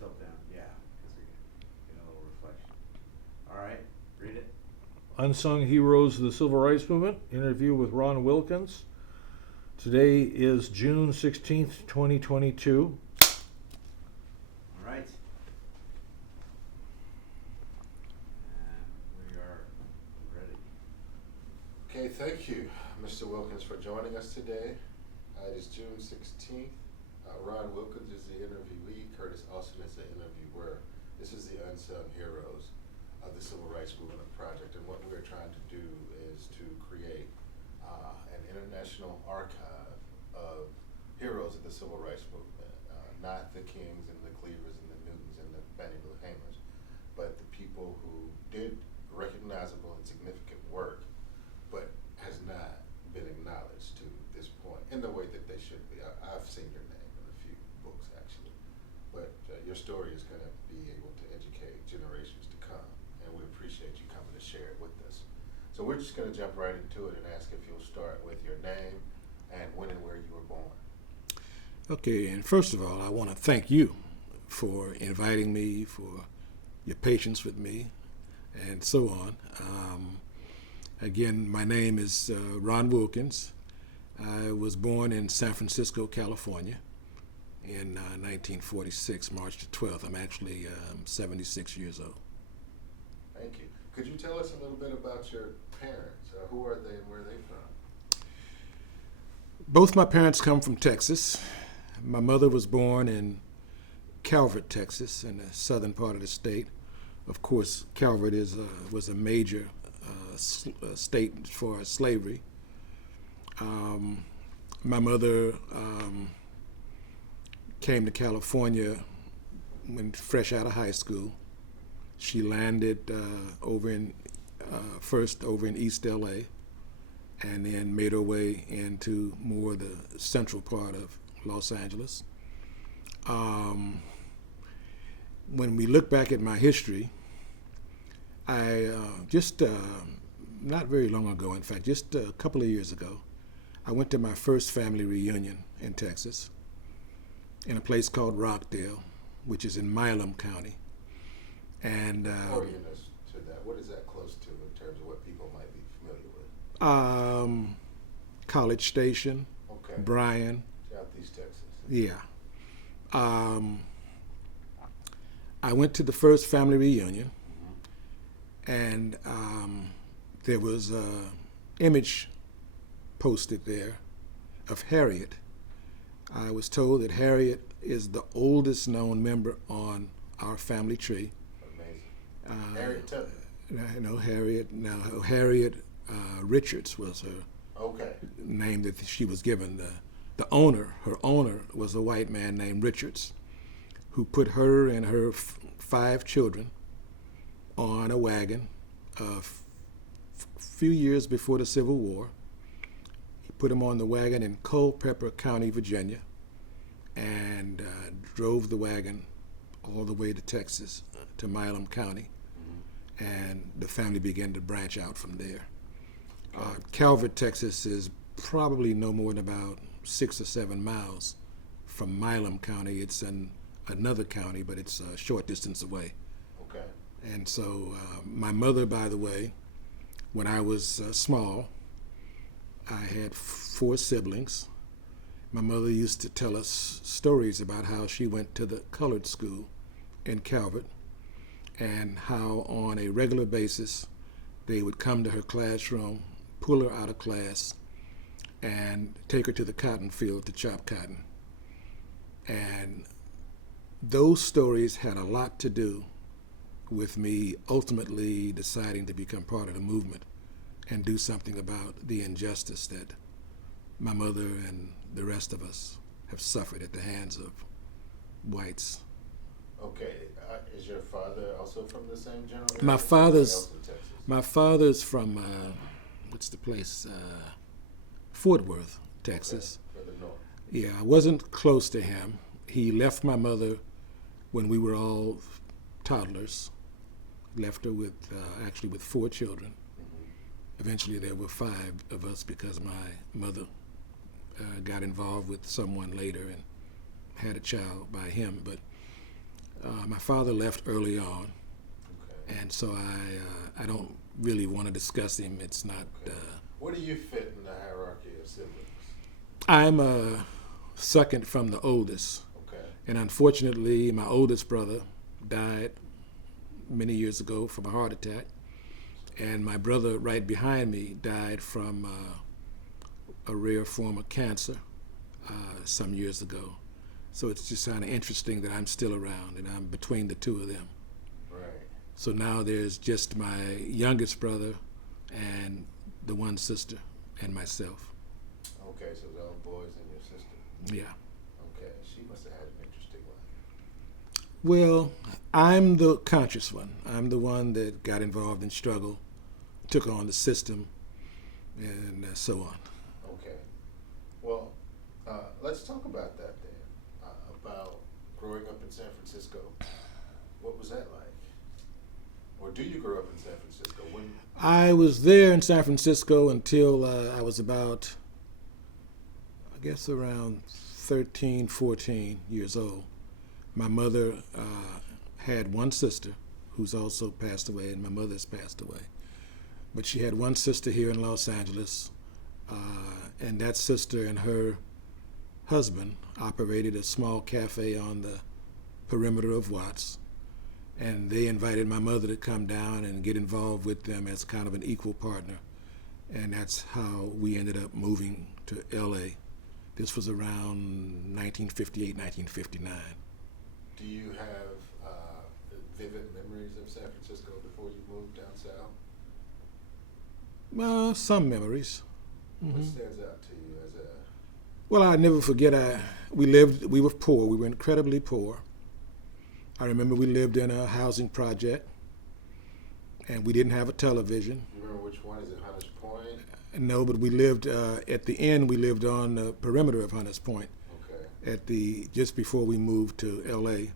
tilt down, yeah, because we get a little reflection. All right, read it. Unsung Heroes of the Civil Rights Movement, interview with Ron Wilkins. Today is June 16th, 2022. All right. And we are ready. Okay, thank you, Mr. Wilkins, for joining us today. It is June 16th. Ron Wilkins is the interviewee. Curtis Austin is the interviewer. This is the Unsung Heroes of the Civil Rights Movement Project, and what we're trying to do is to create an international archive of heroes of the Civil Rights Movement, not the Kings and the Cleavers and the Newtons and the Fannie Lou Hamers, but the people who did recognizable and significant work, but has not been acknowledged to this point in the way that they should be. I've seen your name in a few books, actually, but your story is going to be able to educate generations to come, and we appreciate you coming to share it with us. So we're just going to jump right into it and ask if you'll start with your name and when and where you were born. Okay, and first of all, I want to thank you for inviting me, for your patience with me, and so on. Again, my name is Ron Wilkins. I was born in San Francisco, California in 1946, March the 12th. I'm actually 76 years old. Thank you. Could you tell us a little bit about your parents? Who are they and where are they from? Both my parents come from Texas. My mother was born in Calvert, Texas, in the southern part of the state. Of course, Calvert was a major state for slavery. My mother came to California when fresh out of high school. She landed first over in East LA, and then made her way into more the central part of Los Angeles. When we look back at my history, I just not very long ago, in fact, just a couple of years ago, I went to my first family reunion in Texas in a place called Rockdale, which is in Milam County. And Oriented to that, what is that close to in terms of what people might be familiar with? College Station, Okay. Bryan. Southeast Texas. Yeah. I went to the first family reunion, and there was an image posted there of Harriet. I was told that Harriet is the oldest known member on our family tree. Amazing. Harriet Tubman. No, Harriet. No, Harriet Richards was her Okay. name that she was given. The owner, her owner, was a white man named Richards, who put her and her 5 children on a wagon a few years before the Civil War. He put them on the wagon in Culpeper County, Virginia, and drove the wagon all the way to Texas, to Milam County, and the family began to branch out from there. Calvert, Texas is probably no more than about 6 or 7 miles from Milam County. It's in another county, but it's a short distance away. Okay. And so my mother, by the way, when I was small, I had 4 siblings. My mother used to tell us stories about how she went to the colored school in Calvert, and how on a regular basis they would come to her classroom, pull her out of class, and take her to the cotton field to chop cotton. And those stories had a lot to do with me ultimately deciding to become part of the movement and do something about the injustice that my mother and the rest of us have suffered at the hands of whites. Okay. Is your father also from the same general area? My or father's somewhere else in Texas? my father's from what's the place? Fort Worth, Texas. Okay. Further north. Yeah, I wasn't close to him. He left my mother when we were all toddlers. Left her with actually with 4 children. Eventually there were 5 of us because my mother got involved with someone later and had a child by him. But My father left early on, Okay. and so I don't really want to discuss him. It's not. Okay. Where do you fit in the hierarchy of siblings? I'm second from the oldest, Okay. and unfortunately, my oldest brother died many years ago from a heart attack, and my brother right behind me died from a rare form of cancer some years ago. So it's just kind of interesting that I'm still around and I'm between the two of them. Right. So now there's just my youngest brother and the one sister and myself. Okay, so it's all boys and your sister. Yeah. Okay, she must have had an interesting life. Well, I'm the conscious one. I'm the one that got involved in struggle, took on the system, and so on. Okay. Well, let's talk about that then. About growing up in San Francisco. What was that like? Or do you grow up in San Francisco? When? I was there in San Francisco until I was about, I guess, around 13, 14 years old. My mother had one sister who's also passed away, and my mother's passed away. But she had one sister here in Los Angeles, and that sister and her husband operated a small cafe on the perimeter of Watts, and they invited my mother to come down and get involved with them as kind of an equal partner, and that's how we ended up moving to LA. This was around 1958, 1959. Do you have vivid memories of San Francisco before you moved down south? Some memories. What stands out to you as a... Well, I never forget, we were poor, we were incredibly poor. I remember we lived in a housing project, and we didn't have a television. You remember which one? Is it Hunters Point? No, but we lived, at the end, we lived on the perimeter of Hunters Point, Okay. just before we moved to LA. Okay.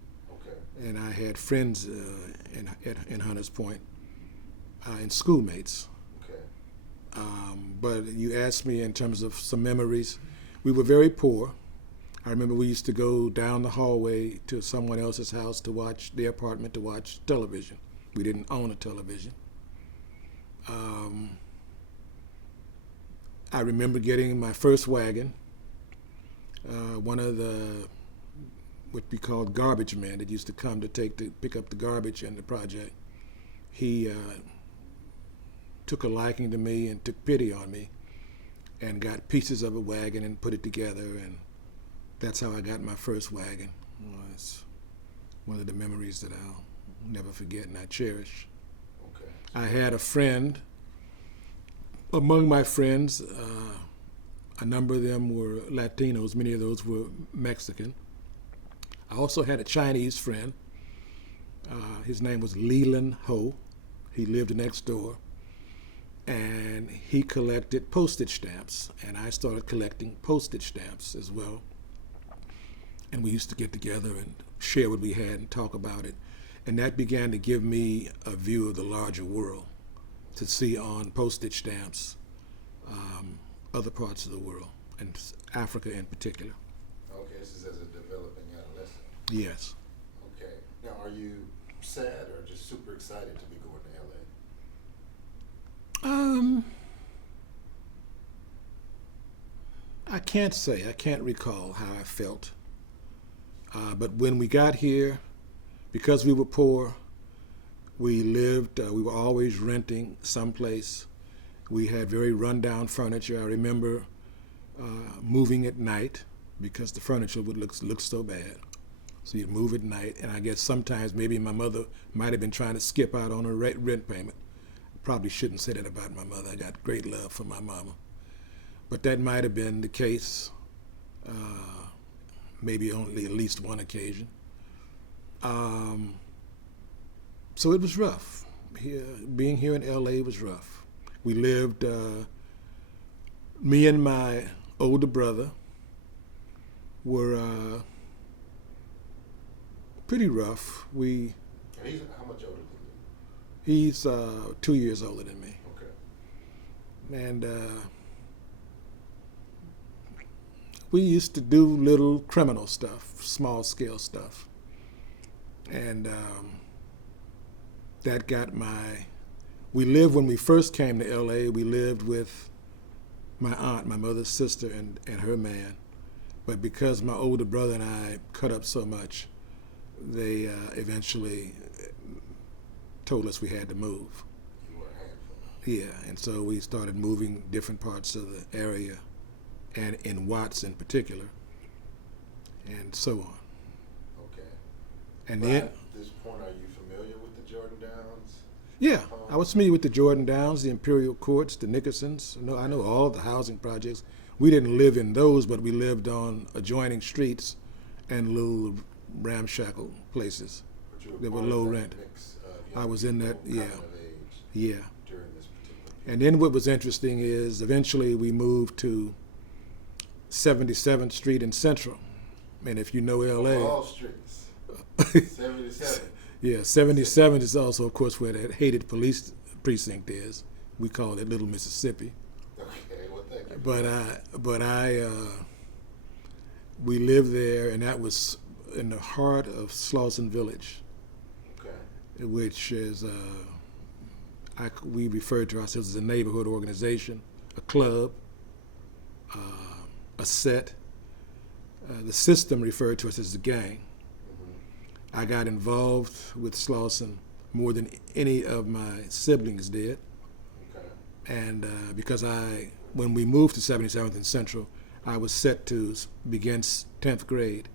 And I had friends in Hunters Point, and schoolmates. Okay. But you asked me in terms of some memories. We were very poor. I remember we used to go down the hallway to someone else's house to watch their apartment to watch television. We didn't own a television. I remember getting my first wagon. One of the what we called garbage men that used to come to pick up the garbage in the project. He took a liking to me and took pity on me and got pieces of a wagon and put it together, and that's how I got my first wagon. It's one of the memories that I'll never forget and I cherish. Okay. I had a friend. Among my friends, a number of them were Latinos, many of those were Mexican. I also had a Chinese friend. His name was Leland Ho. He lived next door. And he collected postage stamps, and I started collecting postage stamps as well. And we used to get together and share what we had and talk about it. And that began to give me a view of the larger world, to see on postage stamps other parts of the world, and Africa in particular. Okay, this is as a developing adolescent. Yes. Okay. Now, are you sad or just super excited to be going to LA? I can't say. I can't recall how I felt. But when we got here, because we were poor, we were always renting someplace. We had very rundown furniture. I remember moving at night because the furniture would look so bad. So you'd move at night, and I guess sometimes maybe my mother might have been trying to skip out on her rent payment. Probably shouldn't say that about my mother. I got great love for my mama. But that might have been the case, maybe only at least one occasion. So it was rough. Being here in LA was rough. We lived, me and my older brother were pretty rough. And he's how much older than you? He's 2 years older than me. Okay. And we used to do little criminal stuff, small scale stuff. And that got we lived, when we first came to LA, we lived with my aunt, my mother's sister, and her man. But because my older brother and I cut up so much, they eventually told us we had to move. You were a handful. Yeah, and so we started moving different parts of the area, and in Watts in particular, and so on. Okay. And But then, at this point, are you familiar with the Jordan Downs? yeah, I was familiar with the Jordan Downs, the Imperial Courts, the Nickersons. I know all the housing projects. We didn't live in those, but we lived on adjoining streets and little ramshackle places. But you were They were part of low that rent. mix of I young was in people that, yeah, coming of age yeah. during this particular period. And then what was interesting is eventually we moved to 77th Street in Central. And if you know LA, All streets. 77. yeah, 77th is also, of course, where that hated police precinct is. We call it Little Mississippi. Okay, well, thank you. We lived there, and that was in the heart of Slauson Village, Okay. which is, we refer to ourselves as a neighborhood organization, a club, a set. The system referred to us as a gang. Mm-hmm. I got involved with Slauson more than any of my siblings did. Okay. And because when we moved to 77th and Central, I was set to begin 10th grade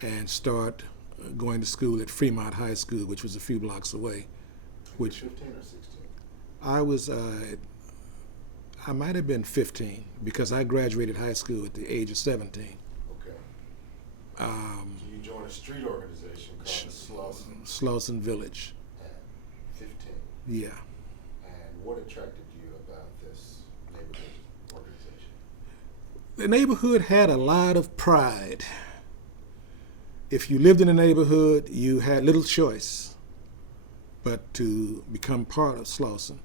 and start going to school at Fremont High School, which was a few blocks away. Which 15 or 16? I was, I might have been 15 because I graduated high school at the age of 17. Okay. So you joined a street organization called the Slauson Slauson Village. at 15. Yeah. And what attracted you about this neighborhood organization? The neighborhood had a lot of pride. If you lived in a neighborhood, you had little choice but to become part of Slauson.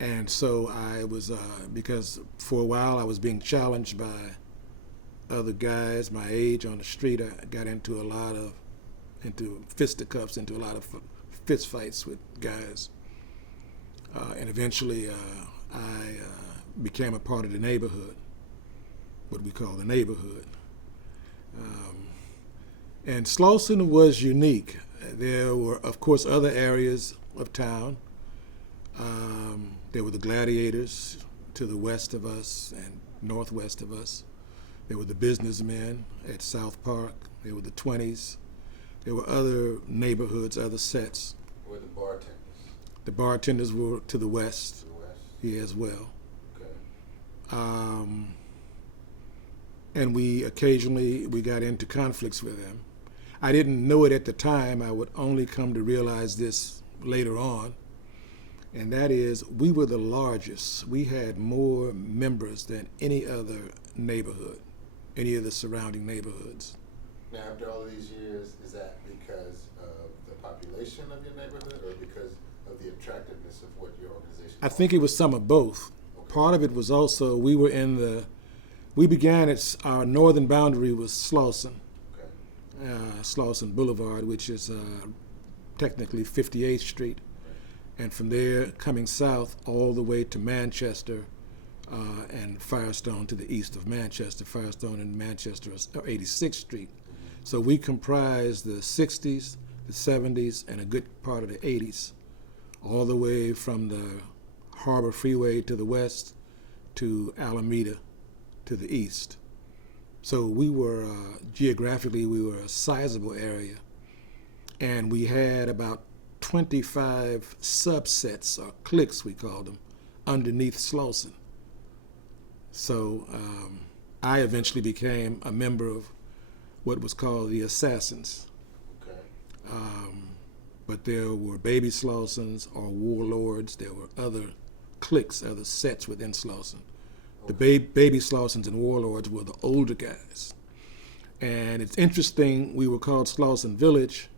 And so I was, because for a while I was being challenged by other guys my age on the street. I got into fisticuffs, into a lot of fist fights with guys. And eventually I became a part of the neighborhood, what we call the neighborhood. And Slauson was unique. There were, of course, other areas of town. There were the Gladiators to the west of us and northwest of us. There were the businessmen at South Park. There were the 20s. There were other neighborhoods, other sets. Where the bartenders? The bartenders were to the west, To the west? yeah, as well. Okay. And we occasionally got into conflicts with them. I didn't know it at the time. I would only come to realize this later on. And that is, we were the largest. We had more members than any other neighborhood, any of the surrounding neighborhoods. Now, after all these years, is that because of the population of your neighborhood or because of the attractiveness of what your organization I think it was some of both. Okay. Part of it was also, we began at, our northern boundary was Slauson, Okay. Slauson Boulevard, which is technically 58th Street. And from there, coming south all the way to Manchester and Firestone to the east of Manchester. Firestone and Manchester are 86th Street. So we comprise the 60s, the 70s, and a good part of the 80s, all the way from the Harbor Freeway to the west to Alameda to the east. So we were, geographically, we were a sizable area. And we had about 25 subsets, or cliques we called them, underneath Slauson. So I eventually became a member of what was called the Assassins. Okay. But there were baby Slausons or warlords. There were other cliques, other sets within Slauson. The baby Slausons and warlords were the older guys. And it's interesting, we were called Slauson Village.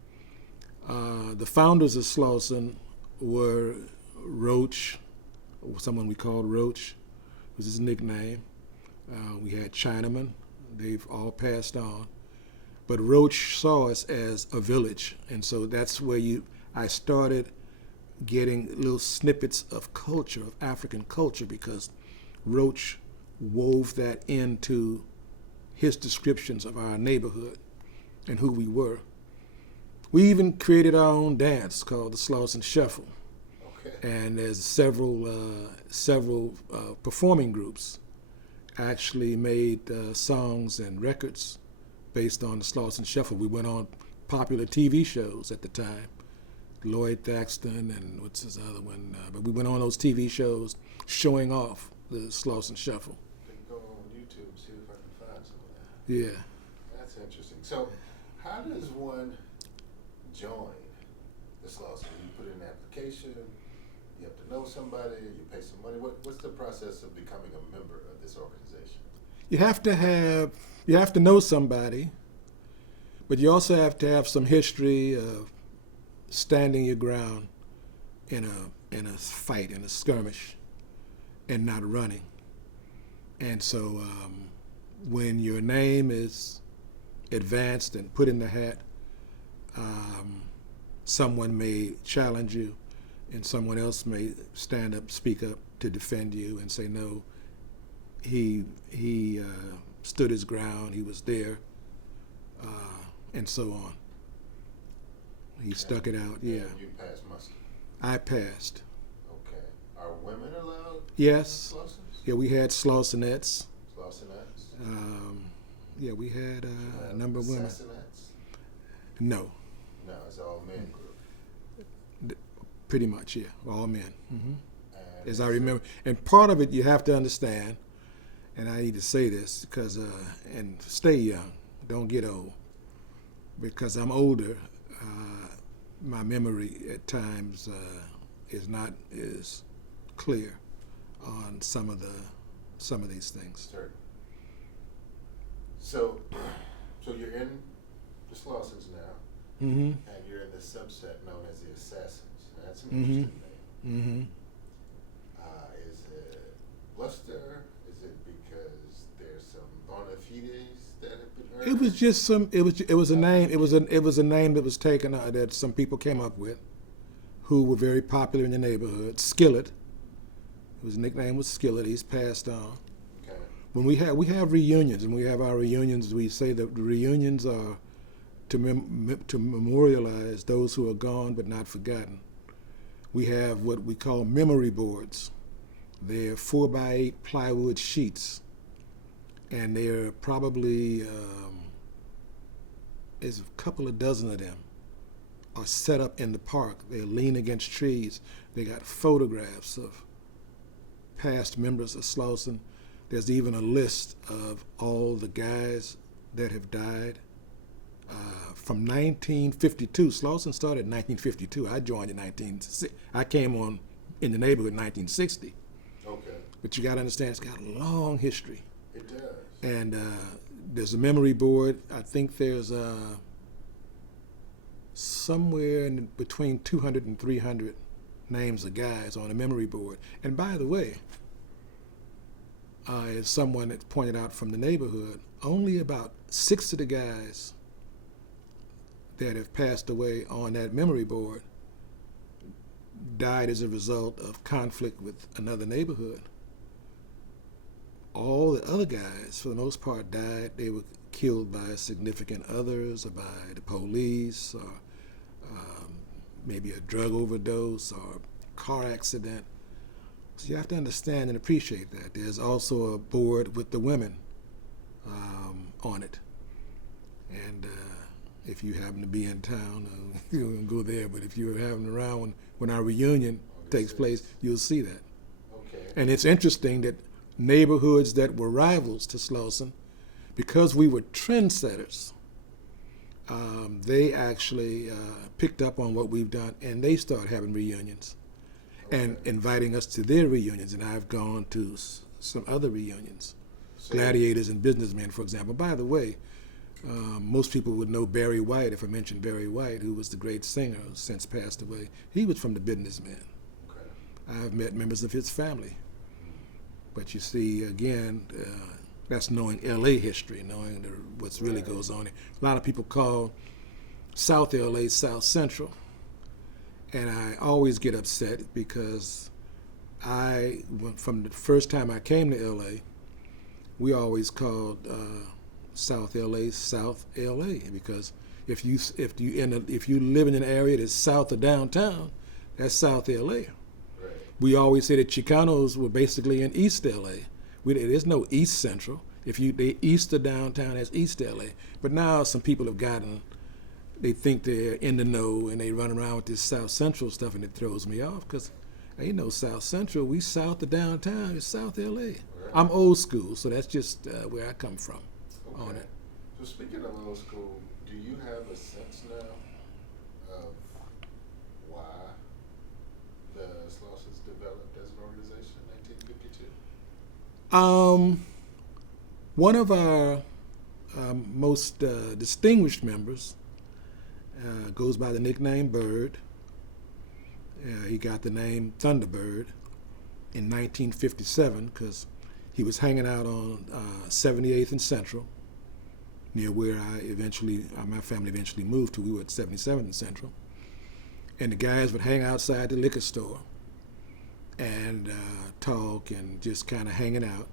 The founders of Slauson were Roach, someone we called Roach, was his nickname. We had Chinaman, they've all passed on. but Roach saw us as a village, and so that's where I started getting little snippets of culture, of African culture, because Roach wove that into his descriptions of our neighborhood and who we were. We even created our own dance called the Slauson Shuffle. Okay. And there's several performing groups actually made songs and records based on the Slauson Shuffle. We went on popular TV shows at the time, Lloyd Thaxton and what's his other one, but we went on those TV shows showing off the Slauson Shuffle. They can go on YouTube and see if I can find some of that. Yeah. That's interesting. So, how does one join the Slauson? You put in an application, you have to know somebody, you pay some money. What's the process of becoming a member of this organization? You have to know somebody, but you also have to have some history of standing your ground in a fight, in a skirmish, and not running. And so when your name is advanced and put in the hat, someone may challenge you, and someone else may stand up, speak up to defend you and say, no, he stood his ground, he was there, and so on. He stuck it out, yeah. And you passed muster. I passed. Okay. Are women allowed? Yes. Slausons? Yeah, we had Slausonettes. Slausonettes? Yeah, we had a number of women. Assassinettes? No, No, it's all men group. pretty much, yeah, all men. And As I remember, and part of it you have to understand, and I need to say this because, and stay young, don't get old, because I'm older. My memory at times is not as clear on some of these things. Certain. So you're in the Slausons now, Mm-hmm. and you're in the subset known as the Assassins. Now, that's an Mhm. interesting name. Mm-hmm. Is it bluster? Is it because there's some bona fides that have been heard? It was just some. It was a name. It was a name that was taken that some people came up with, who were very popular in the neighborhood. Skillet. His nickname was Skillet. He's passed on. Okay. When we have reunions, and we have our reunions, we say that the reunions are to memorialize those who are gone but not forgotten. We have what we call memory boards. They're 4x8 plywood sheets, and they're probably there's a couple of dozen of them are set up in the park. They lean against trees. They got photographs of past members of Slauson. There's even a list of all the guys that have died. From 1952, Slauson started in 1952. I joined in 1960. I came on in the neighborhood in 1960. Okay. But you got to understand, it's got a long history. It does. And there's a memory board. I think there's somewhere in between 200 and 300 names of guys on a memory board. And by the way, as someone that pointed out from the neighborhood, only about 6 of the guys that have passed away on that memory board died as a result of conflict with another neighborhood. All the other guys, for the most part, died. They were killed by significant others, or by the police, or maybe a drug overdose or car accident. So you have to understand and appreciate that. There's also a board with the women on it. And if you happen to be in town, you don't go there, but if you're having around when our reunion takes place, you'll see that. Okay. And it's interesting that neighborhoods that were rivals to Slauson, because we were trendsetters, they actually picked up on what we've done, and they started having reunions and inviting us to their reunions. And I've gone to some other reunions, Gladiators and Businessmen, for example. By the way, most people would know Barry White if I mentioned Barry White, who was the great singer who's since passed away. He was from the Businessmen. Okay. I've met members of his family. But you see, again, that's knowing L.A. history, knowing what really goes on there. A lot of people call South LA South Central, and I always get upset because from the first time I came to LA, we always called South LA South LA, because if you live in an area that's south of downtown, that's South LA. Right. We always say that Chicanos were basically in East LA. There's no East Central. If they east of downtown, that's East LA. But now some people have they think they're in the know, and they run around with this South Central stuff, and it throws me off because ain't no South Central. We south of downtown. It's South LA. Right. I'm old school, so that's just where I come from on Okay. it. So speaking of old school, do you have a sense now of why the Slossons developed as an organization in 1952? One of our most distinguished members goes by the nickname Bird. He got the name Thunderbird in 1957 because he was hanging out on 78th and Central, near where my family eventually moved to. We were at 77th and Central. And the guys would hang outside the liquor store and talk and just kind of hanging out.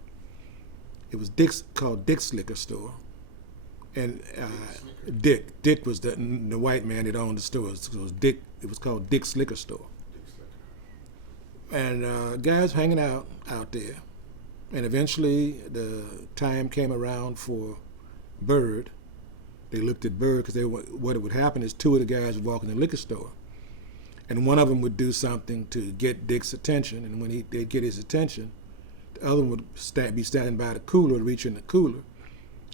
It was called Dick's Liquor Store. And Dick was the white man that owned the store. So it was called Dick's Liquor Store. Dick's Liquor. And guys hanging out there. And eventually the time came around for Bird. They looked at Bird because what would happen is two of the guys would walk in the liquor store, and one of them would do something to get Dick's attention. And when they'd get his attention, the other one would be standing by the cooler, reach in the cooler,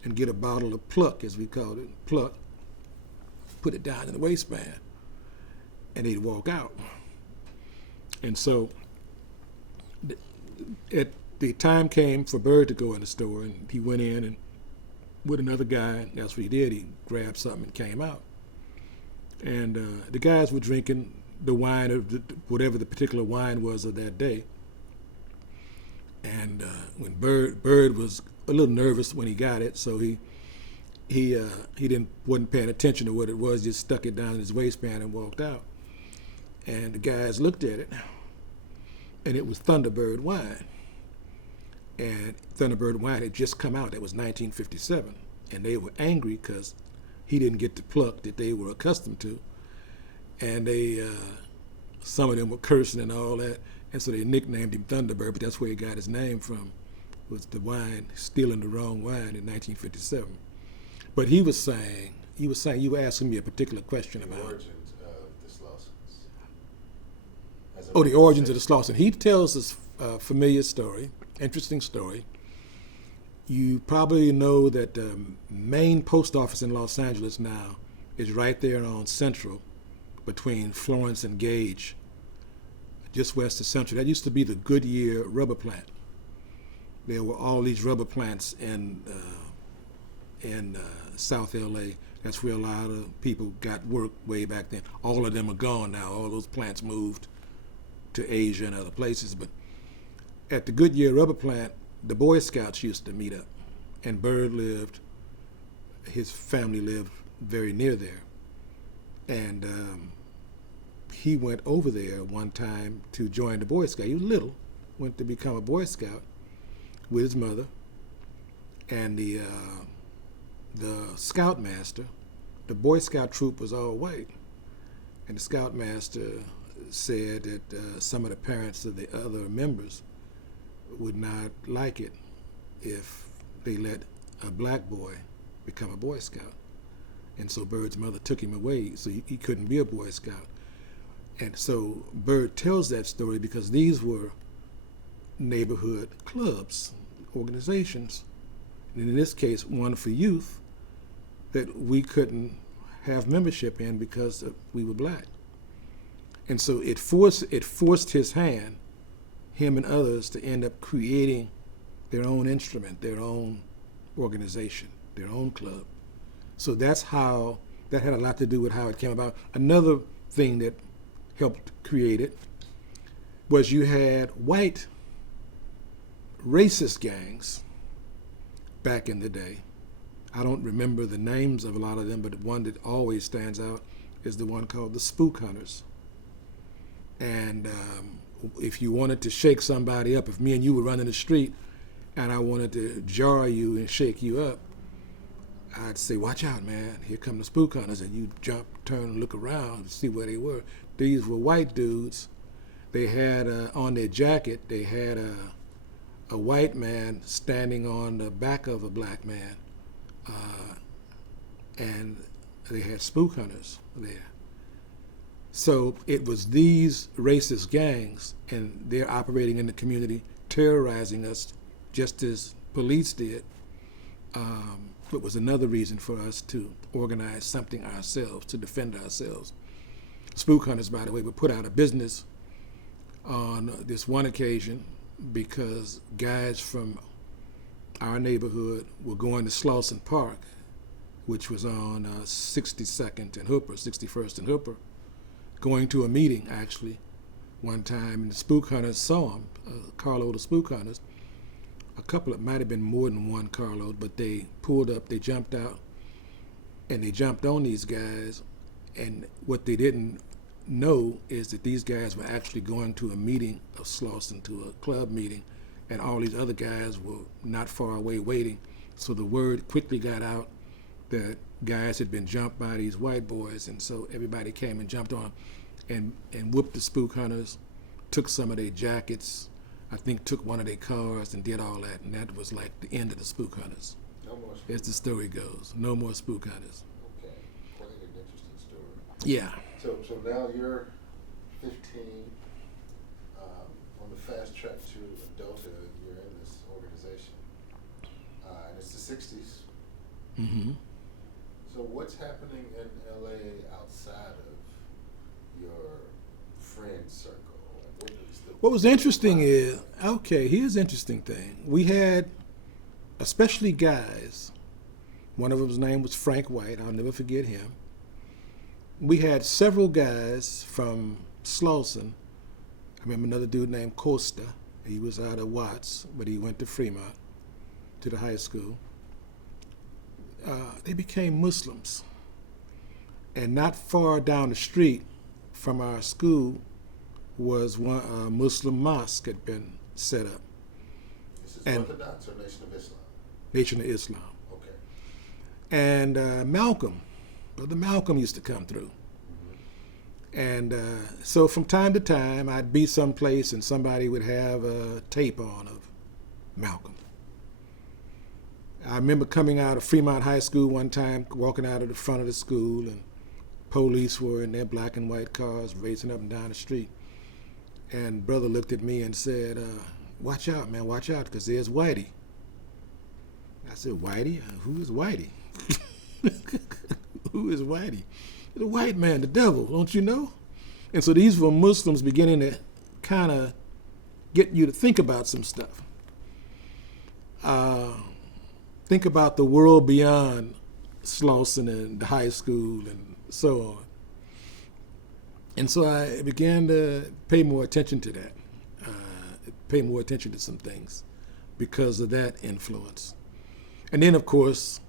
and get a bottle of pluck, as we called it, pluck, put it down in the waistband, and they'd walk out. And so the time came for Bird to go in the store, and he went in and with another guy, and that's what he did. He grabbed something and came out. And the guys were drinking the wine, or whatever the particular wine was of that day. And when Bird was a little nervous when he got it, so he wasn't paying attention to what it was, just stuck it down in his waistband and walked out. And the guys looked at it, and it was Thunderbird wine. And Thunderbird wine had just come out. It was 1957. And they were angry because he didn't get the pluck that they were accustomed to. And some of them were cursing and all that. And so they nicknamed him Thunderbird, but that's where he got his name from, was the wine, stealing the wrong wine in 1957. But he was saying, you were asking me a particular question The about origins of the Slossons. the origins of the Slauson. He tells us a familiar story, interesting story. You probably know that the main post office in Los Angeles now is right there on Central, between Florence and Gage, just west of Central. That used to be the Goodyear rubber plant. There were all these rubber plants in South LA. That's where a lot of people got work way back then. All of them are gone now. All those plants moved to Asia and other places. But at the Goodyear rubber plant, the Boy Scouts used to meet up, and his family lived very near there. And he went over there one time to join the Boy Scout. He was little, went to become a Boy Scout with his mother. And the scoutmaster, the Boy Scout troop was all white. And the scoutmaster said that some of the parents of the other members would not like it if they let a black boy become a Boy Scout. And so Bird's mother took him away, so he couldn't be a Boy Scout. And so Bird tells that story because these were neighborhood clubs, organizations, and in this case, one for youth that we couldn't have membership in because we were black. And so it forced his hand, him and others, to end up creating their own instrument, their own organization, their own club. So that had a lot to do with how it came about. Another thing that helped create it was you had white racist gangs back in the day. I don't remember the names of a lot of them, but one that always stands out is the one called the Spook Hunters. And if you wanted to shake somebody up, if me and you were running the street and I wanted to jar you and shake you up, I'd say, watch out, man, here come the Spook Hunters. And you jump, turn, and look around to see where they were. These were white dudes. They had, on their jacket, they had a white man standing on the back of a black man. And they had Spook Hunters there. So it was these racist gangs, and they're operating in the community, terrorizing us just as police did. It was another reason for us to organize something ourselves, to defend ourselves. Spook Hunters, by the way, were put out of business on this one occasion because guys from our neighborhood were going to Slauson Park, which was on 62nd and Hooper, 61st and Hooper, going to a meeting, actually, one time, and the Spook Hunters saw them, a carload of Spook Hunters. A couple, it might have been more than one carload, but they pulled up, they jumped out, and they jumped on these guys, and what they didn't know is that these guys were actually going to a meeting of Slauson, to a club meeting, and all these other guys were not far away waiting. So the word quickly got out that guys had been jumped by these white boys, and so everybody came and jumped on them and whooped the Spook Hunters, took some of their jackets, I think took one of their cars and did all that, and that was like the end of the Spook Hunters. No more Spook As the story goes, no more Spook Hunters. Okay, quite an interesting story. Yeah. So now you're 15, on the fast track to adulthood. You're in this organization, and it's the 60s. Mm-hmm. So what's happening in LA outside of your friend circle? What was interesting is, okay, here's an interesting thing. We had, especially guys, one of them's name was Frank White, I'll never forget him. We had several guys from Slauson. I remember another dude named Costa. He was out of Watts, but he went to Fremont, to the high school. They became Muslims. And not far down the street from our school was one Muslim mosque had been set up. This is And Orthodox or Nation of Islam? Nation of Islam. Okay. And Malcolm, Brother Malcolm used to come through. And so from time to time, I'd be someplace and somebody would have a tape on of Malcolm. I remember coming out of Fremont High School one time, walking out of the front of the school, and police were in their black and white cars racing up and down the street. And brother looked at me and said, watch out, man, watch out, because there's Whitey. I said, Whitey? Who is Whitey? Who is Whitey? The white man, the devil, don't you know? And so these were Muslims beginning to kind of get you to think about some stuff. Think about the world beyond Slauson and the high school and so on. And so I began to pay more attention to that, pay more attention to some things because of that influence. And then, of course,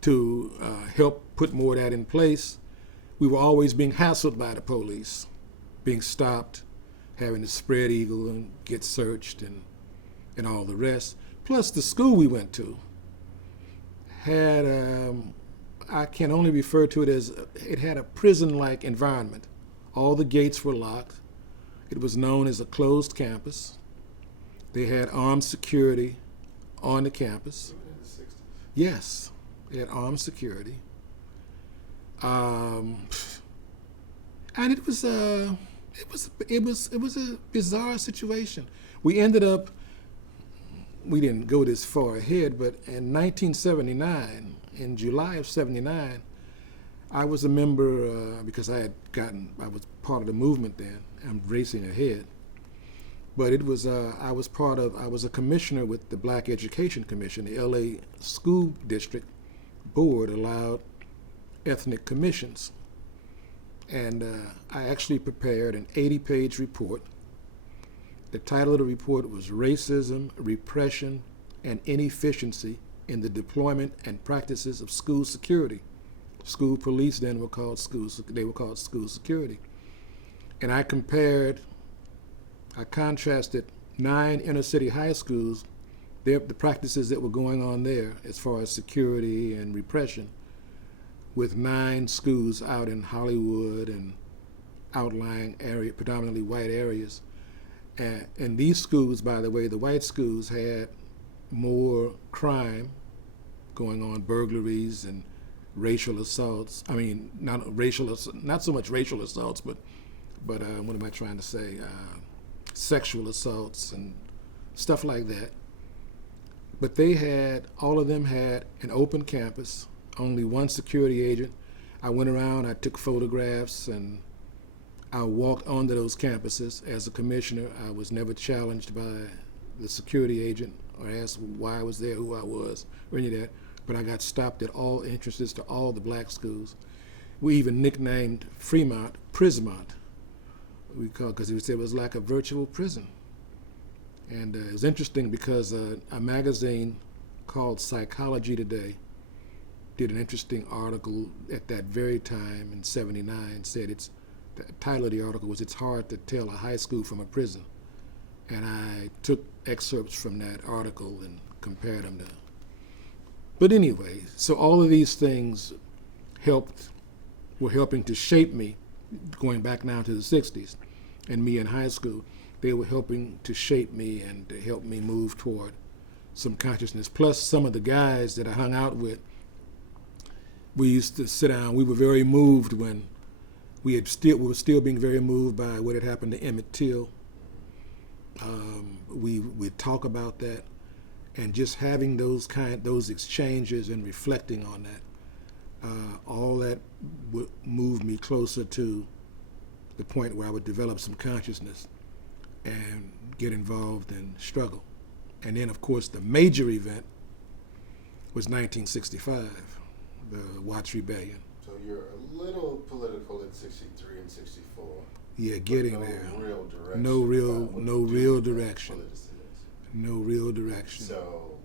to help put more of that in place, we were always being hassled by the police, being stopped, having to spread eagle and get searched and all the rest. Plus, the school we went to had, I can only refer to it as, it had a prison-like environment. All the gates were locked. It was known as a closed campus. They had armed security on the campus. Even in the 60s? Yes, they had armed security. And it was a bizarre situation. We ended up, we didn't go this far ahead, but in 1979, in July of 79, I was a member, because I was part of the movement then. I'm racing ahead. But it was, I was a commissioner with the Black Education Commission. The LA School District Board allowed ethnic commissions. And I actually prepared an 80-page report. The title of the report was Racism, Repression, and Inefficiency in the deployment and practices of school security. School police then were called school security. And I contrasted 9 inner city high schools, the practices that were going on there as far as security and repression, with 9 schools out in Hollywood and outlying area, predominantly white areas. And these schools, by the way, the white schools had more crime going on, burglaries and racial assaults. I mean, not so much racial assaults, but what am I trying to say? Sexual assaults and stuff like that. But all of them had an open campus, only one security agent. I went around, I took photographs, and I walked onto those campuses. As a commissioner, I was never challenged by the security agent or asked why I was there, who I was, or any of that. But I got stopped at all entrances to all the black schools. We even nicknamed Fremont Prismont, because it was like a virtual prison. And it was interesting because a magazine called Psychology Today did an interesting article at that very time in '79. The title of the article was "It's Hard to Tell a High School from a Prison." And I took excerpts from that article and compared them to. But anyway, so all of these things were helping to shape me, going back now to the 60s, and me in high school. They were helping to shape me and to help me move toward some consciousness. Plus, some of the guys that I hung out with, we used to sit down. We were very moved when we were still being very moved by what had happened to Emmett Till. We'd talk about that, and just having those exchanges and reflecting on that, all that would move me closer to the point where I would develop some consciousness and get involved in struggle. And then, of course, the major event was 1965, the Watts Rebellion. So you're a little political in 63 and 64. Yeah, getting there. Real direction. No real direction. No real direction. So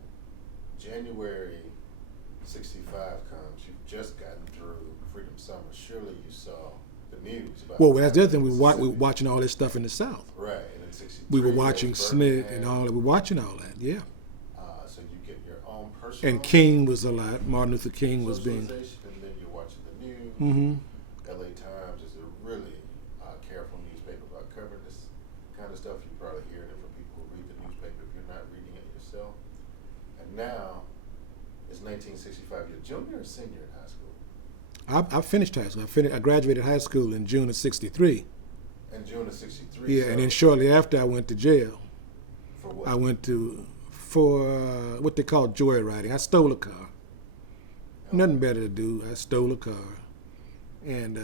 January 65 comes. You've just gotten through Freedom Summer. Surely you saw the news about. Well, that's the other thing. We were watching all this stuff in the South. Right, and in 63. We were watching SNCC and all that. We were watching all that. Yeah. So you get your own personal. And King was a lot. Martin Luther King was being. And then you're watching the news. Mm-hmm. LA Times is a really careful newspaper about covering this kind of stuff. You probably hear it from people who read the newspaper if you're not reading it yourself. And now it's 1965. You're junior or senior in high school? I finished high school. I graduated high school in June of '63. In June of '63. Yeah, so and then shortly after I went to jail. For what? I went for what they call joyriding. I stole a car. Okay. Nothing better to do. I stole a car and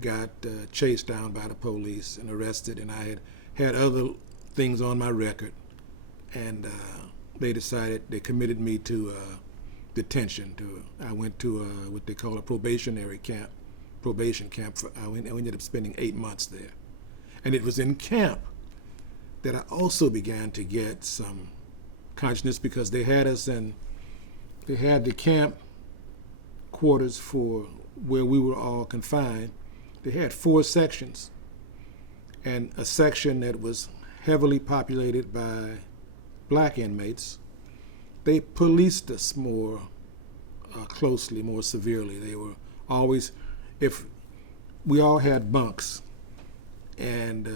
got chased down by the police and arrested. And I had other things on my record, and they committed me to detention. I went to what they call a probation camp. I ended up spending 8 months there. And it was in camp that I also began to get some consciousness, because they had the camp quarters for where we were all confined. They had 4 sections, and a section that was heavily populated by black inmates. They policed us more closely, more severely. They were always, if we all had bunks, and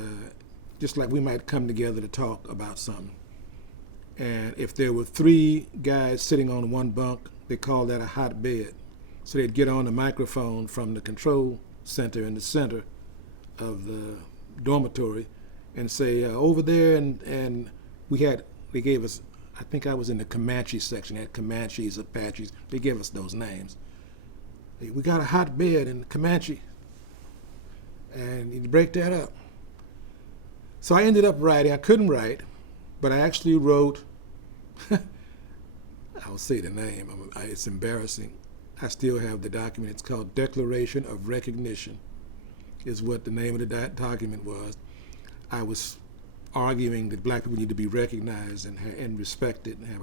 just like we might come together to talk about something. And if there were 3 guys sitting on one bunk, they called that a hot bed. So they'd get on the microphone from the control center in the center of the dormitory and say, over there, and they gave us, I think I was in the Comanche section, they had Comanches, Apaches, they gave us those names. We got a hot bed in Comanche, and you break that up. So I ended up writing. I couldn't write, but I actually wrote, I'll say the name, it's embarrassing. I still have the document. It's called Declaration of Recognition, is what the name of the document was. I was arguing that black people need to be recognized and respected and have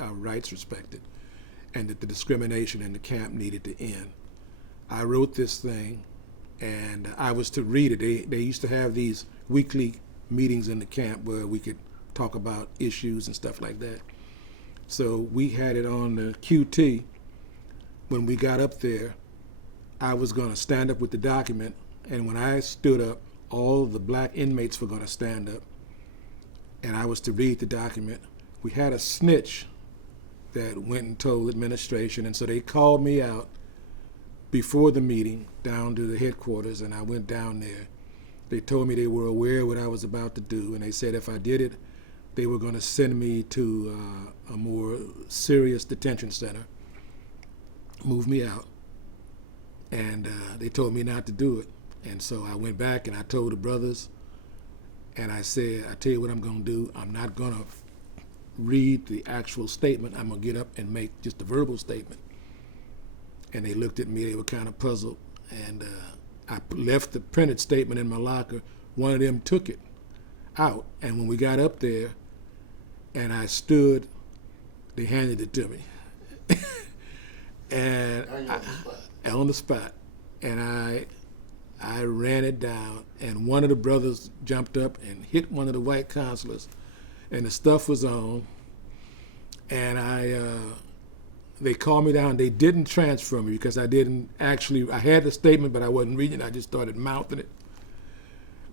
our rights respected, and that the discrimination in the camp needed to end. I wrote this thing, and I was to read it. They used to have these weekly meetings in the camp where we could talk about issues and stuff like that. So we had it on the QT. When we got up there, I was going to stand up with the document, and when I stood up, all the black inmates were going to stand up, and I was to read the document. We had a snitch that went and told administration, and so they called me out before the meeting down to the headquarters, and I went down there. They told me they were aware of what I was about to do, and they said if I did it, they were going to send me to a more serious detention center, move me out, and they told me not to do it. And so I went back and I told the brothers, and I said, I tell you what I'm going to do. I'm not going to read the actual statement. I'm going to get up and make just a verbal statement. And they looked at me. They were kind of puzzled. And I left the printed statement in my locker. One of them took it out. And when we got up there and I stood, they handed it to me. And on the spot. And I ran it down, and one of the brothers jumped up and hit one of the white counselors, and the stuff was on, and they called me down. They didn't transfer me because I had the statement, but I wasn't reading it. I just started mouthing it.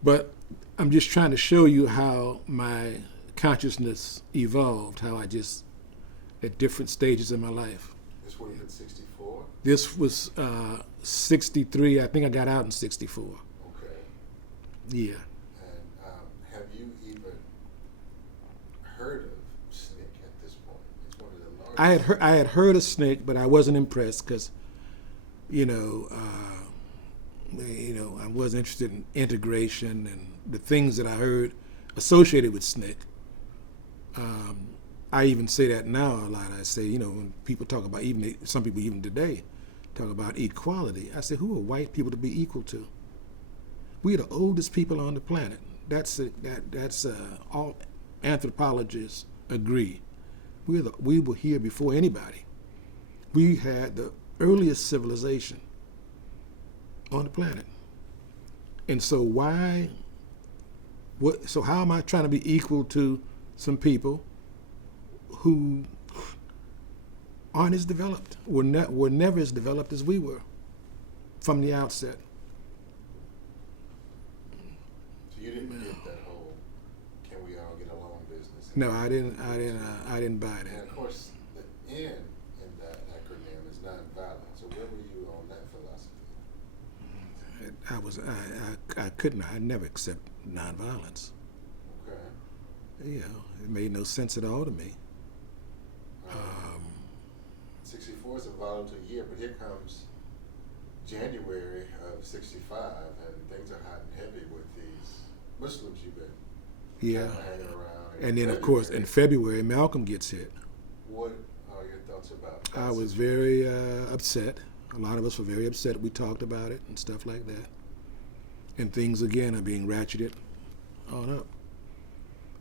But I'm just trying to show you how my consciousness evolved, how I just, at different stages in my life. This would have been 64? This was 63. I think I got out in 64. Okay. Yeah. And have you even heard of SNCC at this point? It's one of the largest. I had heard of SNCC, but I wasn't impressed because, I was interested in integration and the things that I heard associated with SNCC. I even say that now a lot. I say, when people talk about, some people even today talk about equality, I say, who are white people to be equal to? We are the oldest people on the planet. That's all anthropologists agree. We were here before anybody. We had the earliest civilization on the planet. And so so how am I trying to be equal to some people who aren't as developed, were never as developed as we were from the outset? So you didn't get that whole "can we all get along" business? No, I didn't buy that. And of course, the N in that acronym is nonviolent. So where were you on that philosophy? I never accept nonviolence. Okay. It made no sense at all to me. 64 is a volatile year, but here comes January of 65, and things are hot and heavy with these Muslims you've been hanging around. And then, of course, in February, Malcolm gets hit. What are your thoughts about that? I was very upset. A lot of us were very upset. We talked about it and stuff like that. And things, again, are being ratcheted on up.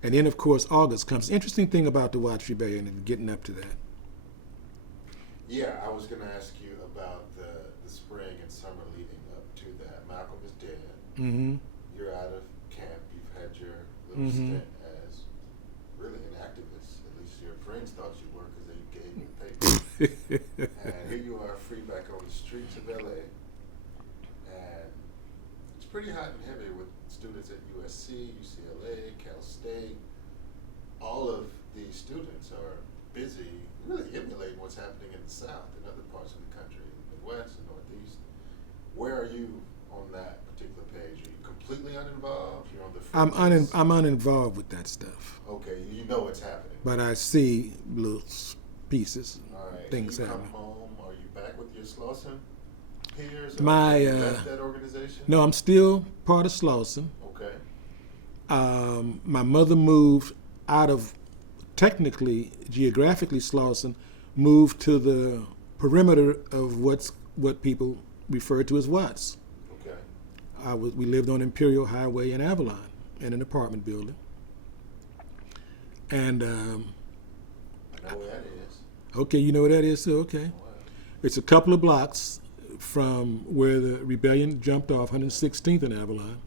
And then, of course, August comes. Interesting thing about the Watts Rebellion and getting up to that. Yeah, I was going to ask you about the spring and summer leading up to that. Malcolm is dead. Mm-hmm. You're out of camp. You've had your little stint as really an activist. At least your friends thought you were because they gave you papers. And here you are, free back on the streets of LA. And it's pretty hot and heavy with students at USC, UCLA, Cal State. All of these students are busy really emulating what's happening in the South and other parts of the country, Midwest and Northeast. Where are you on that particular page? Are you completely uninvolved? You're on the I'm uninvolved with that stuff. Okay, you know what's happening. But I see little pieces, All right. things you happening. come home, are you back with your Slauson peers? Or My, have you left that organization? No, I'm still part of Slauson. Okay. My mother moved out of, technically, geographically, Slauson, moved to the perimeter of what people refer to as Watts. Okay. We lived on Imperial Highway in Avalon, in an apartment building. And, I know where that is. okay, you know where that is too? Okay. Wow. It's a couple of blocks from where the rebellion jumped off, 116th and Avalon.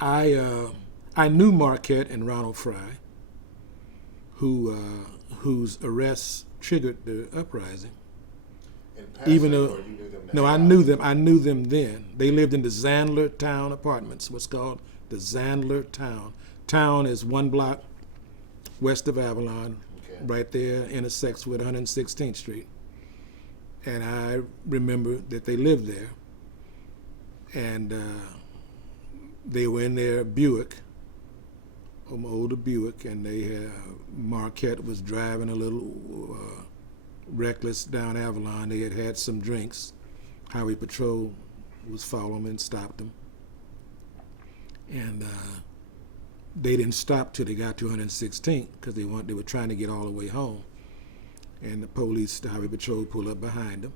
I knew Marquette and Ronald Fry, whose arrests triggered the uprising. In passing, Even though, or you knew them no, now? I knew them. I knew them then. They lived in the Zandler Town Apartments. What's called the Zandler Town. Town is 1 block west of Avalon, Okay. right there, intersects with 116th Street. And I remember that they lived there, and they were in their Buick, an older Buick, and Marquette was driving a little reckless down Avalon. They had had some drinks. Highway Patrol was following them and stopped them. And they didn't stop till they got to 116th because they were trying to get all the way home. And the Highway Patrol pulled up behind them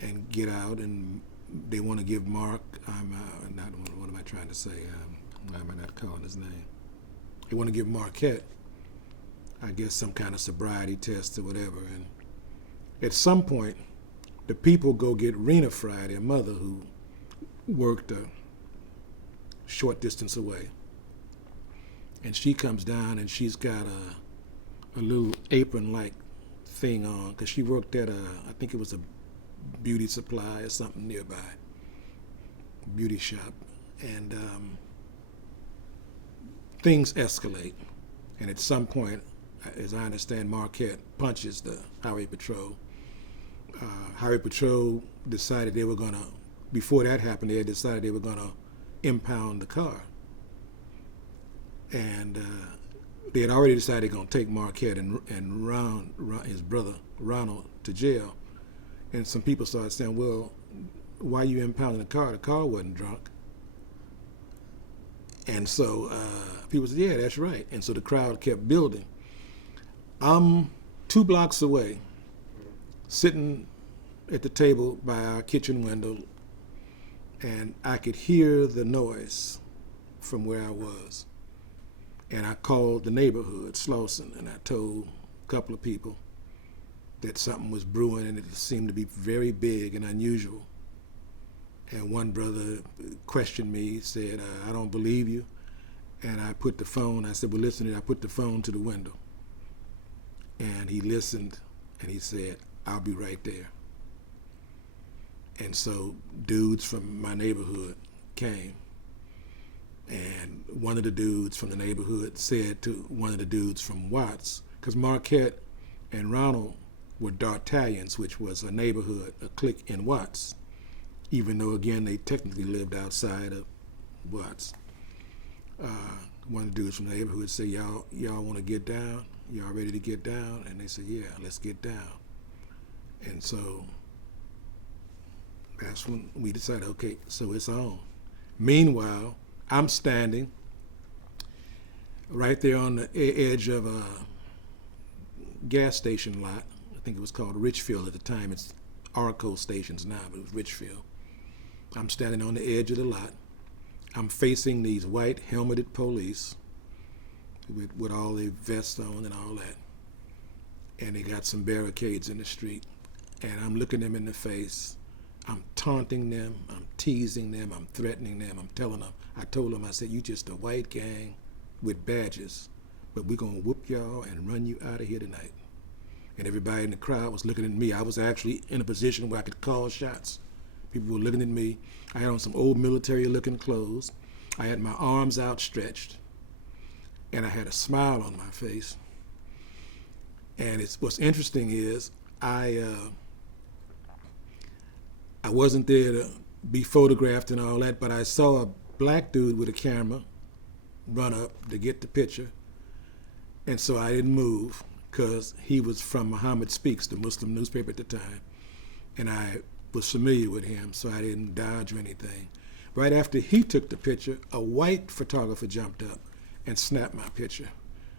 and get out, and they want to give Mark, what am I trying to say? Why am I not calling his name? They want to give Marquette, I guess, some kind of sobriety test or whatever. And at some point, the people go get Rena Fry, their mother, who worked a short distance away. And she comes down, and she's got a little apron-like thing on, because she worked at I think it was a beauty supply or something nearby, beauty shop. And things escalate. And at some point, as I understand, Marquette punches the Highway Patrol. Highway Patrol decided they were going to, before that happened, they had decided they were going to impound the car. And they had already decided they were going to take Marquette and his brother Ronald to jail. And some people started saying, well, why are you impounding the car? The car wasn't drunk. And so people said, yeah, that's right. And so the crowd kept building. I'm 2 blocks away, sitting at the table by our kitchen window, and I could hear the noise from where I was. And I called the neighborhood, Slauson, and I told a couple of people that something was brewing, and it seemed to be very big and unusual. And one brother questioned me, said, I don't believe you. And I said, well, listen, I put the phone to the window. And he listened, and he said, I'll be right there. And so dudes from my neighborhood came. And one of the dudes from the neighborhood said to one of the dudes from Watts, because Marquette and Ronald were D'Artaglians, which was a neighborhood, a clique in Watts, even though, again, they technically lived outside of Watts. One of the dudes from the neighborhood said, y'all want to get down? Y'all ready to get down? And they said, yeah, let's get down. And so that's when we decided, okay, so it's on. Meanwhile, I'm standing right there on the edge of a gas station lot. I think it was called Richfield at the time. It's Arco stations now, but it was Richfield. I'm standing on the edge of the lot. I'm facing these white helmeted police with all their vests on and all that. And they got some barricades in the street. And I'm looking them in the face. I'm taunting them, I'm teasing them, I'm threatening them, I'm telling them. I told them, I said, you just a white gang with badges, but we're gonna whoop y'all and run you out of here tonight. And everybody in the crowd was looking at me. I was actually in a position where I could call shots. People were looking at me. I had on some old military-looking clothes. I had my arms outstretched, and I had a smile on my face. And what's interesting is I wasn't there to be photographed and all that, but I saw a black dude with a camera run up to get the picture, and so I didn't move because he was from Muhammad Speaks, the Muslim newspaper at the time, and I was familiar with him, so I didn't dodge or anything. Right after he took the picture, a white photographer jumped up and snapped my picture.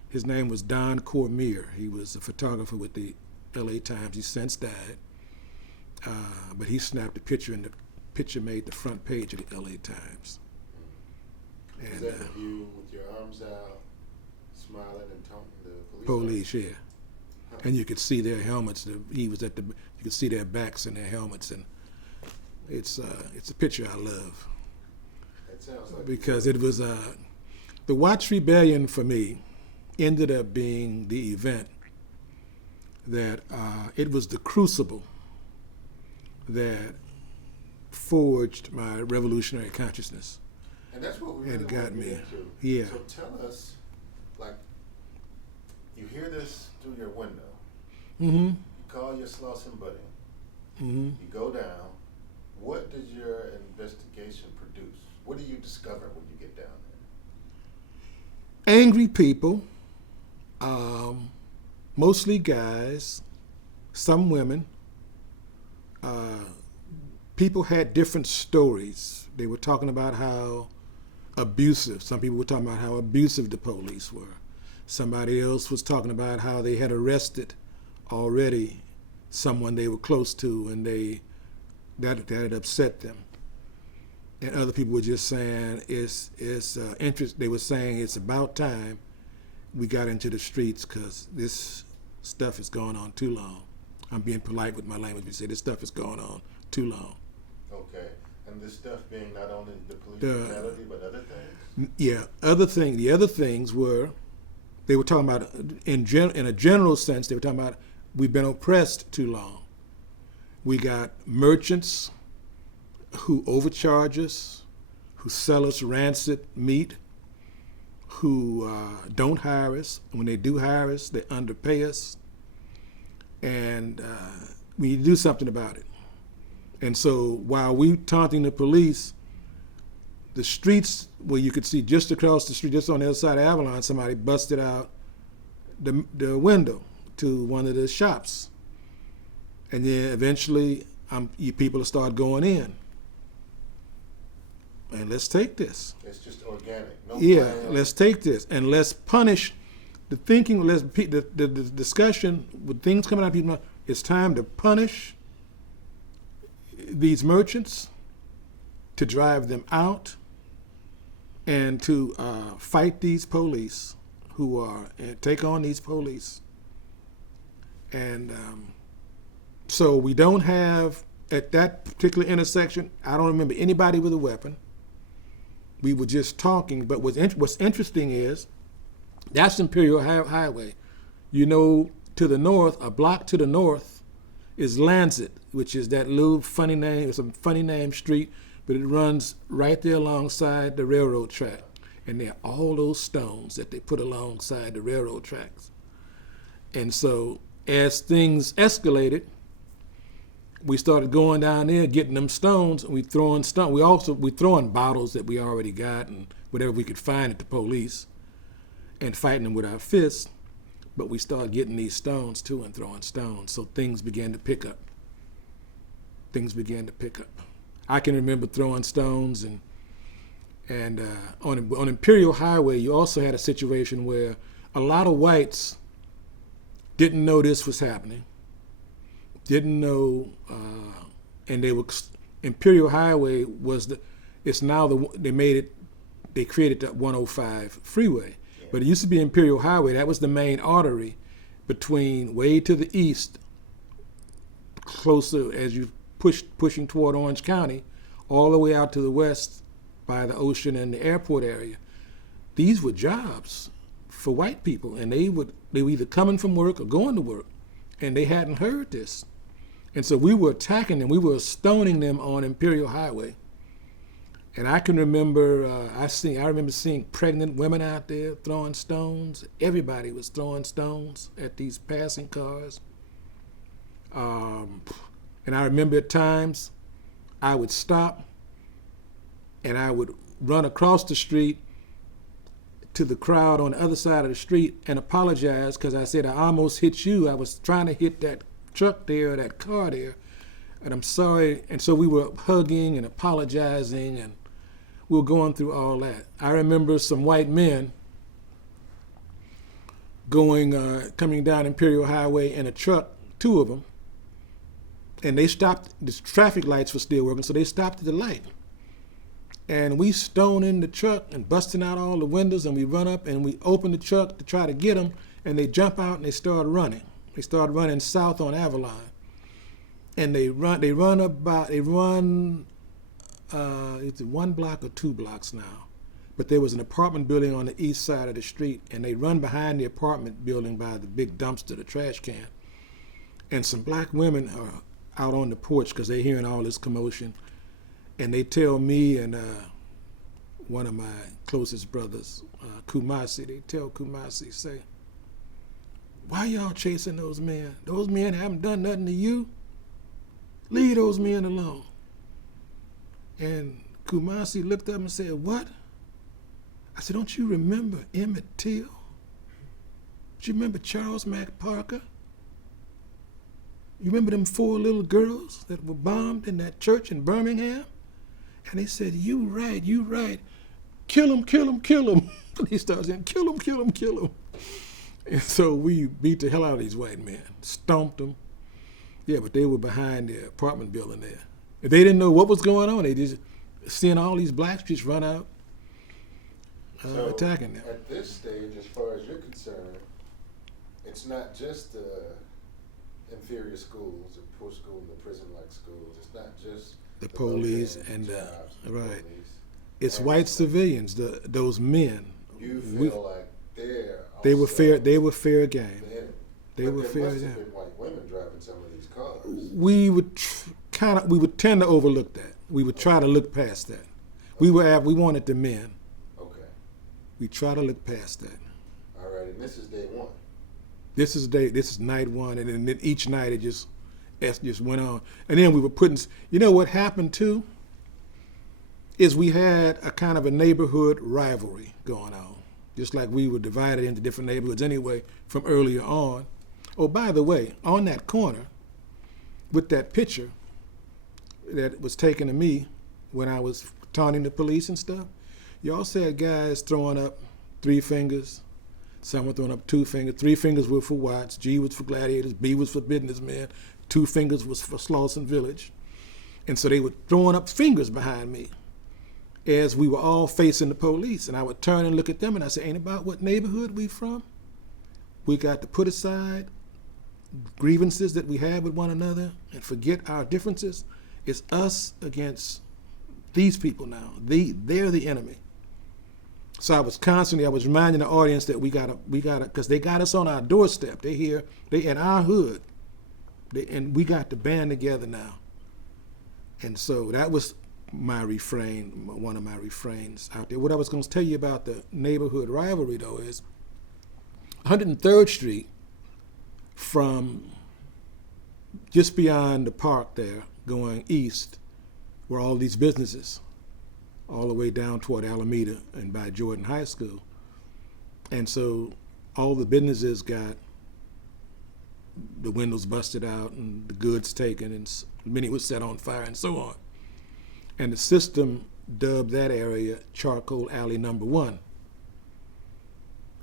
His name was Don Cormier. He was a photographer with the LA Times. He's since died. But he snapped the picture, and the picture made the front page of the LA Times. Is And that the view with your arms out, smiling and taunting the police, yeah. And you could see their helmets. You could see their backs and their helmets, and it's a picture I love That sounds like because it was the Watts Rebellion for me ended up being the event that it was the crucible that forged my revolutionary consciousness. And that's what we really It got want to me. get into. Yeah. So tell us, like, you hear this through your window. Mm-hmm. You call your Slauson buddy. Mm-hmm. You go down. What does your investigation produce? What do you discover when you get down there? Angry people, mostly guys, some women. People had different stories. They were talking about how abusive. Some people were talking about how abusive the police were. Somebody else was talking about how they had arrested already someone they were close to, and that had upset them. And other people were just saying they were saying it's about time we got into the streets because this stuff has gone on too long. I'm being polite with my language. We say this stuff has gone on too long. Okay. And this stuff being not only the police brutality, but other things? Yeah, the other things were, they were talking about, in a general sense, they were talking about we've been oppressed too long. We got merchants who overcharge us, who sell us rancid meat, who don't hire us. When they do hire us, they underpay us. And we need to do something about it. And so while we taunting the police, the streets where you could see just across the street, just on the other side of Avalon, somebody busted out the window to one of the shops. And then eventually people start going in. And let's take this. It's just organic. No plan. Let's take this and let's punish the thinking. The discussion with things coming out of people. It's time to punish these merchants, to drive them out, and to fight these police and take on these police. And so we don't have, at that particular intersection, I don't remember anybody with a weapon. We were just talking, but what's interesting is that's Imperial Highway. You know, to the north, a block to the north, is Lancet, which is that little funny name. It's a funny name street, but it runs right there alongside the railroad track. And there are all those stones that they put alongside the railroad tracks. And so as things escalated, we started going down there, getting them stones, and we throwing stones. We throwing bottles that we already got and whatever we could find at the police, and fighting them with our fists. But we started getting these stones too and throwing stones. So things began to pick up. I can remember throwing stones, and on Imperial Highway, you also had a situation where a lot of whites didn't know this was happening. Didn't know, and Imperial Highway they created the 105 freeway. Yeah. But it used to be Imperial Highway. That was the main artery between way to the east, closer as you pushing toward Orange County, all the way out to the west by the ocean and the airport area. These were jobs for white people, and they were either coming from work or going to work, and they hadn't heard this. And so we were attacking them. We were stoning them on Imperial Highway. And I can remember, I remember seeing pregnant women out there throwing stones. Everybody was throwing stones at these passing cars. And I remember at times I would stop and I would run across the street to the crowd on the other side of the street and apologize because I said, I almost hit you. I was trying to hit that truck there, that car there, and I'm sorry. And so we were hugging and apologizing, and we were going through all that. I remember some white men coming down Imperial Highway in a truck, two of them, and they stopped. The traffic lights were still working, so they stopped at the light. And we stone in the truck and busting out all the windows, and we run up and we open the truck to try to get them, and they jump out and they start running. They start running south on Avalon. And they run it's 1 block or 2 blocks now. But there was an apartment building on the east side of the street, and they run behind the apartment building by the big dumpster, the trash can. And some black women are out on the porch because they're hearing all this commotion. And they tell me and one of my closest brothers, Kumasi, they tell Kumasi, say, "Why y'all chasing those men? Those men haven't done nothing to you. Leave those men alone." And Kumasi looked up and said, "What?" I said, "Don't you remember Emmett Till? Do you remember Charles Mack Parker? You remember them 4 little girls that were bombed in that church in Birmingham?" And he said, "You right, you right. Kill 'em, kill 'em, kill 'em." And he started saying, "Kill 'em, kill 'em, kill 'em." And so we beat the hell out of these white men, stomped them. Yeah, but they were behind the apartment building there. If they didn't know what was going on, they just seeing all these blacks just run out attacking them. At this stage, as far as you're concerned, it's not just the inferior schools, the poor school, and the prison-like schools. It's not just The police and jobs, right. police. It's And white civilians, those men. You feel like They were also fair. They were fair game. the enemy. They But were there fair must have game. been white women driving some of these cars. We would we would tend to overlook that. We would try to look past that. We wanted the men. Okay. We try to look past that. All right, and this is day one. This is night 1, and then each night it just went on. And then we were putting. You know what happened too? Is we had a kind of a neighborhood rivalry going on, just like we were divided into different neighborhoods anyway from earlier on. Oh, by the way, on that corner, with that picture that was taken of me when I was taunting the police and stuff, y'all said guys throwing up 3 fingers, some were throwing up 2 fingers. 3 fingers were for Watts, G was for Gladiators, B was for Businessmen, 2 fingers was for Slauson Village. And so they were throwing up fingers behind me as we were all facing the police. And I would turn and look at them and I say, "Ain't about what neighborhood we from. We got to put aside grievances that we have with one another and forget our differences. It's us against these people now. They're the enemy." So I was reminding the audience that we gotta, because they got us on our doorstep. They in our hood, and we got to band together now. And so that was my refrain, one of my refrains out there. What I was going to tell you about the neighborhood rivalry, though, is 103rd Street, from just beyond the park there, going east, were all these businesses, all the way down toward Alameda and by Jordan High School. And so all the businesses got the windows busted out and the goods taken, and many were set on fire and so on. And the system dubbed that area Charcoal Alley Number 1.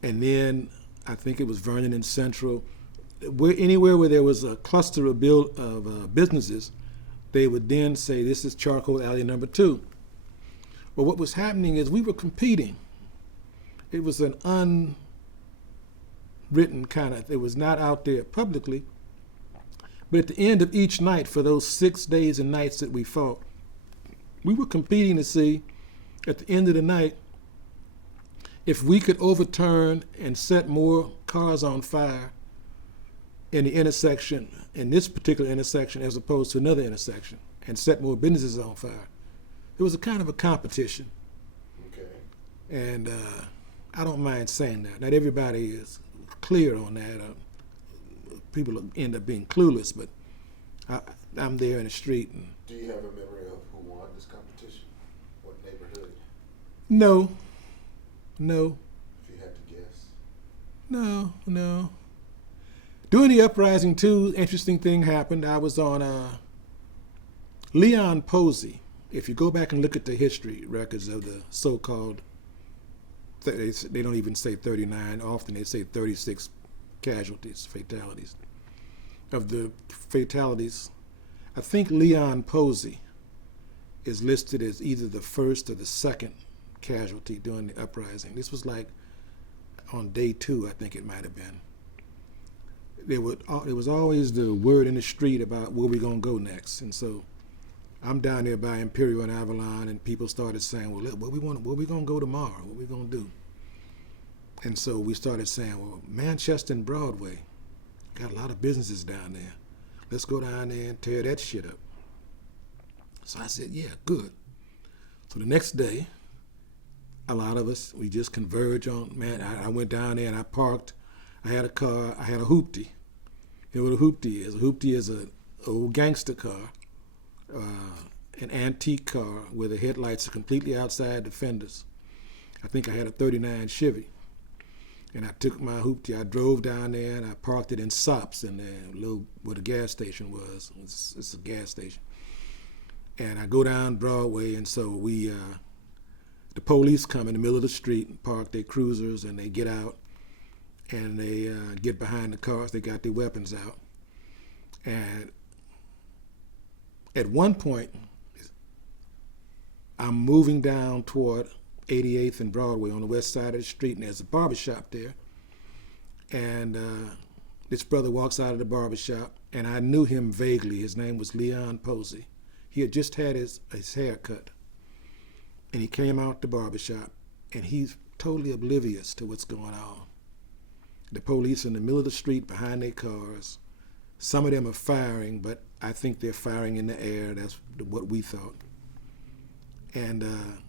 And then I think it was Vernon and Central. Anywhere where there was a cluster of businesses, they would then say, "This is Charcoal Alley Number 2. Well, what was happening is we were competing. It was an unwritten kind of, it was not out there publicly. But at the end of each night, for those 6 days and nights that we fought, we were competing to see, at the end of the night, if we could overturn and set more cars on fire in the intersection, in this particular intersection, as opposed to another intersection, and set more businesses on fire. It was a kind of a competition. Okay. And I don't mind saying that. Not everybody is clear on that. People end up being clueless, but I'm there in the street. And Do you have a memory of who won this competition? What neighborhood? No. If you had to guess. No. During the uprising, too, interesting thing happened. I was on Leon Posey. If you go back and look at the history records of the so-called, they don't even say 39, often they say 36 fatalities. Of the fatalities, I think Leon Posey is listed as either the first or the second casualty during the uprising. This was like on day 2, I think it might have been. There was always the word in the street about where we gonna go next, and so I'm down there by Imperial and Avalon, and people started saying, "Well, where we gonna go tomorrow? What we gonna do?" And so we started saying, "Well, Manchester and Broadway got a lot of businesses down there. Let's go down there and tear that shit up." So I said, "Yeah, good." So the next day, a lot of us, we just converge on, man, I went down there and I parked. I had a car, I had a hoopty. You know what a hoopty is? A hoopty is an old gangster car, an antique car where the headlights are completely outside the fenders. I think I had a 39 Chevy. And I took my hoopty, I drove down there and I parked it in Sops in there, where the gas station was. It's a gas station. And I go down Broadway, and so the police come in the middle of the street and park their cruisers, and they get out and they get behind the cars. They got their weapons out. And at one point, I'm moving down toward 88th and Broadway on the west side of the street, and there's a barbershop there. And this brother walks out of the barbershop, and I knew him vaguely. His name was Leon Posey. He had just had his hair cut. And he came out the barbershop, and he's totally oblivious to what's going on. The police in the middle of the street behind their cars. Some of them are firing, but I think they're firing in the air. That's what we thought. And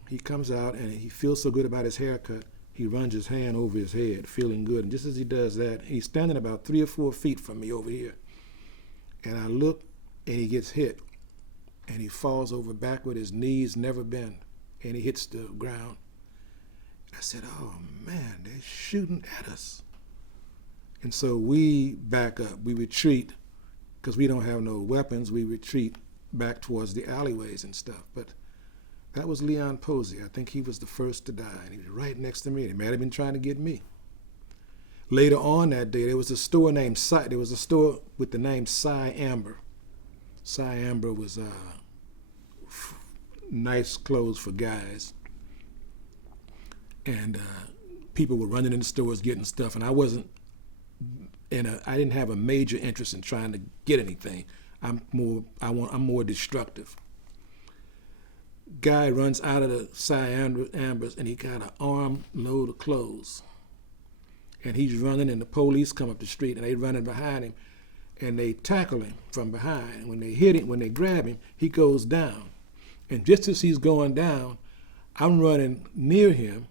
he comes out, and he feels so good about his haircut, he runs his hand over his head, feeling good. And just as he does that, he's standing about 3 or 4 feet from me over here. And I look, and he gets hit. And he falls over backward, his knees never bend, and he hits the ground. I said, "Oh man, they're shooting at us." And so we back up, we retreat, because we don't have no weapons, we retreat back towards the alleyways and stuff. But that was Leon Posey. I think he was the first to die, and he was right next to me. They might have been trying to get me. Later on that day, there was a store with the name Cy Amber. Cy Amber was nice clothes for guys. And people were running in the stores getting stuff, and I didn't have a major interest in trying to get anything. I'm more destructive. Guy runs out of the Cy Ambers, and he got an armload of clothes. And he's running, and the police come up the street, and they running behind him, and they tackle him from behind. And when they hit him, when they grab him, he goes down. And just as he's going down, I'm running near him,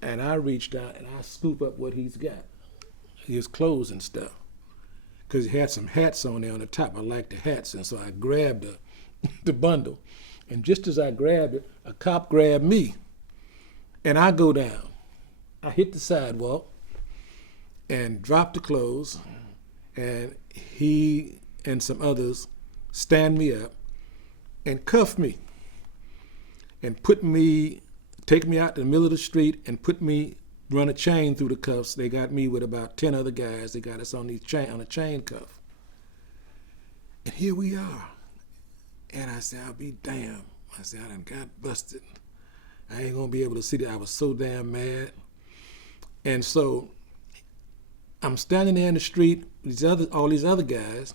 and I reach down and I scoop up what he's got, his clothes and stuff, because he had some hats on there on the top. I like the hats, and so I grabbed the bundle. And just as I grabbed it, a cop grabbed me, and I go down. I hit the sidewalk and drop the clothes, and he and some others stand me up and cuff me and take me out to the middle of the street and run a chain through the cuffs. They got me with about 10 other guys. They got us on a chain cuff. And here we are. And I said, I'll be damned. I said, I done got busted. I ain't gonna be able to see that. I was so damn mad. And so I'm standing there in the street with all these other guys,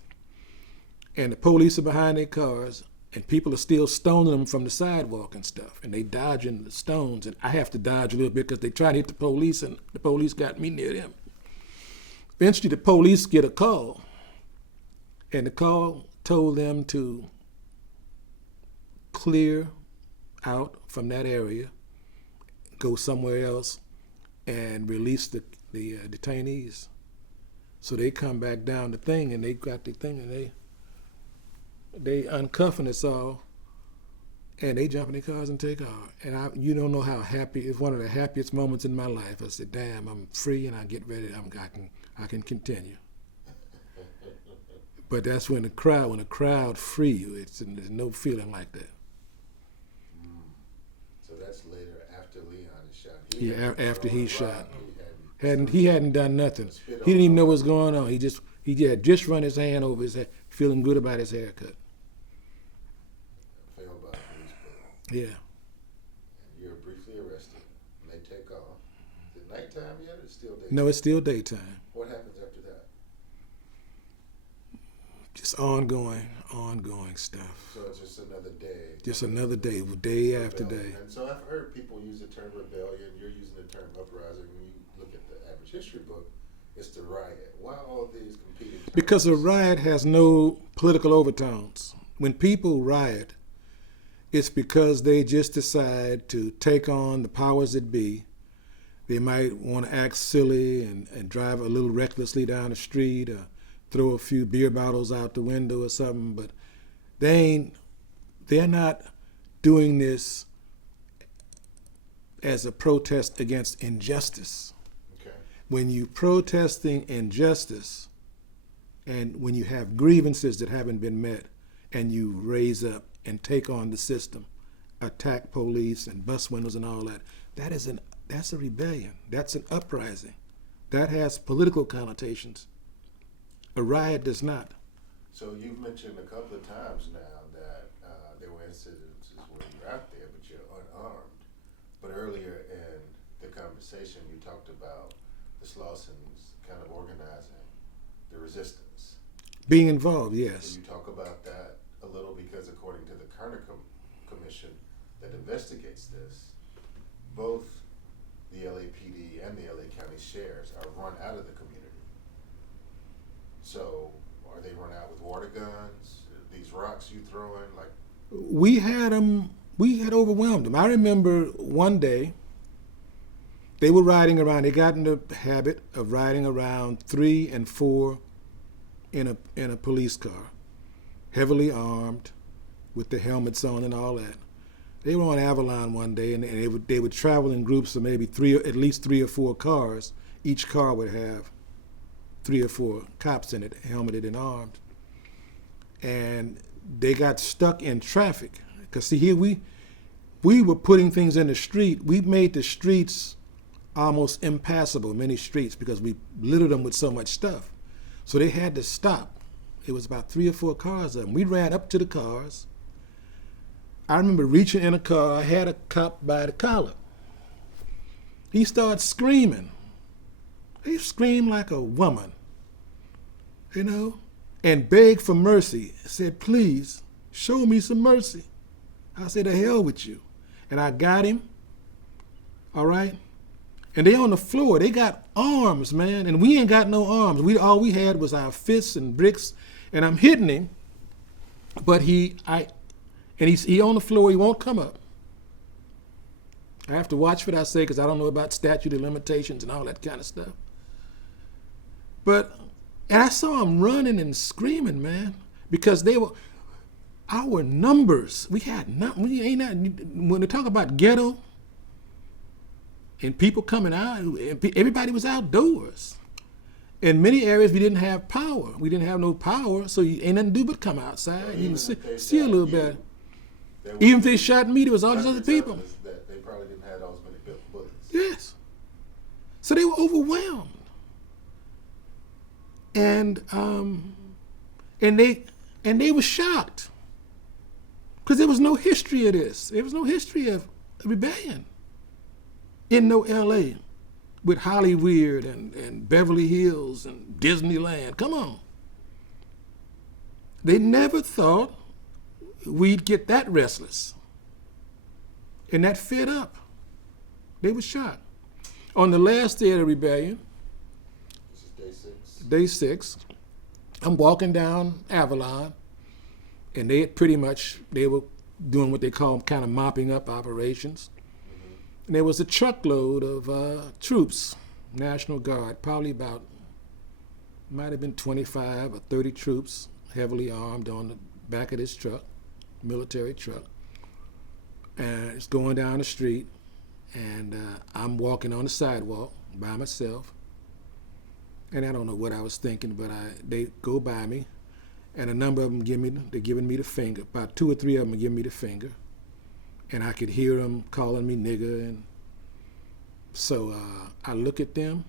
and the police are behind their cars, and people are still stoning them from the sidewalk and stuff, and they dodging the stones, and I have to dodge a little bit because they try to hit the police, and the police got me near them. Eventually, the police get a call, and the call told them to clear out from that area, go somewhere else, and release the detainees. So they come back down the thing, and they got the thing, and they uncuffing us all, and they jump in their cars and take off. And you don't know how happy, it's one of the happiest moments in my life. I said, damn, I'm free, and I get ready, I can continue. But that's when the crowd free you, there's no feeling like that. So that's later after Leon is shot. After he's shot. He hadn't done nothing. He didn't even know what's going on. He had just run his hand over his head, feeling good about his haircut. Fell by. Yeah. And you're briefly arrested, and they take off. Is it nighttime yet, or it's still daytime? No, it's still daytime. What happens after that? Just ongoing stuff. So it's just another day. Just another day, day after Rebellion. day. And so I've heard people use the term rebellion. You're using the term uprising. When you look at the average history book, it's the riot. Why all these competing terms? Because a riot has no political overtones. When people riot, it's because they just decide to take on the powers that be. They might want to act silly and drive a little recklessly down the street or throw a few beer bottles out the window or something, but they're not doing this as a protest against injustice. Okay. When you protesting injustice and when you have grievances that haven't been met and you raise up and take on the system, attack police and bust windows and all that, that's a rebellion. That's an uprising. That has political connotations. A riot does not. So you've mentioned a couple of times now that there were incidences where you're out there, but you're unarmed. But earlier in the conversation, you talked about the Slausons kind of organizing the resistance. Being involved, Can yes. you talk about that a little? Because according to the Kerner Commission that investigates this, both the LAPD and the LA County Sheriffs are run out of the community. So are they run out with water guns? These rocks you throw in, like? We had overwhelmed them. I remember one day they were riding around. They got in the habit of riding around 3 and 4 in a police car, heavily armed, with the helmets on and all that. They were on Avalon one day, and they would travel in groups of maybe at least 3 or 4 cars. Each car would have 3 or 4 cops in it, helmeted and armed. And they got stuck in traffic. Because see, here we were putting things in the street. We made the streets almost impassable, many streets, because we littered them with so much stuff. So they had to stop. It was about 3 or 4 cars of them. We ran up to the cars. I remember reaching in a car. I had a cop by the collar. He started screaming. He screamed like a woman, you know, and begged for mercy. Said, please, show me some mercy. I said, the hell with you. And I got him, all right? And they on the floor. They got arms, man, and we ain't got no arms. All we had was our fists and bricks, and I'm hitting him, but he's on the floor. He won't come up. I have to watch what I say because I don't know about statute of limitations and all that kind of stuff. And I saw them running and screaming, man, because they were our numbers. We had when they talk about ghetto and people coming out, everybody was outdoors. In many areas, we didn't have power. We didn't have no power, so you ain't nothing to do but come outside. You can see a little bit. Even if they shot me, there was all these other people. That they probably didn't have those many bullets. Yes. So they were overwhelmed. And they were shocked because there was no history of this. There was no history of rebellion in no LA with Hollywood and Beverly Hills and Disneyland. Come on. They never thought we'd get that restless and that fed up. They were shocked. On the last day of the rebellion, This is day 6, I'm walking down Avalon, and they were doing what they call kind of mopping up operations. And there was a truckload of troops, National Guard, probably might have been 25 or 30 troops, heavily armed on the back of this truck, military truck. And it's going down the street, and I'm walking on the sidewalk by myself. And I don't know what I was thinking, but they go by me, and a number of them they're giving me the finger. About 2 or 3 of them are giving me the finger, and I could hear them calling me nigger. And so I look at them,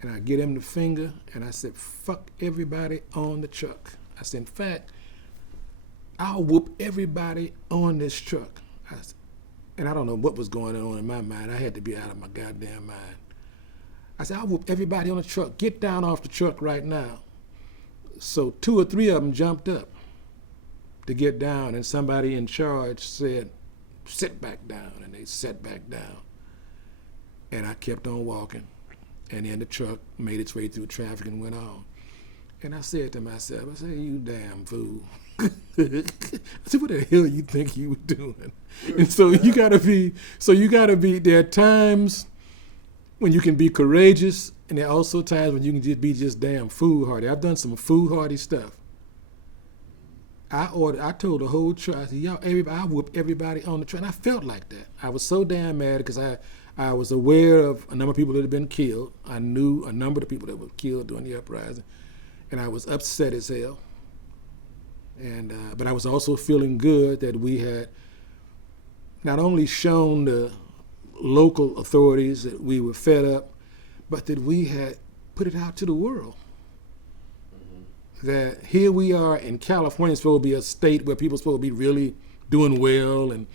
and I get them the finger, and I said, fuck everybody on the truck. I said, in fact, I'll whoop everybody on this truck. And I don't know what was going on in my mind. I had to be out of my goddamn mind. I said, I'll whoop everybody on the truck. Get down off the truck right now. So 2 or 3 of them jumped up to get down, and somebody in charge said, sit back down, and they sat back down. And I kept on walking, and then the truck made its way through traffic and went on. And I said to myself, I said, you damn fool. I said, what the hell you think you were doing? And so you gotta be, there are times when you can be courageous, and there are also times when you can just be damn foolhardy. I've done some foolhardy stuff. I told the whole truck, I said, y'all, I whooped everybody on the truck. And I felt like that. I was so damn mad because I was aware of a number of people that had been killed. I knew a number of people that were killed during the uprising. And I was upset as hell. And but I was also feeling good that we had not only shown the local authorities that we were fed up, but that we had put it out to the world. That here we are in California, it's supposed to be a state where people are supposed to be really doing well. And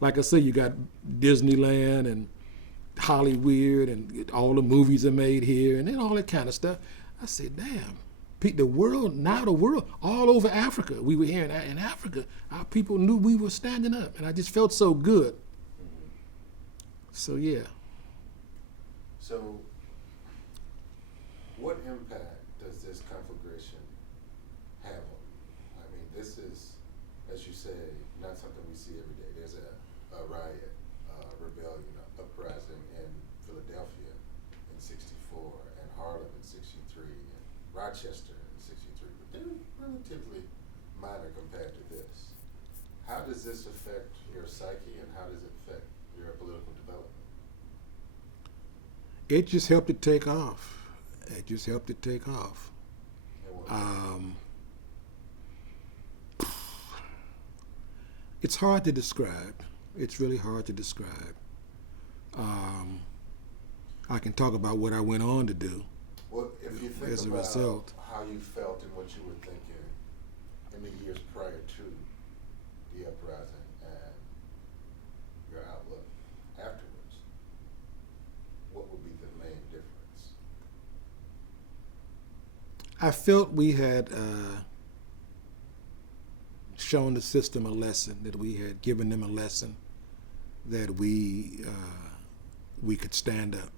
like I say, you got Disneyland and Hollywood and all the movies are made here and then all that kind of stuff. I said, damn, the world, all over Africa, we were here in Africa, our people knew we were standing up, and I just felt so good. So, yeah. So, what impact does this conflagration have on you? I mean, this is, as you say, not something we see every day. There's a riot, rebellion, uprising in Philadelphia in '64, and Harlem in '63, and Rochester in '63, but they're relatively minor compared to this. How does this affect your psyche, and how does it affect your political development? It just helped it take off. It's hard to describe. It's really hard to describe. I can talk about what I went on to do. Well, if you think as a about result. how you felt and what you were thinking in the years prior to the uprising and your outlook afterwards, what would be the main difference? I felt we had shown the system a lesson, that we had given them a lesson, that we could stand up,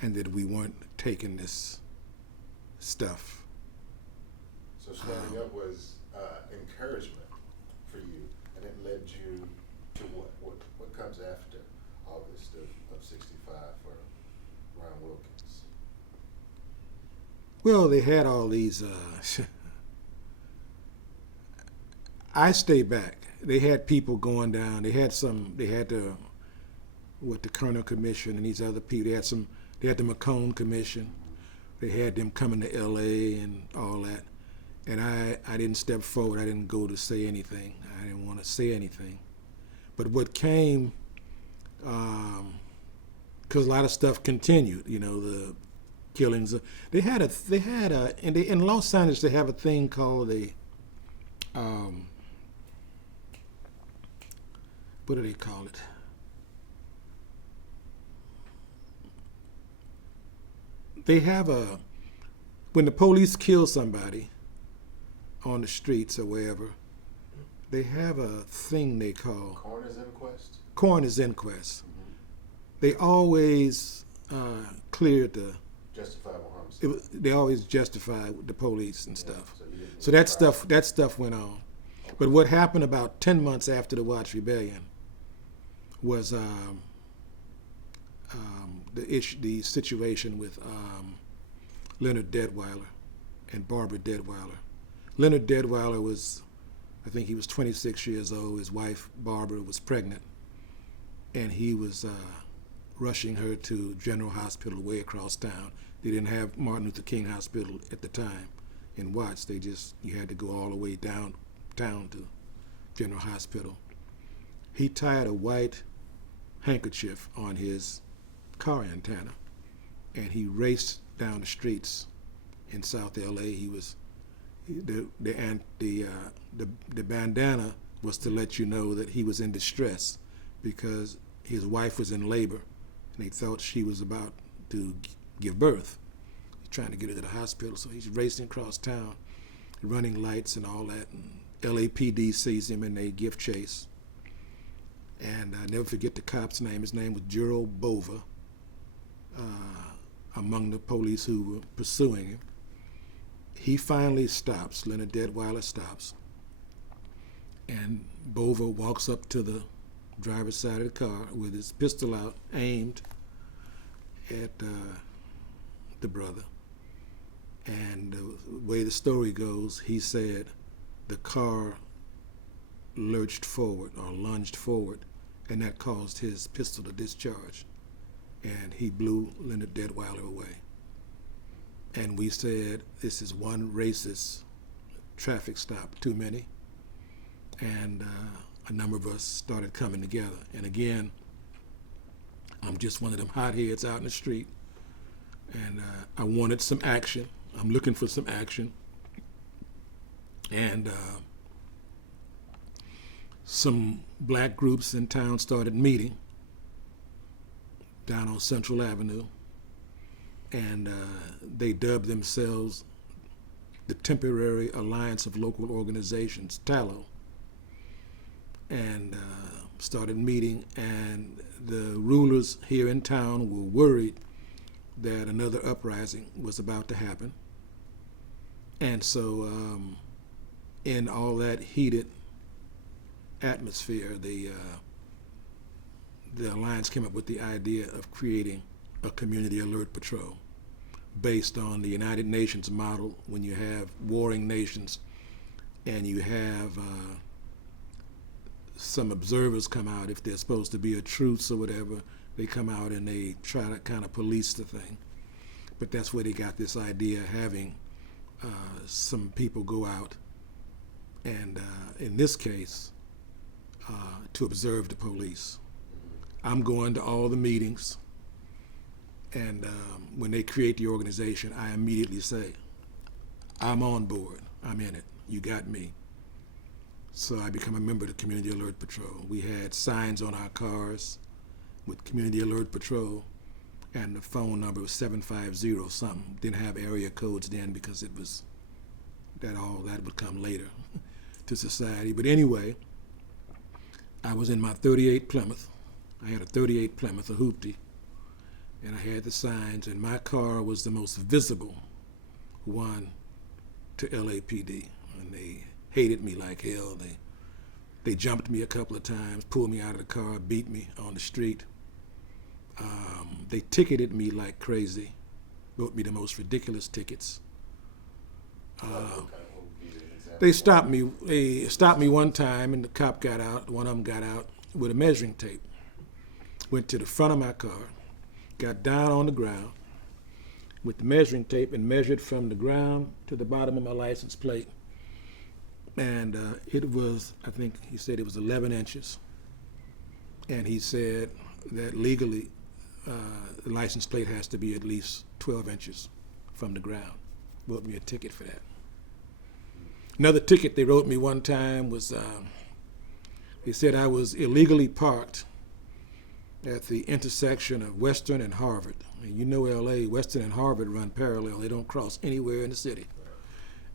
and that we weren't taking this stuff. So standing up was encouragement for you, and it led you to what? What comes after August of '65 for Ron Wilkins? Well, they had all these. I stayed back. They had people going down. They had the Kerner Commission and these other people. They had the McCone Commission. They had them coming to L.A. and all that. And I didn't step forward. I didn't go to say anything. I didn't want to say anything. But what came, because a lot of stuff continued. You know, the killings. In Los Angeles they have a thing called what do they call it? They have when the police kill somebody on the streets or wherever, they have a thing they call coroner's inquest. Mm-hmm. They always cleared the justifiable homicide. They always justified the police and stuff. So that stuff went on. Okay. But what happened about 10 months after the Watts Rebellion was the situation with Leonard Deadweiler and Barbara Deadweiler. Leonard Deadweiler was, I think he was 26 years old. His wife, Barbara, was pregnant, and he was rushing her to General Hospital way across town. They didn't have Martin Luther King Hospital at the time in Watts. You had to go all the way downtown to General Hospital. He tied a white handkerchief on his car antenna, and he raced down the streets in South LA. He was The bandana was to let you know that he was in distress because his wife was in labor and they thought she was about to give birth. He's trying to get her to the hospital, so he's racing across town, running lights and all that, and LAPD sees him and they give chase. And I never forget the cop's name. His name was Gerald Bova, among the police who were pursuing him. He finally stops, Leonard Detweiler stops, and Bova walks up to the driver's side of the car with his pistol out, aimed at the brother. And the way the story goes, he said the car lurched forward or lunged forward, and that caused his pistol to discharge, and he blew Leonard Detweiler away. And we said, this is one racist traffic stop too many, and a number of us started coming together. And again, I'm just one of them hotheads out in the street, and I wanted some action. I'm looking for some action. And some black groups in town started meeting down on Central Avenue, and they dubbed themselves the Temporary Alliance of Local Organizations, TALO, and started meeting, and the rulers here in town were worried that another uprising was about to happen. And so in all that heated atmosphere, the Alliance came up with the idea of creating a community alert patrol based on the United Nations model. When you have warring nations and you have some observers come out, if there's supposed to be a truce or whatever, they come out and they try to kind of police the thing. But that's where they got this idea of having some people go out and, in this case, to observe the police. I'm going to all the meetings, and when they create the organization, I immediately say, I'm on board, I'm in it, you got me. So I become a member of the Community Alert Patrol. We had signs on our cars with Community Alert Patrol, and the phone number was 750 something. Didn't have area codes then because it was all that would come later to society. But anyway, I was in my 38 Plymouth. I had a 38 Plymouth, a hoopty, and I had the signs, and my car was the most visible one to LAPD, and they hated me like hell. They jumped me a couple of times, pulled me out of the car, beat me on the street. They ticketed me like crazy, wrote me the most ridiculous tickets. They stopped me one time, and the cop got out, one of them got out with a measuring tape. Went to the front of my car, got down on the ground with the measuring tape and measured from the ground to the bottom of my license plate. And it was, I think he said it was 11 inches. And he said that legally the license plate has to be at least 12 inches from the ground. Wrote me a ticket for that. Another ticket they wrote me one time was, they said I was illegally parked at the intersection of Western and Harvard. And you know LA, Western and Harvard run parallel. They don't cross anywhere in the city.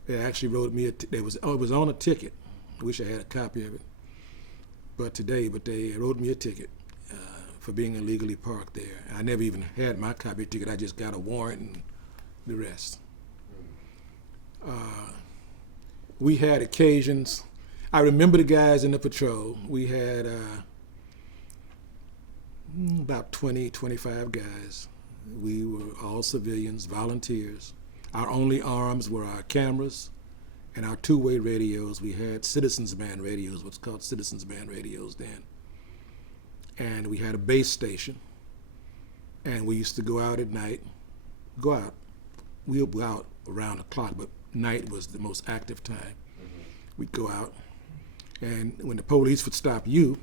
They actually wrote me, it was on a ticket. I wish I had a copy of it. But they wrote me a ticket for being illegally parked there. I never even had my copy of the ticket. I just got a warrant and the rest. We had occasions. I remember the guys in the patrol. We had about 20, 25 guys. We were all civilians, volunteers. Our only arms were our cameras and our two-way radios. We had citizens band radios, what's called citizens band radios then. And we had a base station. And we used to go out at night. We'd go out around the clock, but night was the most active time. Mm-hmm. We'd go out, and when the police would stop you,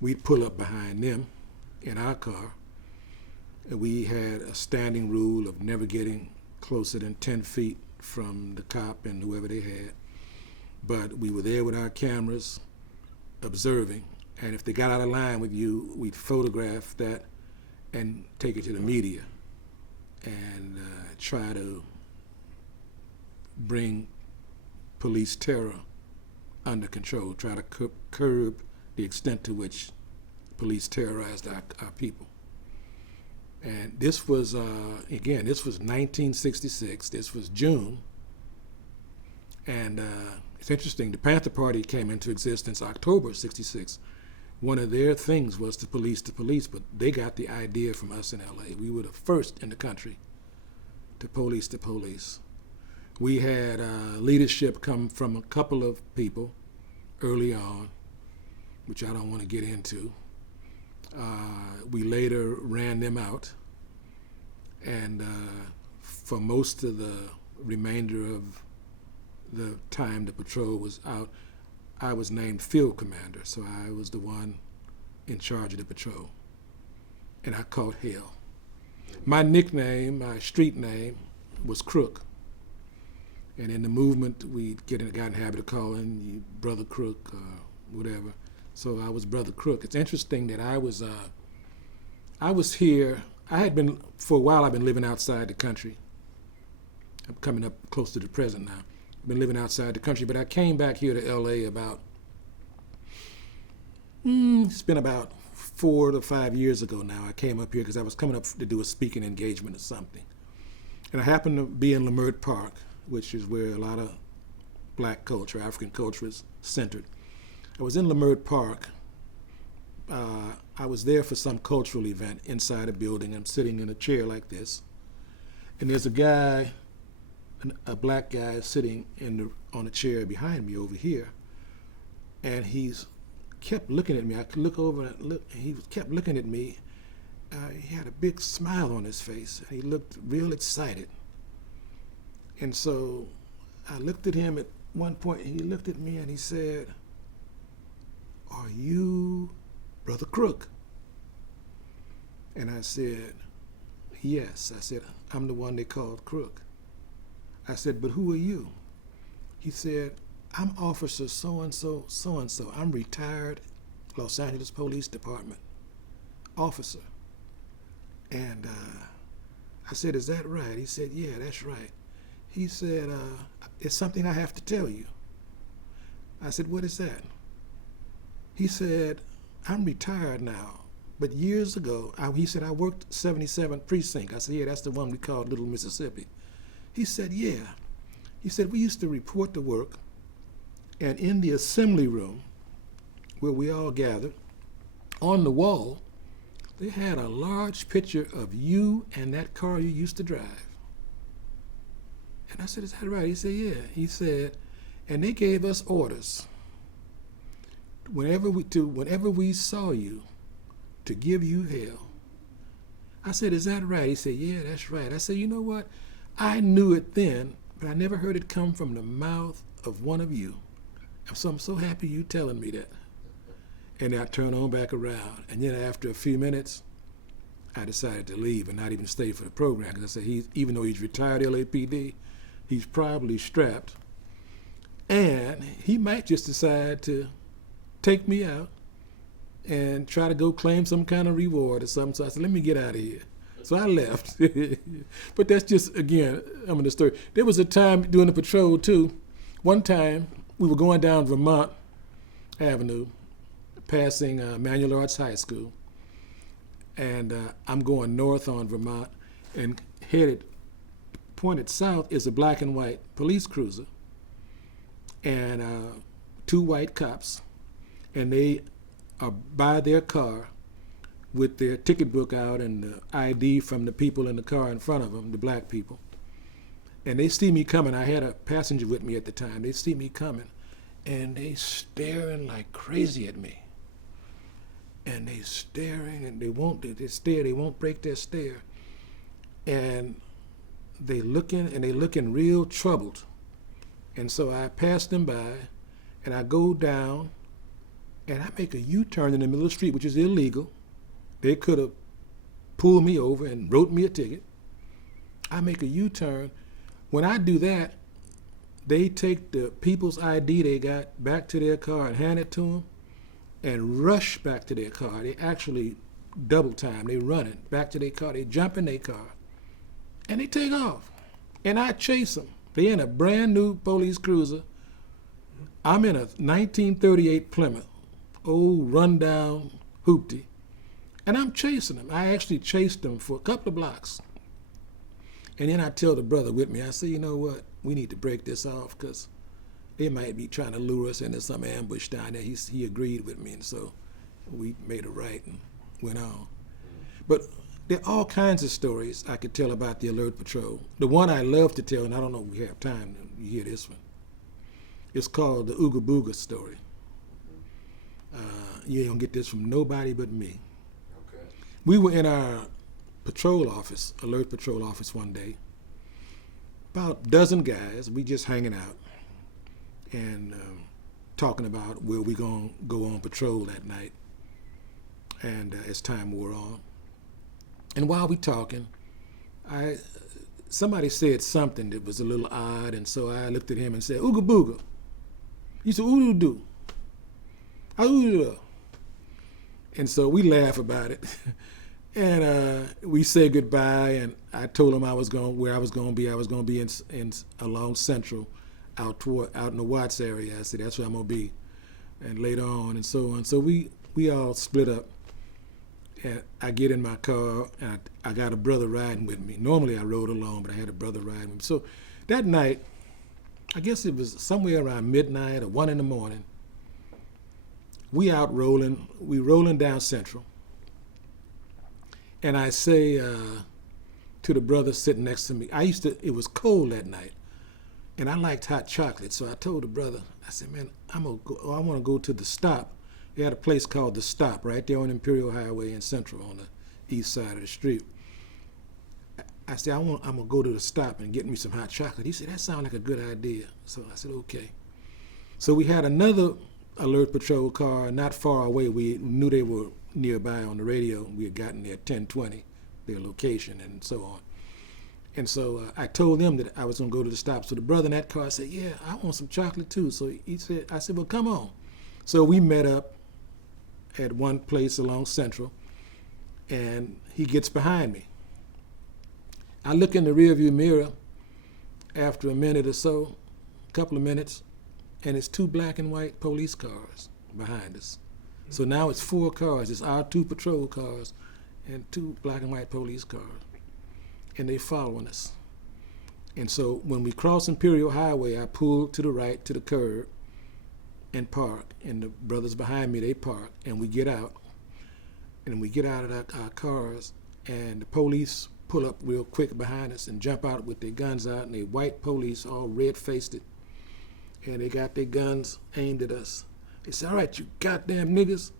we'd pull up behind them in our car. And we had a standing rule of never getting closer than 10 feet from the cop and whoever they had. But we were there with our cameras, observing, and if they got out of line with you, we'd photograph that and take it to the media and try to bring police terror under control, try to curb the extent to which police terrorized our people. And this was, again, this was 1966, this was June, and it's interesting, the Panther Party came into existence October '66. One of their things was to police the police, but they got the idea from us in LA. We were the first in the country to police the police. We had leadership come from a couple of people early on, which I don't want to get into. We later ran them out, and for most of the remainder of the time the patrol was out, I was named field commander, so I was the one in charge of the patrol, and I caught hell. My nickname, my street name, was Crook, and in the movement we got in the habit of calling you Brother Crook or whatever. So I was Brother Crook. It's interesting that I was here. I had been, for a while, I've been living outside the country. I'm coming up close to the present now. I've been living outside the country, but I came back here to LA about, it's been about 4 to 5 years ago now. I came up here because I was coming up to do a speaking engagement or something. And I happened to be in Leimert Park, which is where a lot of black culture, African culture is centered. I was in Leimert Park. I was there for some cultural event inside a building. I'm sitting in a chair like this, and there's a guy, a black guy, sitting on a chair behind me over here, and he's kept looking at me. I could look over and look, and he kept looking at me. He had a big smile on his face, and he looked real excited. And so I looked at him at one point, and he looked at me and he said, "Are you Brother Crook?" And I said, "Yes." I said, "I'm the one they called Crook." I said, "But who are you?" He said, "I'm Officer so-and-so, so-and-so. I'm retired Los Angeles Police Department officer." And I said, "Is that right?" He said, "Yeah, that's right." He said, "It's something I have to tell you." I said, "What is that?" He said, "I'm retired now, but years ago," he said, "I worked 77th Precinct." I said, "Yeah, that's the one we called Little Mississippi." He said, "Yeah." He said, "We used to report to work, and in the assembly room where we all gathered, on the wall, they had a large picture of you and that car you used to drive." And I said, "Is that right?" He said, "Yeah." He said, "And they gave us orders whenever we saw you, to give you hell." I said, "Is that right?" He said, "Yeah, that's right." I said, "You know what? I knew it then, but I never heard it come from the mouth of one of you. So I'm so happy you telling me that." And I turned on back around. And then after a few minutes, I decided to leave and not even stay for the program. Because I said, even though he's retired LAPD, he's probably strapped. And he might just decide to take me out and try to go claim some kind of reward or something. So I said, "Let me get out of here." So I left. But that's just, again, I'm in the story. There was a time during the patrol too. One time we were going down Vermont Avenue, passing Manual Arts High School. And I'm going north on Vermont, and pointed south is a black and white police cruiser and 2 white cops. And they are by their car with their ticket book out and the ID from the people in the car in front of them, the black people. And they see me coming. I had a passenger with me at the time. They see me coming, and they staring like crazy at me. And they staring, and they stare, they won't break their stare. And they looking real troubled. And so I pass them by, and I go down, and I make a U-turn in the middle of the street, which is illegal. They could have pulled me over and wrote me a ticket. I make a U-turn, When I do that, they take the people's ID they got back to their car and hand it to them and rush back to their car. They actually double time. They run it back to their car. They jump in their car and they take off. And I chase them. They're in a brand new police cruiser. I'm in a 1938 Plymouth, old rundown hoopty, and I'm chasing them. I actually chased them for a couple of blocks. And then I tell the brother with me, I say, you know what, we need to break this off because they might be trying to lure us into some ambush down there. He agreed with me, and so we made a right and went on. But there are all kinds of stories I could tell about the Alert Patrol. The one I love to tell, and I don't know if we have time to hear this one, it's called the Ooga Booga story. You ain't gonna get this from nobody but me. Okay. We were in our patrol office, Alert Patrol office one day, about a dozen guys, we just hanging out and talking about where we gonna go on patrol that night, and as time wore on. And while we talking, somebody said something that was a little odd, and so I looked at him and said, Ooga Booga. He said, Ooga Doo. And so we laugh about it. And we say goodbye, and I told him where I was going to be. I was going to be in along Central, out in the Watts area. I said, that's where I'm going to be. And later on, and so on. So we all split up. And I get in my car, and I got a brother riding with me. Normally I rode alone, but I had a brother riding with me. So that night, I guess it was somewhere around midnight or 1 in the morning, we rolling down Central. And I say to the brother sitting next to me, it was cold that night, and I liked hot chocolate. So I told the brother, I said, man, I want to go to the Stop. They had a place called the Stop right there on Imperial Highway in Central on the east side of the street. I said, I'm going to go to the Stop and get me some hot chocolate. He said, that sounds like a good idea. So I said, okay. So we had another Alert Patrol car not far away. We knew they were nearby on the radio. We had gotten there at 10:20, their location and so on. And so I told them that I was going to go to the Stop. So the brother in that car said, yeah, I want some chocolate too. So I said, well, come on. So we met up at one place along Central, and he gets behind me. I look in the rearview mirror after a minute or so, a couple of minutes, and it's 2 black and white police cars behind us. So now it's 4 cars. It's our 2 patrol cars and 2 black and white police cars. And they following us. And so when we cross Imperial Highway, I pull to the right to the curb and park. And the brothers behind me, they park. And we get out. And we get out of our cars. And the police pull up real quick behind us and jump out with their guns out. And they white police, all red-faced. And they got their guns aimed at us. They said, all right, you goddamn niggas,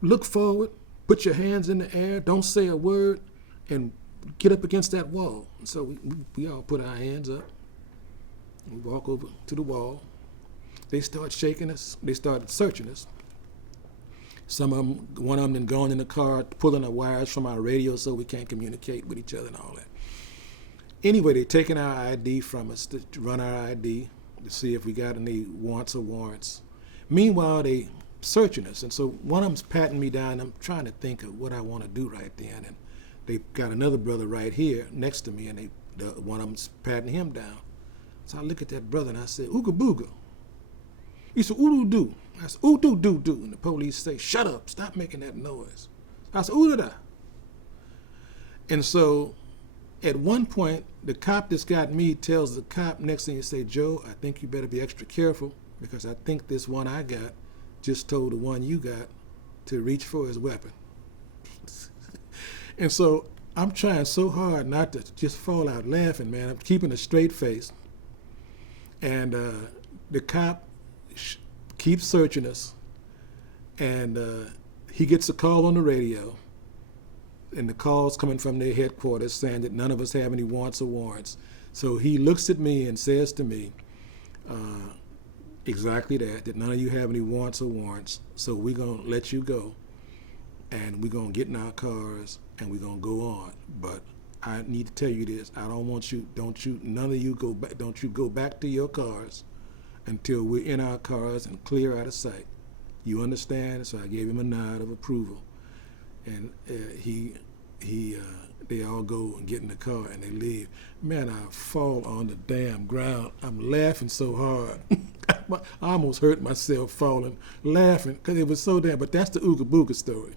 look forward, put your hands in the air, don't say a word, and get up against that wall. And so we all put our hands up. We walk over to the wall. They start shaking us. They started searching us. One of them then gone in the car, pulling the wires from our radio so we can't communicate with each other and all that. Anyway, they taking our ID from us to run our ID to see if we got any wants or warrants. Meanwhile, they searching us, and so one of them's patting me down. I'm trying to think of what I want to do right then, and they got another brother right here next to me, and one of them's patting him down. So I look at that brother and I said, Ooga Booga. He said, Oodoo doo. I said, Oodoo doo doo. And the police say, shut up, stop making that noise. I said, Oodoo da. And so at one point, the cop that's got me tells the cop next thing, he say, Joe, I think you better be extra careful because I think this one I got just told the one you got to reach for his weapon. And so I'm trying so hard not to just fall out laughing, man. I'm keeping a straight face. And the cop keeps searching us. And he gets a call on the radio. And the call's coming from their headquarters saying that none of us have any wants or warrants. So he looks at me and says to me, exactly that none of you have any wants or warrants. So we're going to let you go. And we're going to get in our cars and we're going to go on. But I need to tell you this. I don't want you. None of you go back. Don't you go back to your cars until we're in our cars and clear out of sight. You understand? So I gave him a nod of approval, and they all go and get in the car and they leave. Man, I fall on the damn ground. I'm laughing so hard. I almost hurt myself falling, laughing, because it was so damn. But that's the Ooga Booga story.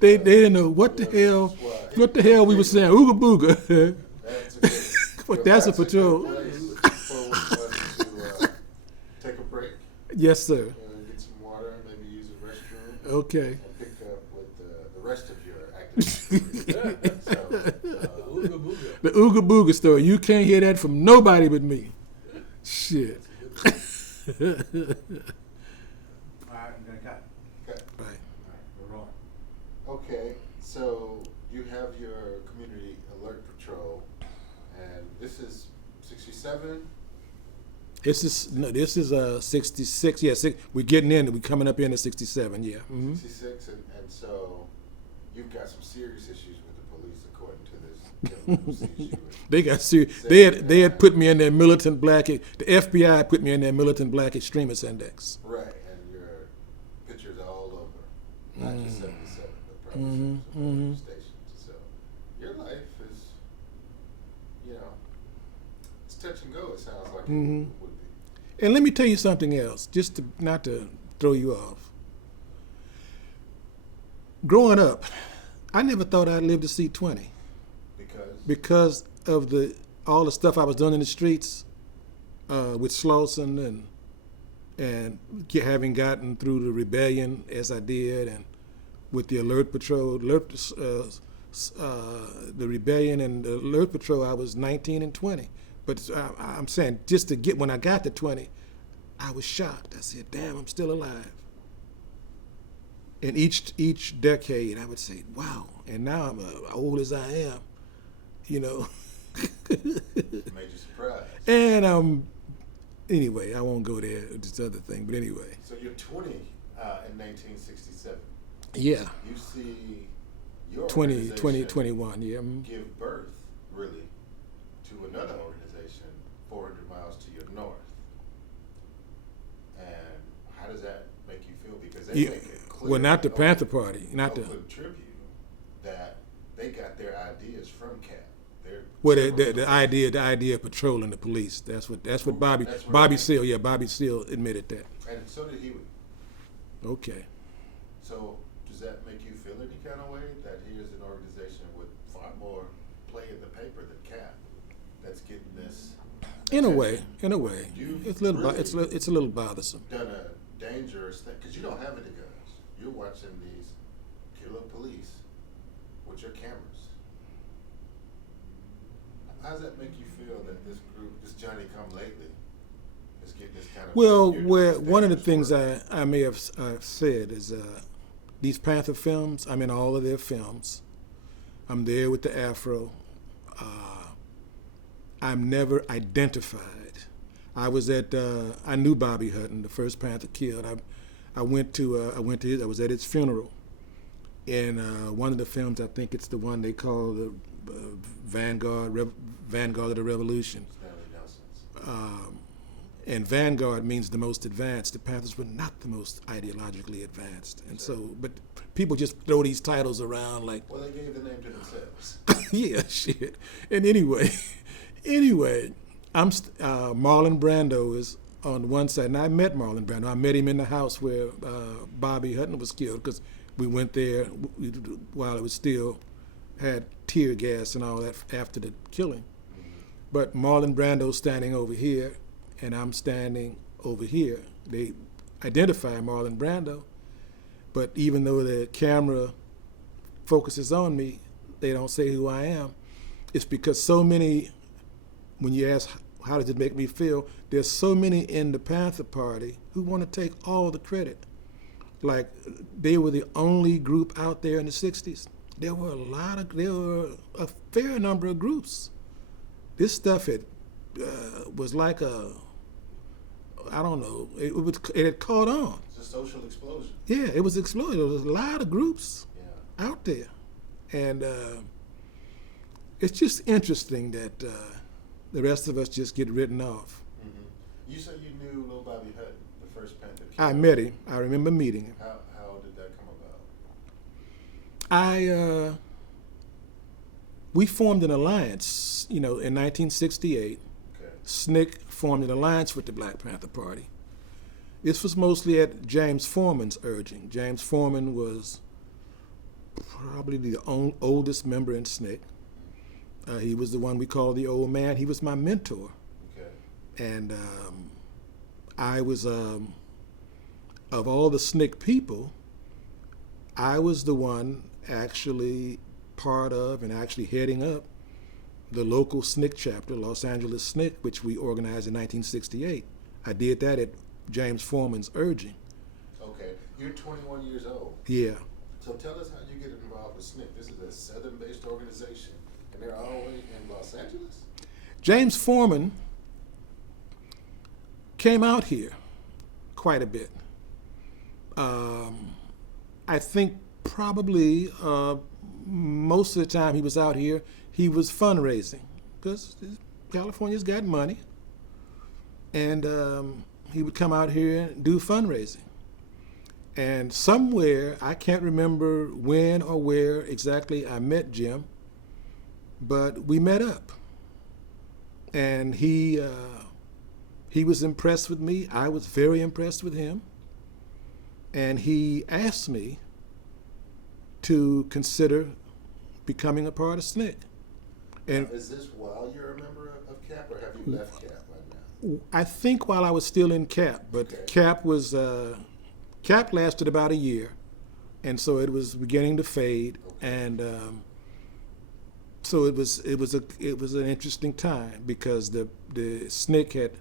They didn't know what the hell we were saying. Ooga Booga. But that's a patrol. Take a break. Yes, sir. Get some water, maybe use the restroom. Okay. And pick up with the rest of your activity. The Ooga Booga story. You can't hear that from nobody but me. Shit. All right, I'm gonna cut. Okay. Right. All right, we're rolling. Okay, so you have your community alert patrol, and this is 67. This is 66. Yeah, we're getting in. We're coming up into 67. Yeah. Mm-hmm. 66, and so you've got some serious issues with the police, according to this gentleman who sees you. They got serious. They had put me in their militant black. The FBI put me in their militant black extremist index. Right, and your pictures are all over, not just 77, but probably some stations. So your life is, it's touch and go. It sounds like it would be. And let me tell you something else, just not to throw you off. Growing up, I never thought I'd live to see 20 because of all the stuff I was doing in the streets with Slauson and having gotten through the rebellion as I did, and with the Alert Patrol, the rebellion and the Alert Patrol, I was 19 and 20. But I'm saying, just to when I got to 20, I was shocked. I said, damn, I'm still alive. And each decade, I would say, wow. And now I'm old as I am, Major surprise. And anyway, I won't go there, this other thing, but anyway. So you're 20 in 1967. Yeah. You see your 20, organization 21, yeah. give birth, really, to another organization 400 miles to your north. And how does that make you feel? Because they make it clear. Well, not the Panther Party, not the Tribune, that they got their ideas from CAP. Well, the idea of patrolling the police. That's what Bobby Seale. Yeah, Bobby Seale admitted that. And so did Huey. Okay. So does that make you feel any kind of way that here's an organization with far more play in the paper than CAP that's getting this? In a way, You've it's a little really it's a little bothersome. Done a dangerous thing because you don't have any guns. You're watching these killer police with your cameras. How does that make you feel that this group, this Johnny Come Lately, is getting this kind of? Well, one of the things I may have said is these Panther films. I'm in all of their films. I'm there with the afro. I'm never identified. I was I knew Bobby Hutton, the first Panther killed. I was at his funeral. In one of the films, I think it's the one they call the Vanguard of the Revolution. And Vanguard means the most advanced. The Panthers were not the most ideologically advanced, and so, but people just throw these titles around like. Well, they gave the name to themselves. Yeah, shit. And anyway, I'm Marlon Brando is on one side, and I met Marlon Brando. I met him in the house where Bobby Hutton was killed, because we went there while it was still had tear gas and all that after the killing. But Marlon Brando standing over here, and I'm standing over here. They identify Marlon Brando, but even though the camera focuses on me, they don't say who I am. It's because so many, when you ask how does it make me feel, there's so many in the Panther Party who want to take all the credit. Like, they were the only group out there in the 60s. There were a fair number of groups. This stuff was like I don't know, it had caught on. It's a social explosion. Yeah, it was exploding. There was a lot of groups out there. And it's just interesting that the rest of us just get written off. Mm-hmm. You said you knew Lil Bobby Hutton, the first Panther Kid. I met him. I remember meeting him. How did that come about? We formed an alliance, in 1968. Okay. SNCC formed an alliance with the Black Panther Party. This was mostly at James Foreman's urging. James Foreman was probably the oldest member in SNCC. He was the one we called the old man. He was my mentor. Okay. And I was, of all the SNCC people, I was the one actually part of and actually heading up the local SNCC chapter, Los Angeles SNCC, which we organized in 1968. I did that at James Foreman's urging. Okay. You're 21 years old. Yeah. So tell us how you get involved with SNCC. This is a Southern-based organization, and they're all the way in Los Angeles? James Foreman came out here quite a bit. I think probably most of the time he was out here, he was fundraising because California's got money. And he would come out here and do fundraising. And somewhere, I can't remember when or where exactly I met Jim, but we met up. And he was impressed with me. I was very impressed with him. And he asked me to consider becoming a part of SNCC. And Is this while you're a member of CAP, or have you left CAP right now? I think while I was still in CAP, but Okay. CAP lasted about a year, and so it was beginning to fade, Okay. and so it was an interesting time because the SNCC had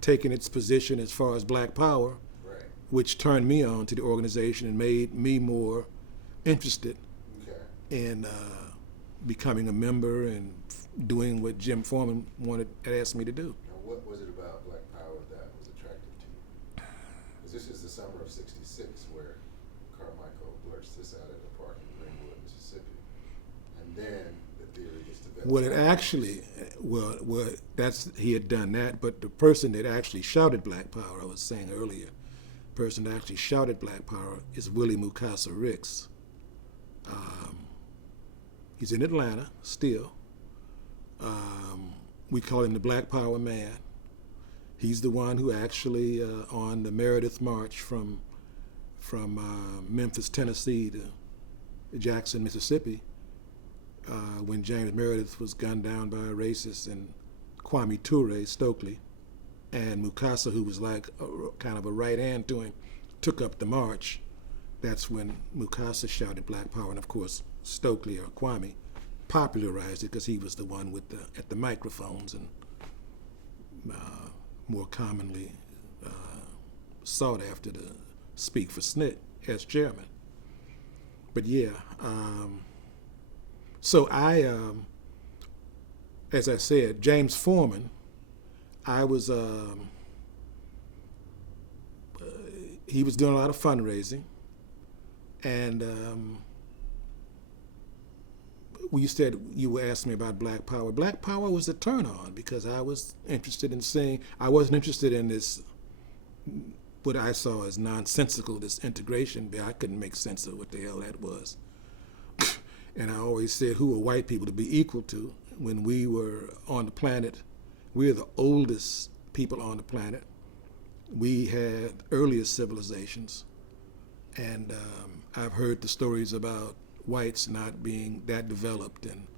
taken its position as far as Black Power, Right. which turned me on to the organization and made me more interested Okay. in becoming a member and doing what Jim Foreman had asked me to do. Now, what was it about Black Power that was attractive to you? Because this is the summer of '66, where Carmichael blurts this out at a park in Greenwood, Mississippi, and then the theory gets developed. Well, it actually, he had done that, but the person that actually shouted Black Power, I was saying earlier, the person that actually shouted Black Power is Willie Mukasa Ricks. He's in Atlanta still. We call him the Black Power Man. He's the one who actually, on the Meredith March from Memphis, Tennessee to Jackson, Mississippi, when James Meredith was gunned down by a racist, and Kwame Ture Stokely, and Mukasa, who was like kind of a right hand to him, took up the march. That's when Mukasa shouted Black Power, and of course Stokely or Kwame popularized it because he was the one at the microphones and more commonly sought after to speak for SNCC as chairman. But yeah, so I, as I said, James Foreman, I was, he was doing a lot of fundraising, and you were asking me about Black Power. Black Power was a turn on because I was interested in seeing, I wasn't interested in this, what I saw as nonsensical, this integration. I couldn't make sense of what the hell that was. And I always said, who are white people to be equal to? When we were on the planet, we're the oldest people on the planet. We had earliest civilizations. And I've heard the stories about whites not being that developed and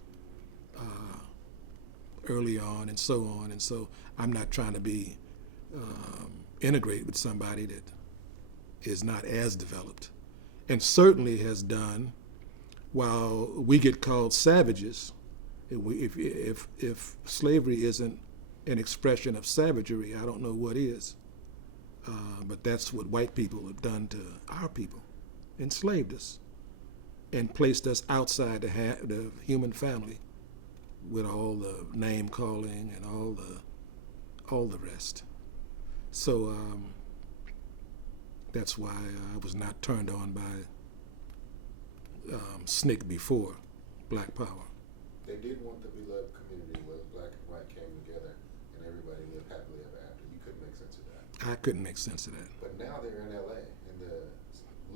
early on and so on. And so I'm not trying to be integrate with somebody that is not as developed and certainly has done, while we get called savages, if slavery isn't an expression of savagery, I don't know what is. But that's what white people have done to our people, enslaved us and placed us outside the human family with all the name calling and all the rest. So that's why I was not turned on by SNCC before Black Power. They did want the beloved community where black and white came together and everybody lived happily ever after. You couldn't make sense of that. I couldn't make sense of that. But now they're in LA, and the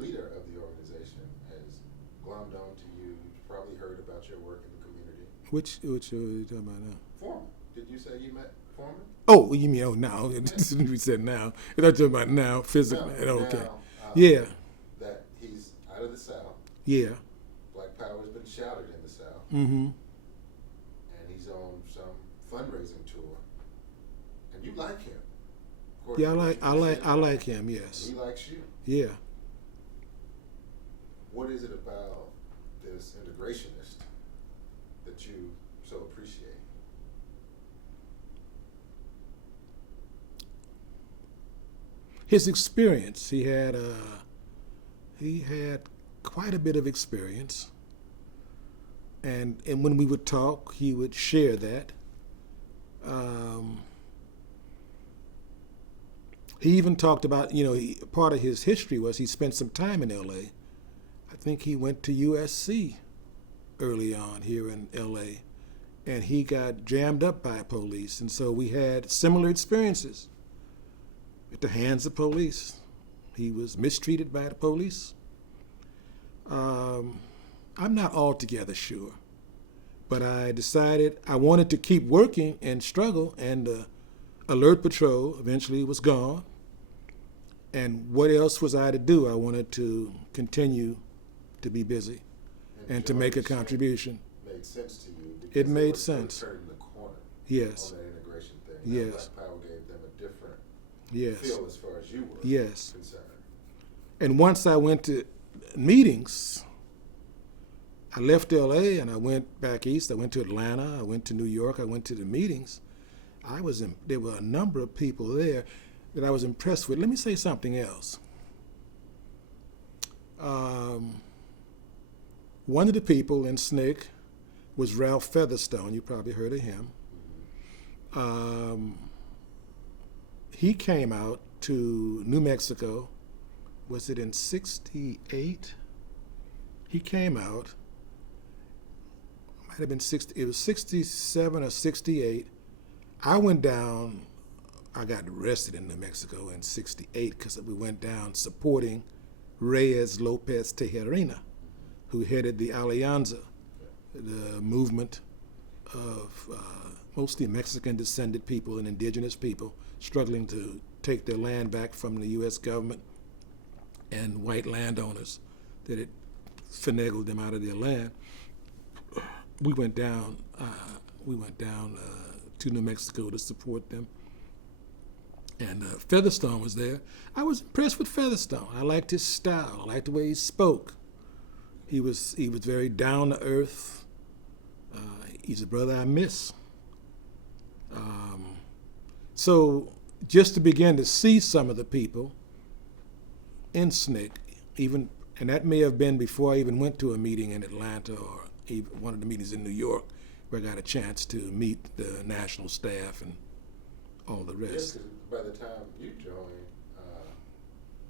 leader of the organization has glommed on to you. You've probably heard about your work in the community. Which are you talking about now? Foreman. Did you say you met Foreman? Oh, you mean now? We said now. You're not talking about now, physically. No, Okay. now, Yeah. That he's out of the South. Yeah. Black Power has been shouted in the South. Mm-hmm. And he's on some fundraising tour. And you like him. Yeah, I like him. Yes. He likes you. Yeah. What is it about this integrationist that you so appreciate? His experience. He had quite a bit of experience, and when we would talk, he would share that. He even talked about, part of his history was he spent some time in L.A. I think he went to USC early on here in L.A., and he got jammed up by police, and so we had similar experiences at the hands of police. He was mistreated by the police. I'm not altogether sure, but I decided I wanted to keep working and struggle, and Alert Patrol eventually was gone. And what else was I to do? I wanted to continue to be busy and to make a contribution. Made sense to you. It made they sense. turned the corner Yes. on that integration thing. Yes. Black Power gave them a different Yes. feel as far as you were Yes. concerned. And once I went to meetings, I left LA and I went back east. I went to Atlanta. I went to New York. I went to the meetings. There were a number of people there that I was impressed with. Let me say something else. One of the people in SNCC was Ralph Featherstone. You probably heard of him. He came out to New Mexico. Was it in '68? He came out. Might have been 60. It was '67 or '68. I went down. I got arrested in New Mexico in '68 because we went down supporting Reyes Lopez Tejerina, who headed the Alianza, the movement of mostly Mexican-descended people and indigenous people struggling to take their land back from the U.S. government and white landowners that had finagled them out of their land. We went down to New Mexico to support them. And Featherstone was there. I was impressed with Featherstone. I liked his style. I liked the way he spoke. He was very down to earth. He's a brother I miss. So just to begin to see some of the people in SNCC, and that may have been before I even went to a meeting in Atlanta or even one of the meetings in New York, where I got a chance to meet the national staff and all the rest. Yes, 'cause by the time you joined,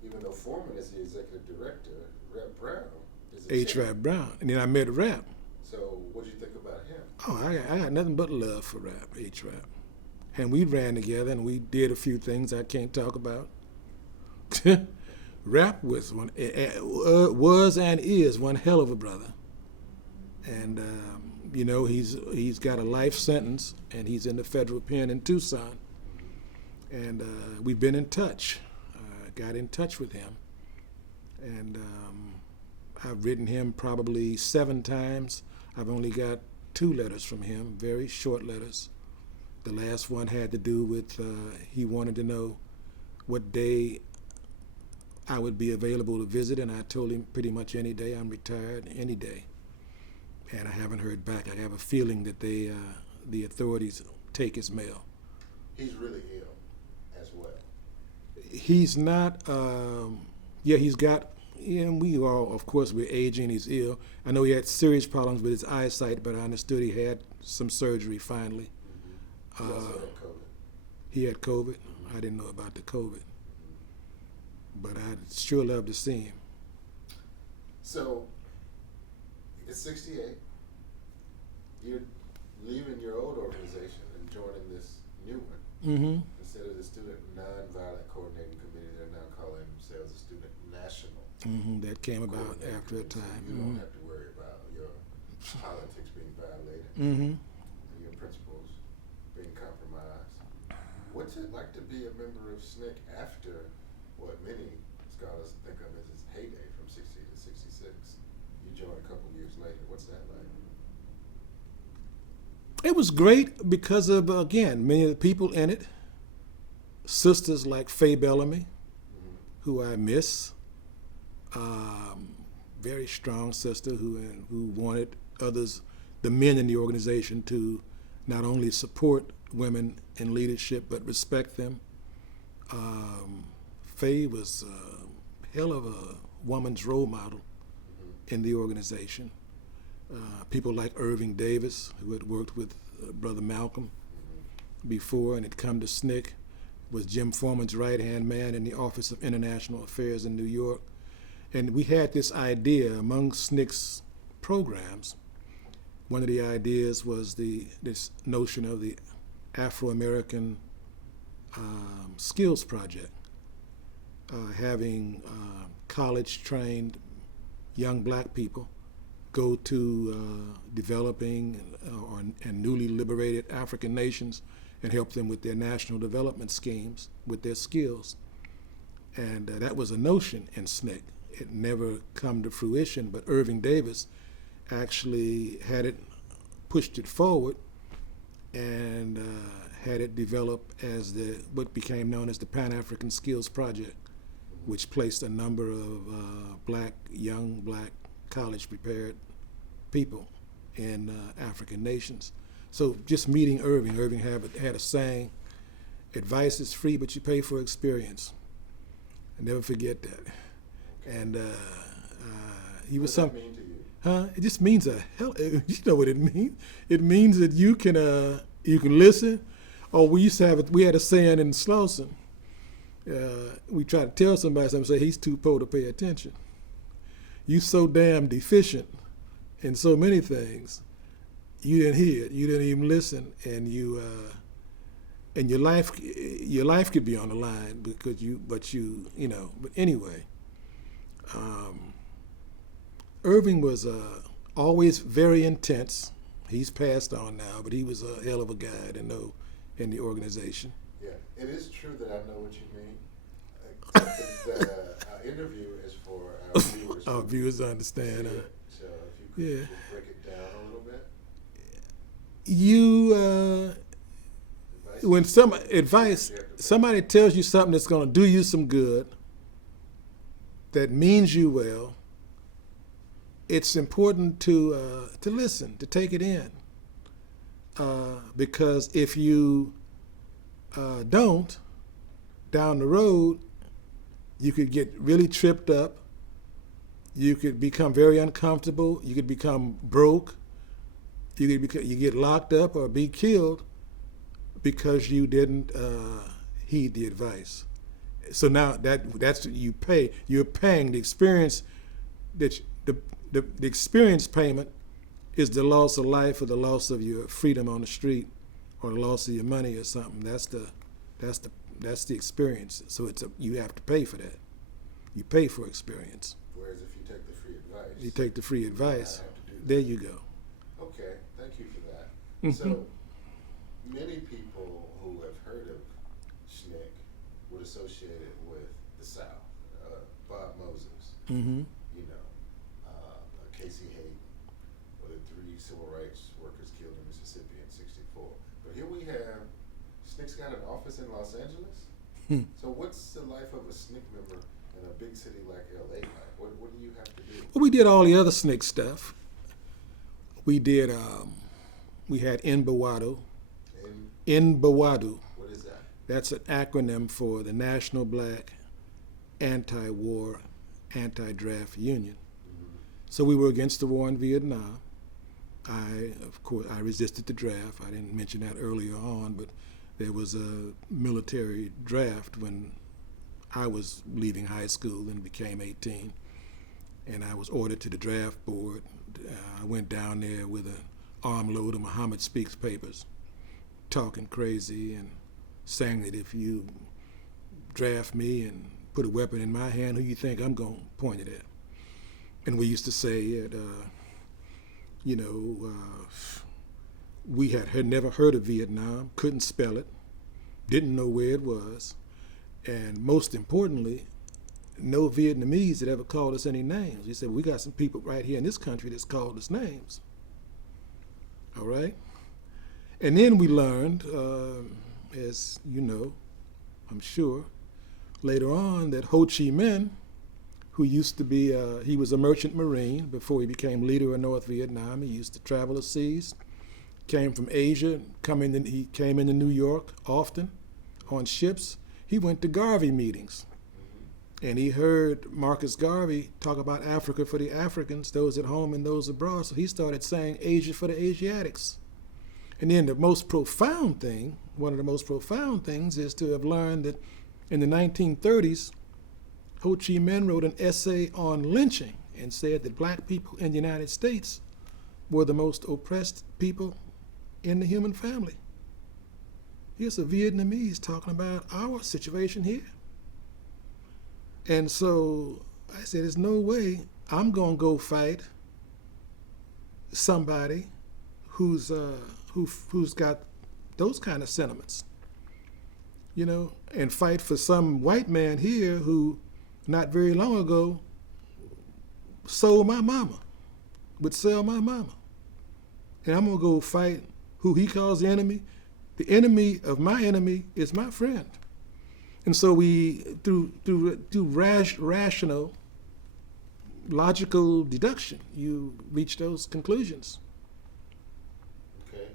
even though Foreman is the executive director, Rep Brown is the H. Rap Brown. And then I met Rap. So what did you think about him? Oh, I got nothing but love for Rap, H. Rap. And we ran together and we did a few things I can't talk about. Rap was and is one hell of a brother. And, he's got a life sentence and he's in the federal pen in Tucson. And we've been in touch. Got in touch with him. And I've written him probably 7 times. I've only got 2 letters from him, very short letters. The last one had to do with he wanted to know what day I would be available to visit, and I told him pretty much any day. I'm retired, any day. And I haven't heard back. I have a feeling that the authorities take his mail. He's really ill as well. He's not, he's got, we all, of course, we're aging, he's ill. I know he had serious problems with his eyesight, but I understood he had some surgery finally. He also had COVID. He had COVID? I didn't know about the COVID. But I'd sure love to see him. So It's 68. You're leaving your old organization and joining this new one. Mm-hmm. Instead of the Student Nonviolent Coordinating Committee, they're now calling themselves the Student National. Mm-hmm. That came about Coordinating after a Committee. So time. you don't have to worry about your politics being violated Mm-hmm. and your principles being compromised. What's it like to be a member of SNCC after what many scholars think of as its heyday from 60 to 66? You joined a couple years later. What's that like? It was great because of, again, many of the people in it. Sisters like Faye Bellamy, Mm-hmm. who I miss. Very strong sister who wanted others, the men in the organization, to not only support women in leadership but respect them. Faye was a hell of a woman's role model in the organization. People like Irving Davis, who had worked with Brother Malcolm before and had come to SNCC, was Jim Foreman's right-hand man in the Office of International Affairs in New York. And we had this idea among SNCC's programs. One of the ideas was this notion of the Afro-American Skills Project, having college-trained young black people go to developing and newly liberated African nations and help them with their national development schemes, with their skills. And that was a notion in SNCC. It never come to fruition, but Irving Davis actually had it, pushed it forward, and had it develop as what became known as the Pan-African Skills Project, which placed a number of young black college-prepared people in African nations. So just meeting Irving had a saying, advice is free, but you pay for experience. I never forget that. And he was What does that mean to you? It just means you know what it means? It means that you can listen. Or we had a saying in Slauson. We try to tell somebody something, say he's too poor to pay attention. You so damn deficient in so many things, you didn't hear it, you didn't even listen, and and your life could be on the line but anyway, Irving was always very intense. He's passed on now, but he was a hell of a guy to know in the organization. Yeah, it is true that I know what you mean. The interview is for our viewers. Our viewers understand. So if you could just break it down a little bit. When somebody tells you something that's going to do you some good, that means you well, it's important to listen, to take it in, because if you don't, down the road, you could get really tripped up. You could become very uncomfortable. You could become broke. You get locked up or be killed because you didn't heed the advice. So now that's you pay. You're paying the experience. That the experience payment is the loss of life or the loss of your freedom on the street or the loss of your money or something. That's the experience. So you have to pay for that. You pay for experience. Whereas if you take the free advice, You take the free advice. you don't have to do that. There you go. Okay, thank you for that. Mhm. So, many people who have heard of SNCC would associate it with the South. Bob Moses, Mm-hmm. Casey Hayden, or the 3 civil rights workers killed in Mississippi in '64. But here we have, SNCC's got an office in Los Angeles. So what's the life of a SNCC member in a big city like LA like? What do you have to do? Well, we did all the other SNCC stuff. We did. We had NBWADU. NBWADU. What is that? That's an acronym for the National Black Anti-War, Anti-Draft Union. Mm-hmm. So we were against the war in Vietnam. Of course, I resisted the draft. I didn't mention that earlier on, but there was a military draft when I was leaving high school and became 18. And I was ordered to the draft board. I went down there with an armload of Muhammad Speaks papers, talking crazy and saying that if you draft me and put a weapon in my hand, who you think I'm going to point it at? And we used to say that, we had never heard of Vietnam, couldn't spell it, didn't know where it was, and most importantly, no Vietnamese had ever called us any names. We said, we got some people right here in this country that's called us names. All right? And then we learned, as you know, I'm sure, later on that Ho Chi Minh, who used to be, he was a merchant marine before he became leader of North Vietnam. He used to travel the seas, came from Asia, he came into New York often on ships. He went to Garvey meetings. And he heard Marcus Garvey talk about Africa for the Africans, those at home and those abroad. So he started saying Asia for the Asiatics. And then the most profound thing, one of the most profound things, is to have learned that in the 1930s, Ho Chi Minh wrote an essay on lynching and said that black people in the United States were the most oppressed people in the human family. Here's a Vietnamese talking about our situation here. And so I said, there's no way I'm going to go fight somebody who's got those kind of sentiments, and fight for some white man here who not very long ago sold my mama, would sell my mama. And I'm going to go fight who he calls the enemy. The enemy of my enemy is my friend. And so we, through rational, logical deduction, you reach those conclusions. Okay,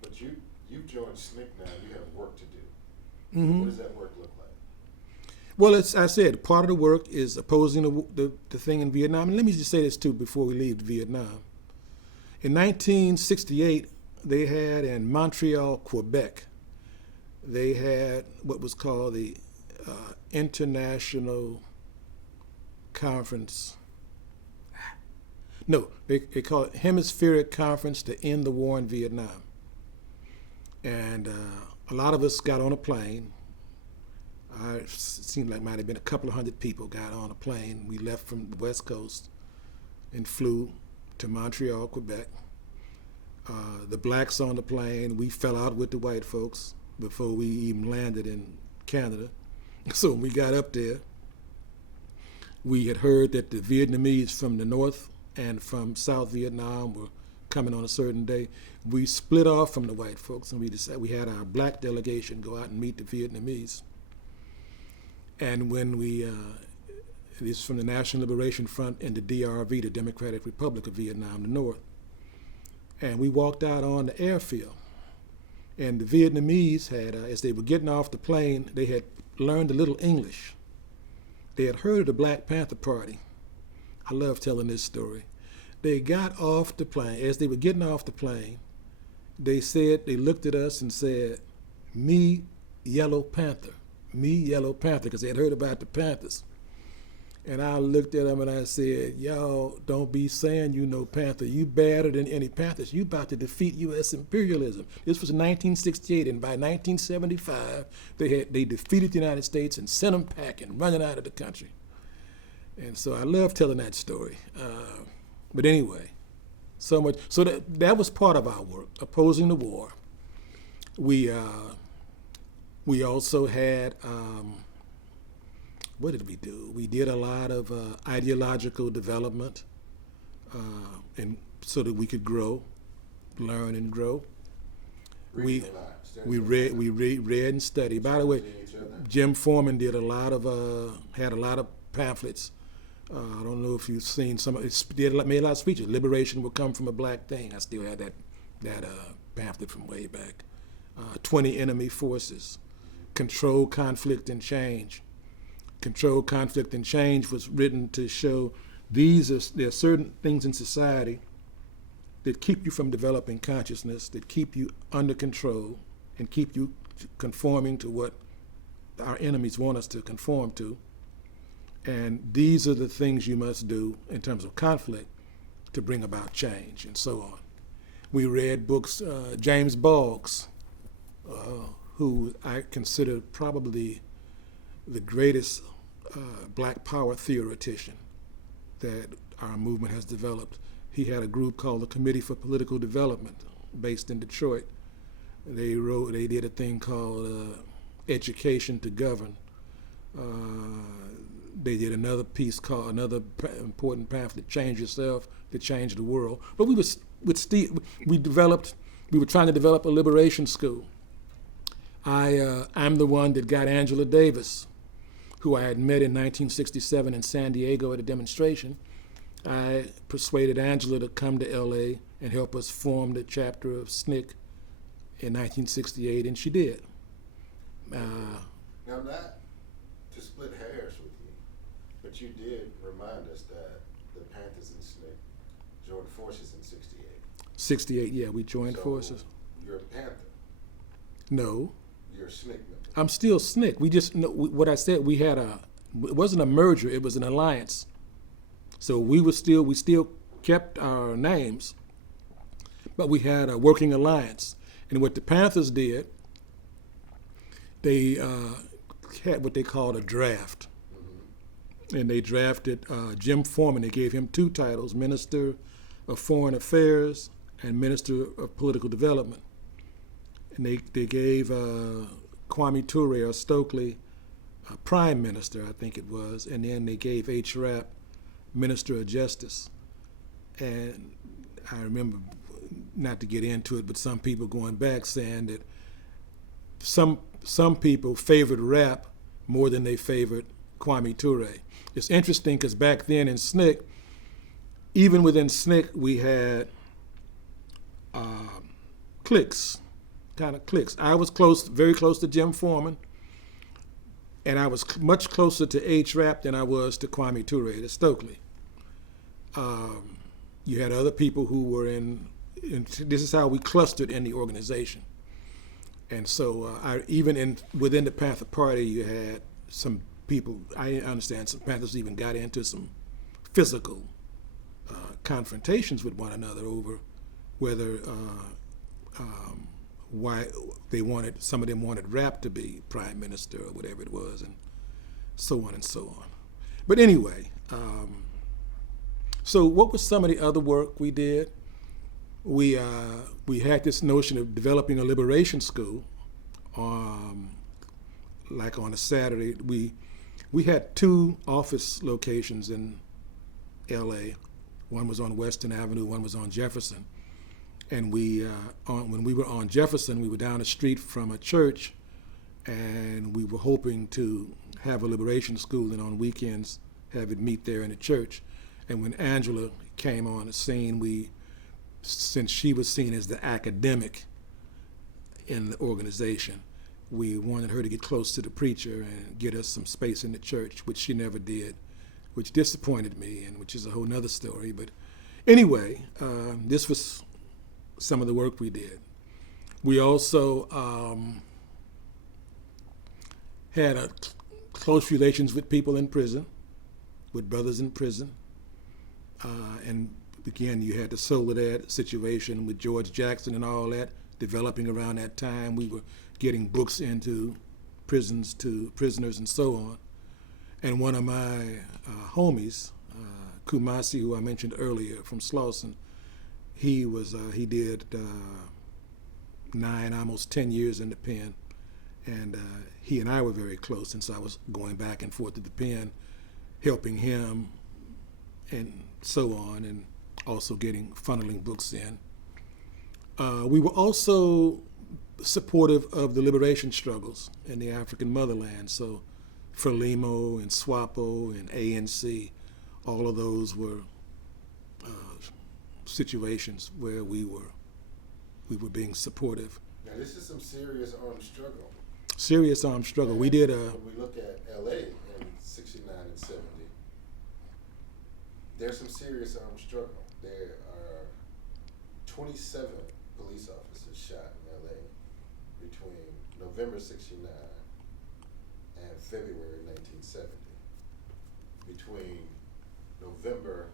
but you've joined SNCC now. You have work to do. Mm-hmm. What does that work look like? Well, I said part of the work is opposing the thing in Vietnam. And let me just say this too before we leave Vietnam. In 1968, they had in Montreal, Quebec, they had what was called the International Conference. No, they call it Hemispheric Conference to End the War in Vietnam. And a lot of us got on a plane. It seemed like it might have been a couple of hundred people got on a plane. We left from the West Coast and flew to Montreal, Quebec. The blacks on the plane, we fell out with the white folks before we even landed in Canada. So when we got up there, we had heard that the Vietnamese from the North and from South Vietnam were coming on a certain day. We split off from the white folks and we decided we had our black delegation go out and meet the Vietnamese. And when this is from the National Liberation Front and the DRV, the Democratic Republic of Vietnam, the North. And we walked out on the airfield. And the Vietnamese had, as they were getting off the plane, they had learned a little English. They had heard of the Black Panther Party. I love telling this story. They got off the plane. As they were getting off the plane, they looked at us and said, "Me, Yellow Panther. Me, Yellow Panther," because they had heard about the Panthers. And I looked at them and I said, "Y'all don't be saying you know Panther. You badder than any Panthers. You about to defeat U.S. imperialism." This was in 1968, and by 1975, they defeated the United States and sent them packing, running out of the country. And so I love telling that story. But anyway, so that was part of our work, opposing the war. We also had. What did we do? We did a lot of ideological development, and so that we could grow, learn and grow. We read and studied. By the way, Jim Foreman did had a lot of pamphlets. I don't know if you've seen some. Made a lot of speeches. Liberation will come from a black thing. I still have that pamphlet from way back. 20 enemy forces, control, conflict, and change. Control, Conflict, and Change was written to show there are certain things in society that keep you from developing consciousness, that keep you under control, and keep you conforming to what our enemies want us to conform to. And these are the things you must do in terms of conflict to bring about change and so on. We read books, James Boggs, who I consider probably the greatest black power theoretician that our movement has developed. He had a group called the Committee for Political Development based in Detroit. They did a thing called Education to Govern. They did another piece called, another important pamphlet, Change Yourself to Change the World. But we were trying to develop a liberation school. I'm the one that got Angela Davis, who I had met in 1967 in San Diego at a demonstration. I persuaded Angela to come to LA and help us form the chapter of SNCC in 1968, and she did. Now, not to split hairs with you, but you did remind us that the Panthers and SNCC joined forces in 68. 68, yeah, we joined forces. You're a Panther. No. You're a SNCC member. I'm still SNCC. We just, what I said, we had it wasn't a merger, it was an alliance. So we still kept our names, but we had a working alliance. And what the Panthers did, they had what they called a draft. Mm-hmm. And they drafted Jim Foreman. They gave him two titles, Minister of Foreign Affairs and Minister of Political Development. And they gave Kwame Ture or Stokely Prime Minister, I think it was, and then they gave H. Rapp Minister of Justice. And I remember, not to get into it, but some people going back saying that some people favored Rapp more than they favored Kwame Ture. It's interesting because back then in SNCC, even within SNCC, we had cliques, kind of cliques. I was very close to Jim Foreman, and I was much closer to H. Rapp than I was to Kwame Ture, to Stokely. You had other people who were in this is how we clustered in the organization. And so within the Panther Party, you had some people, I understand some Panthers even got into some physical confrontations with one another over whether why some of them wanted Rapp to be prime minister or whatever it was, and so on and so on. But anyway, so what was some of the other work we did? We had this notion of developing a liberation school. Like on a Saturday, we had two office locations in L.A. One was on Western Avenue, one was on Jefferson. And when we were on Jefferson, we were down the street from a church, and we were hoping to have a liberation school and on weekends have it meet there in the church. And when Angela came on the scene, since she was seen as the academic in the organization, we wanted her to get close to the preacher and get us some space in the church, which she never did, which disappointed me, and which is a whole nother story. But anyway, this was some of the work we did. We also had close relations with people in prison, with brothers in prison. And again, you had the Soledad situation with George Jackson and all that developing around that time. We were getting books into prisons to prisoners and so on. And one of my homies, Kumasi, who I mentioned earlier from Slauson, he did 9, almost 10 years in the pen, and he and I were very close, and so I was going back and forth to the pen, helping him, and so on, and also funneling books in. We were also supportive of the liberation struggles in the African motherland. So Frelimo and SWAPO and ANC, all of those were situations where we were being supportive. Now this is some serious armed struggle. Serious armed struggle. And we did when we look at LA in 69 and 70, there's some serious armed struggle. There are 27 police officers shot in LA between November 69 and February 1970. Between November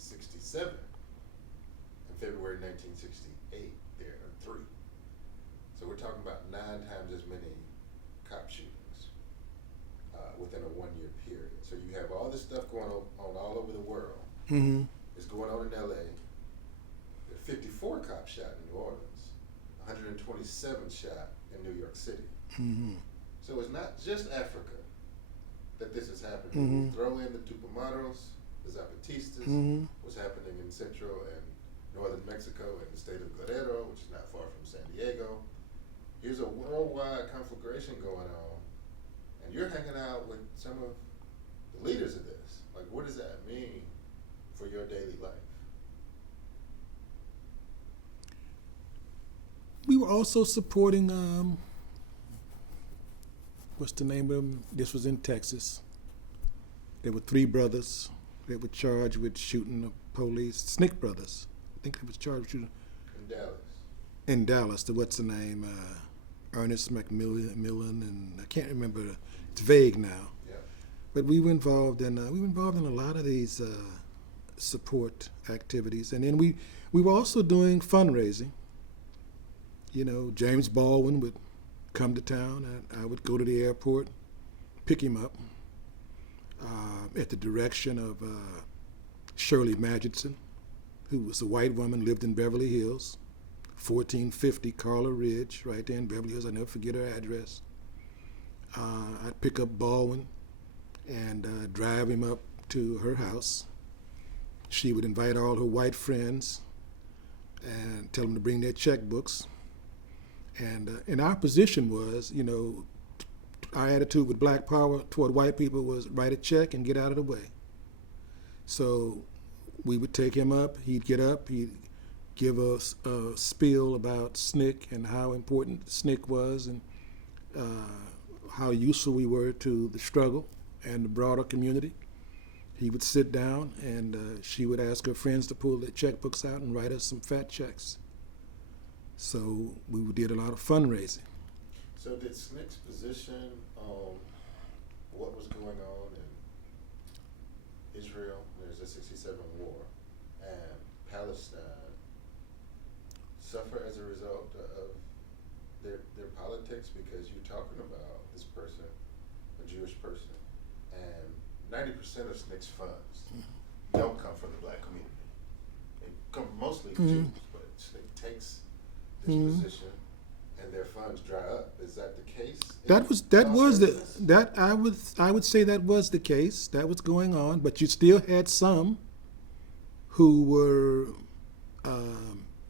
1967 and February 1968, there are 3. So we're talking about 9 times as many cop shootings within a 1-year period. So you have all this stuff going on all over the world. Mm-hmm. It's going on in LA. There are 54 cops shot in New Orleans, 127 shot in New York City. Mm-hmm. So it's not just Africa that this is happening. Mm-hmm. You throw in the Tupamaros, the Zapatistas, Mm-hmm. what's happening in central and northern Mexico and the state of Guerrero, which is not far from San Diego. Here's a worldwide conflagration going on, and you're hanging out with some of the leaders of this. Like, what does that mean for your daily life? We were also supporting, what's the name of them? This was in Texas. There were 3 brothers that were charged with shooting the police. Snick brothers. I think they was charged with shooting. In Dallas. In Dallas, what's the name? Ernest McMillan, and I can't remember. It's vague now. Yeah. But we were involved in a lot of these support activities, and then we were also doing fundraising. You know, James Baldwin would come to town, and I would go to the airport, pick him up at the direction of Shirley Magidson, who was a white woman, lived in Beverly Hills, 1450 Carla Ridge, right there in Beverly Hills. I'll never forget her address. I'd pick up Baldwin and drive him up to her house. She would invite all her white friends and tell them to bring their checkbooks. And our position was, you know, our attitude with Black Power toward white people was write a check and get out of the way. So we would take him up, he'd get up, he'd give us a spiel about SNCC and how important SNCC was and how useful we were to the struggle and the broader community. He would sit down and she would ask her friends to pull their checkbooks out and write us some fat checks. So we did a lot of fundraising. So did SNCC's position on what was going on in Israel, there's the 67 war, and Palestine suffer as a result of their politics? Because you're talking about this person, a Jewish person, and 90% of SNCC's funds don't come from the Black community. They come mostly Jews, but SNCC takes this position and their funds dry up. Is that the case? I would say that was the case. That was going on, but you still had some who were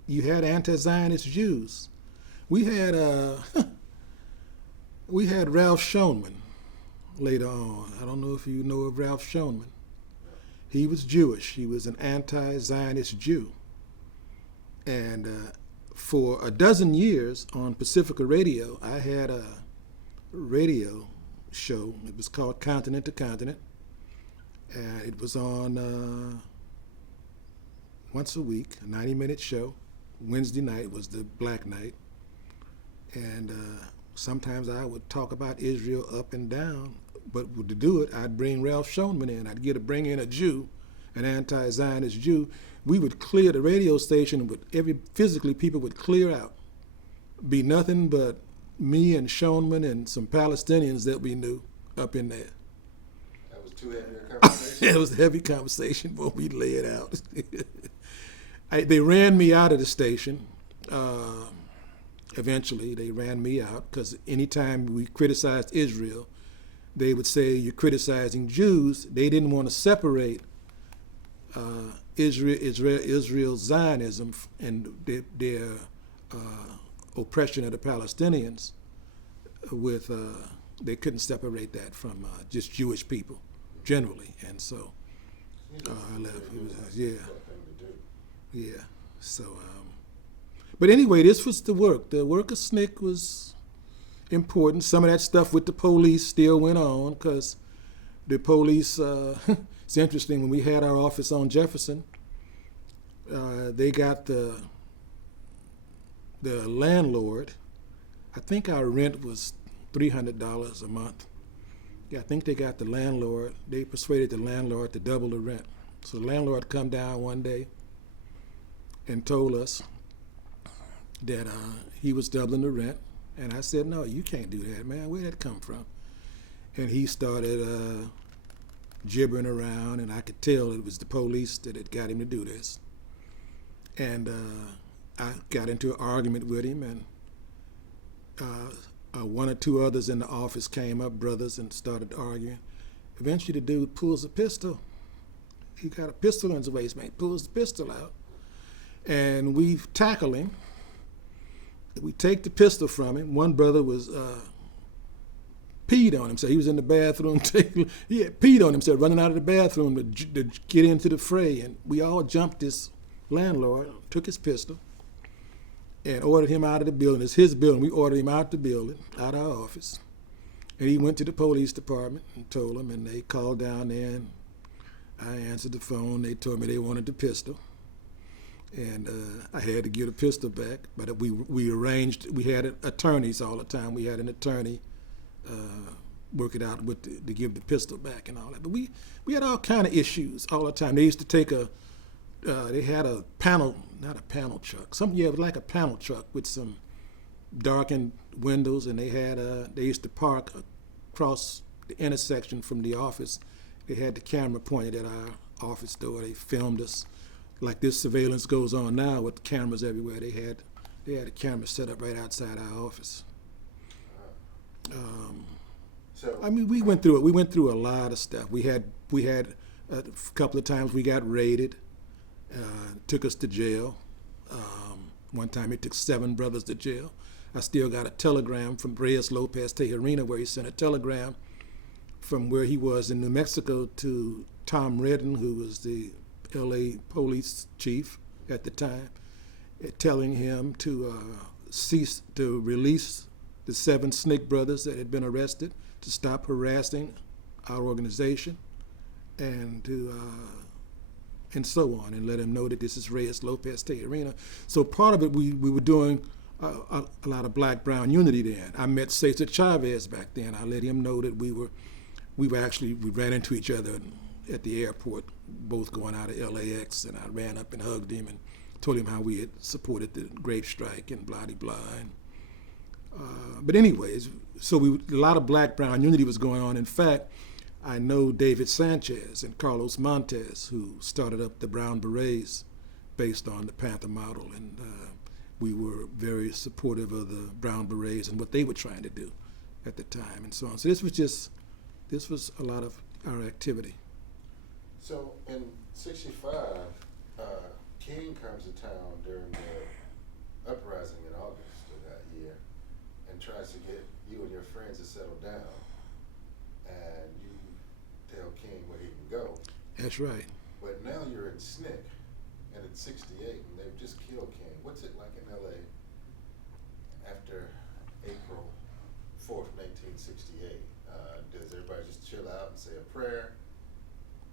you had anti-Zionist Jews. We had Ralph Schoenman later on. I don't know if you know of Ralph Schoenman. He was Jewish. He was an anti-Zionist Jew. And for a dozen years on Pacifica Radio, I had a radio show. It was called Continent to Continent. It was on once a week, a 90-minute show. Wednesday night was the Black night. And sometimes I would talk about Israel up and down, but to do it, I'd bring Ralph Schoenman in. I'd bring in a Jew, an anti-Zionist Jew. We would clear the radio station, but physically people would clear out. Be nothing but me and Schoenman and some Palestinians that we knew up in there. That was too heavy a conversation? It was a heavy conversation, but we lay it out. They ran me out of the station. Eventually, they ran me out because anytime we criticized Israel, they would say, you're criticizing Jews. They didn't want to separate Israel's Zionism and their oppression of the Palestinians with, they couldn't separate that from just Jewish people generally. And so I left. Yeah. So, but anyway, this was the work. The work of SNCC was important. Some of that stuff with the police still went on because the police, it's interesting, when we had our office on Jefferson, they got the landlord, I think our rent was $300 a month. Yeah, I think they got the landlord, they persuaded the landlord to double the rent So the landlord come down one day and told us that he was doubling the rent. And I said, no, you can't do that, man. Where'd that come from? And he started gibbering around, and I could tell it was the police that had got him to do this. And I got into an argument with him, and one or two others in the office came up, brothers, and started arguing. Eventually the dude pulls a pistol. He got a pistol in his waistband, pulls the pistol out, and we tackle him. We take the pistol from him. One brother was peed on him, so he was in the bathroom. He had peed on himself, running out of the bathroom to get into the fray, and we all jumped this landlord, took his pistol, and ordered him out of the building. It's his building. We ordered him out the building, out of our office. And he went to the police department and told them, and they called down there, and I answered the phone. They told me they wanted the pistol. And I had to give the pistol back, but we arranged, we had attorneys all the time. We had an attorney work it out with to give the pistol back and all that. But we had all kind of issues all the time. They used to take they had a panel, not a panel truck, it was like a panel truck with some darkened windows, and they used to park across the intersection from the office. They had the camera pointed at our office door. They filmed us. Like this surveillance goes on now with cameras everywhere. They had a camera set up right outside our office. I mean, we went through it. We went through a lot of stuff. We had a couple of times we got raided. Took us to jail. One time he took 7 brothers to jail. I still got a telegram from Reyes Lopez Tejerina where he sent a telegram from where he was in New Mexico to Tom Redden, who was the LA police chief at the time, telling him to cease to release the 7 Snake brothers that had been arrested, to stop harassing our organization, and so on, and let him know that this is Reyes Lopez Tejerina. So part of it, we were doing a lot of black-brown unity then. I met Cesar Chavez back then. I let him know that we ran into each other at the airport, both going out of LAX, and I ran up and hugged him and told him how we had supported the grape strike and blah-de-blah. But anyways, so a lot of black-brown unity was going on. In fact, I know David Sanchez and Carlos Montes, who started up the Brown Berets based on the Panther model, and we were very supportive of the Brown Berets and what they were trying to do at the time and so on. So this was a lot of our activity. So in '65, King comes to town during the uprising in August of that year and tries to get you and your friends to settle down, and you tell King where he can go. That's right. But now you're in SNCC, and it's '68, and they've just killed King. What's it like in LA after April 4th, 1968? Does everybody just chill out and say a prayer?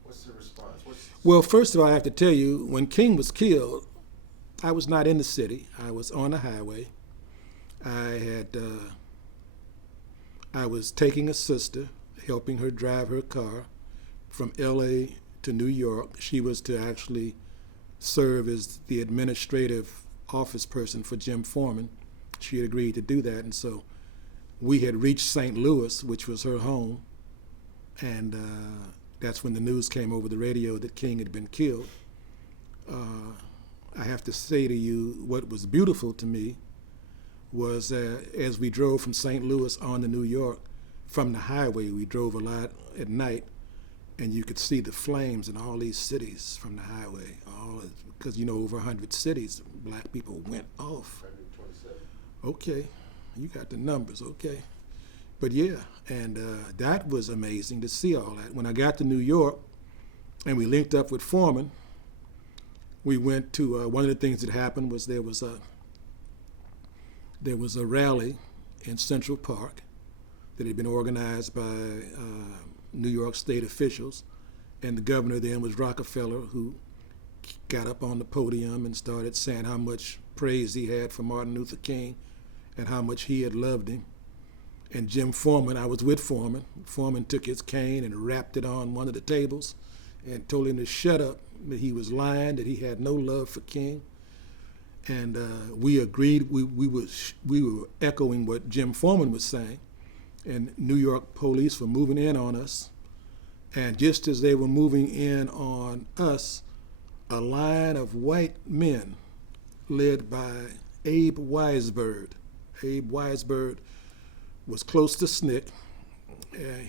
What's the response? Well, first of all, I have to tell you, when King was killed, I was not in the city. I was on the highway. I was taking a sister, helping her drive her car from LA to New York. She was to actually serve as the administrative office person for Jim Foreman. She had agreed to do that, and so we had reached St. Louis, which was her home, and that's when the news came over the radio that King had been killed. I have to say to you, what was beautiful to me was as we drove from St. Louis on to New York, from the highway, we drove a lot at night, and you could see the flames in all these cities from the highway, because over 100 cities, black people went off. 127. Okay, you got the numbers, okay. But yeah, and that was amazing to see all that. When I got to New York and we linked up with Foreman, we went to, one of the things that happened was there was a rally in Central Park that had been organized by New York State officials, and the governor then was Rockefeller, who got up on the podium and started saying how much praise he had for Martin Luther King and how much he had loved him. And Jim Foreman, I was with Foreman. Foreman took his cane and rapped it on one of the tables and told him to shut up, that he was lying, that he had no love for King. And we agreed. We were echoing what Jim Foreman was saying, and New York police were moving in on us. And just as they were moving in on us, a line of white men led by Abe Weisberg. Abe Weisberg was close to SNCC.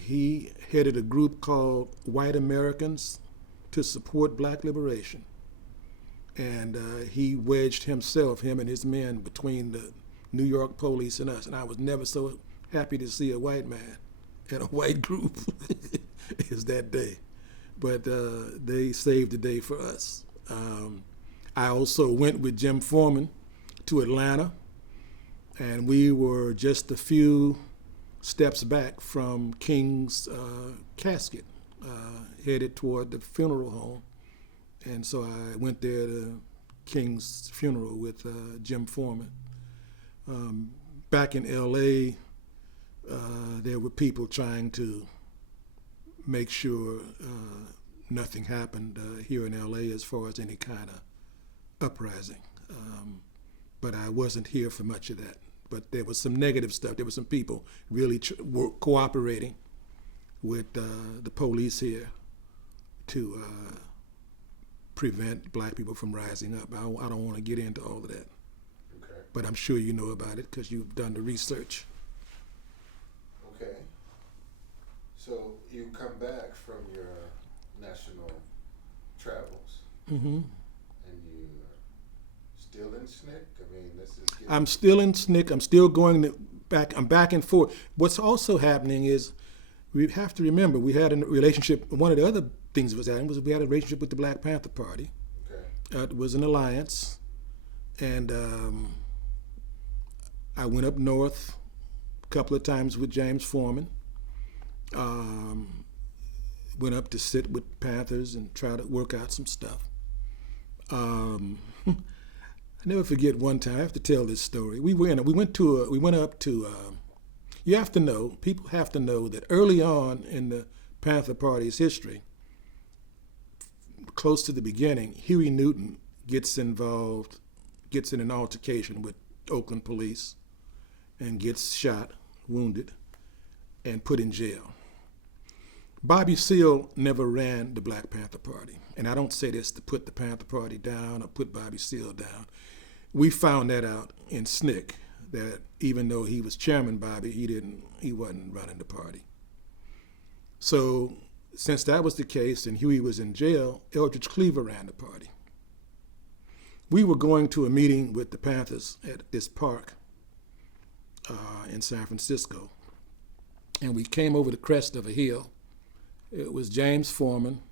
He headed a group called White Americans to Support Black Liberation. And he wedged himself, him and his men, between the New York police and us. And I was never so happy to see a white man in a white group as that day. But they saved the day for us. I also went with Jim Foreman to Atlanta, and we were just a few steps back from King's casket, headed toward the funeral home. And so I went there to King's funeral with Jim Foreman. Back in L.A., there were people trying to make sure nothing happened here in L.A. as far as any kind of uprising. But I wasn't here for much of that. But there was some negative stuff. There were some people really were cooperating with the police here to prevent black people from rising up. I don't want to get into all of that. Okay. But I'm sure you know about it because you've done the research. Okay. So you come back from your national travels, Mm-hmm. and you still in SNCC? I mean, this is. I'm still in SNCC. I'm still going back. I'm back and forth. What's also happening is we have to remember we had a relationship. One of the other things that was happening was we had a relationship with the Black Panther Party. Okay. It was an alliance, and I went up north a couple of times with James Foreman. Went up to sit with Panthers and try to work out some stuff. I never forget one time. I have to tell this story. We went up to. You have to know. People have to know that early on in the Panther Party's history, close to the beginning, Huey Newton gets involved, gets in an altercation with Oakland police, and gets shot, wounded, and put in jail. Bobby Seale never ran the Black Panther Party. And I don't say this to put the Panther Party down or put Bobby Seale down. We found that out in SNCC, that even though he was chairman, Bobby, he wasn't running the party. So since that was the case and Huey was in jail, Eldridge Cleaver ran the party. We were going to a meeting with the Panthers at this park in San Francisco. And we came over the crest of a hill. It was James Foreman,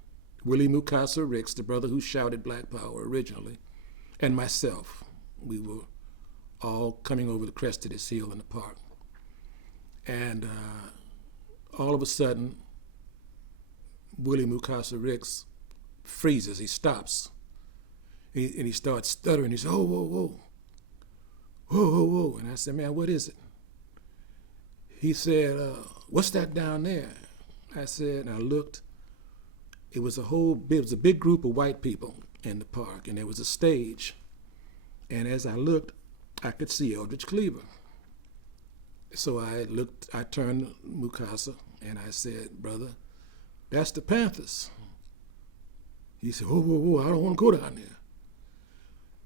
Willie Mukasa Ricks, the brother who shouted Black Power originally, and myself. We were all coming over the crest of this hill in the park. And all of a sudden, Willie Mukasa Ricks freezes, he stops. And he starts stuttering. He says, "Oh, whoa, whoa. Whoa, whoa, whoa." And I said, "Man, what is it?" He said, "What's that down there?" I said, and I looked. It was a big group of white people in the park, and there was a stage. And as I looked, I could see Eldridge Cleaver. So I turned to Mukasa, and I said, "Brother, that's the Panthers." He said, "Whoa, whoa, whoa, I don't want to go down there."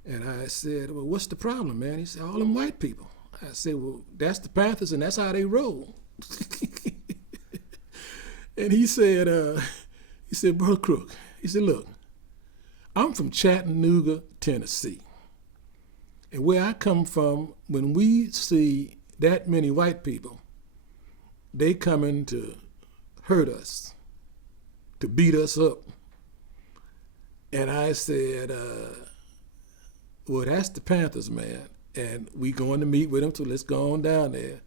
And I said, "Well, what's the problem, man?" He said, "All them white people." I said, "Well, that's the Panthers, and that's how they roll." And he said, "Brother Crook," he said, "Look, I'm from Chattanooga, Tennessee. And where I come from, when we see that many white people, they coming to hurt us, to beat us up." And I said, "Well, that's the Panthers, man. And we going to meet with them, so let's go on down there."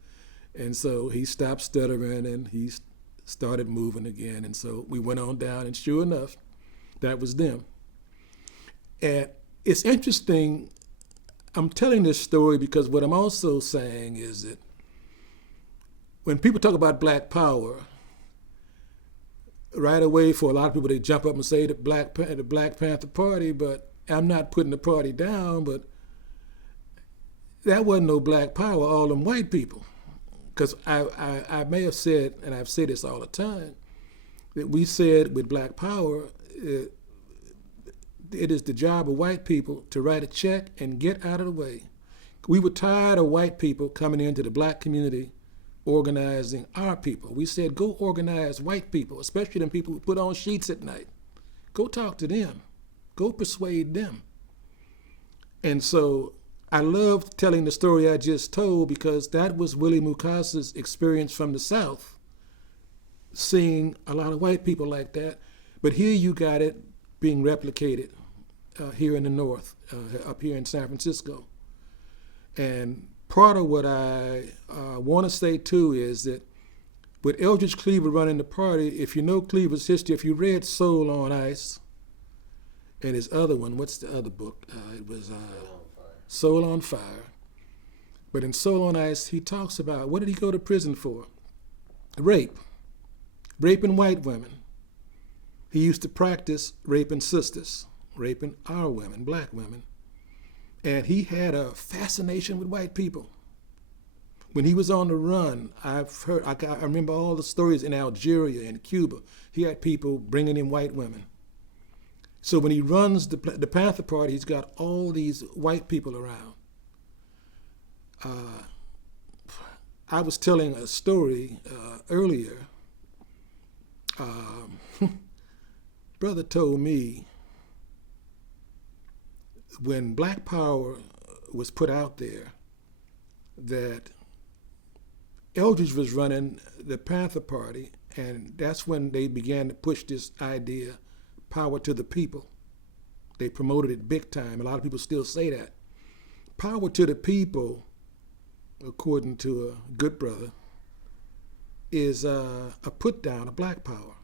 And so he stopped stuttering and he started moving again. And so we went on down, and sure enough, that was them. And it's interesting, I'm telling this story because what I'm also saying is that when people talk about Black Power, right away for a lot of people, they jump up and say the Black Panther Party, but I'm not putting the party down, but that wasn't no black power, all them white people. Because I may have said, and I've said this all the time, that we said with black power, it is the job of white people to write a check and get out of the way. We were tired of white people coming into the black community organizing our people. We said, go organize white people, especially them people who put on sheets at night. Go talk to them. Go persuade them. And so I love telling the story I just told because that was Willie Mukasa's experience from the South, seeing a lot of white people like that. But here you got it being replicated here in the North, up here in San Francisco. And part of what I want to say too is that with Eldridge Cleaver running the party, if you know Cleaver's history, if you read Soul on Ice and his other one, what's the other book? It was Soul on Fire. But in Soul on Ice, he talks about, what did he go to prison for? Rape. Raping white women. He used to practice raping sisters, raping our women, black women. And he had a fascination with white people. When he was on the run, I remember all the stories in Algeria and Cuba. He had people bringing in white women. So when he runs the Panther Party, he's got all these white people around. I was telling a story earlier. Brother told me when Black Power was put out there that Eldridge was running the Panther Party, and that's when they began to push this idea, power to the people. They promoted it big time. A lot of people still say that. Power to the people, according to a good brother, is a put down of black power.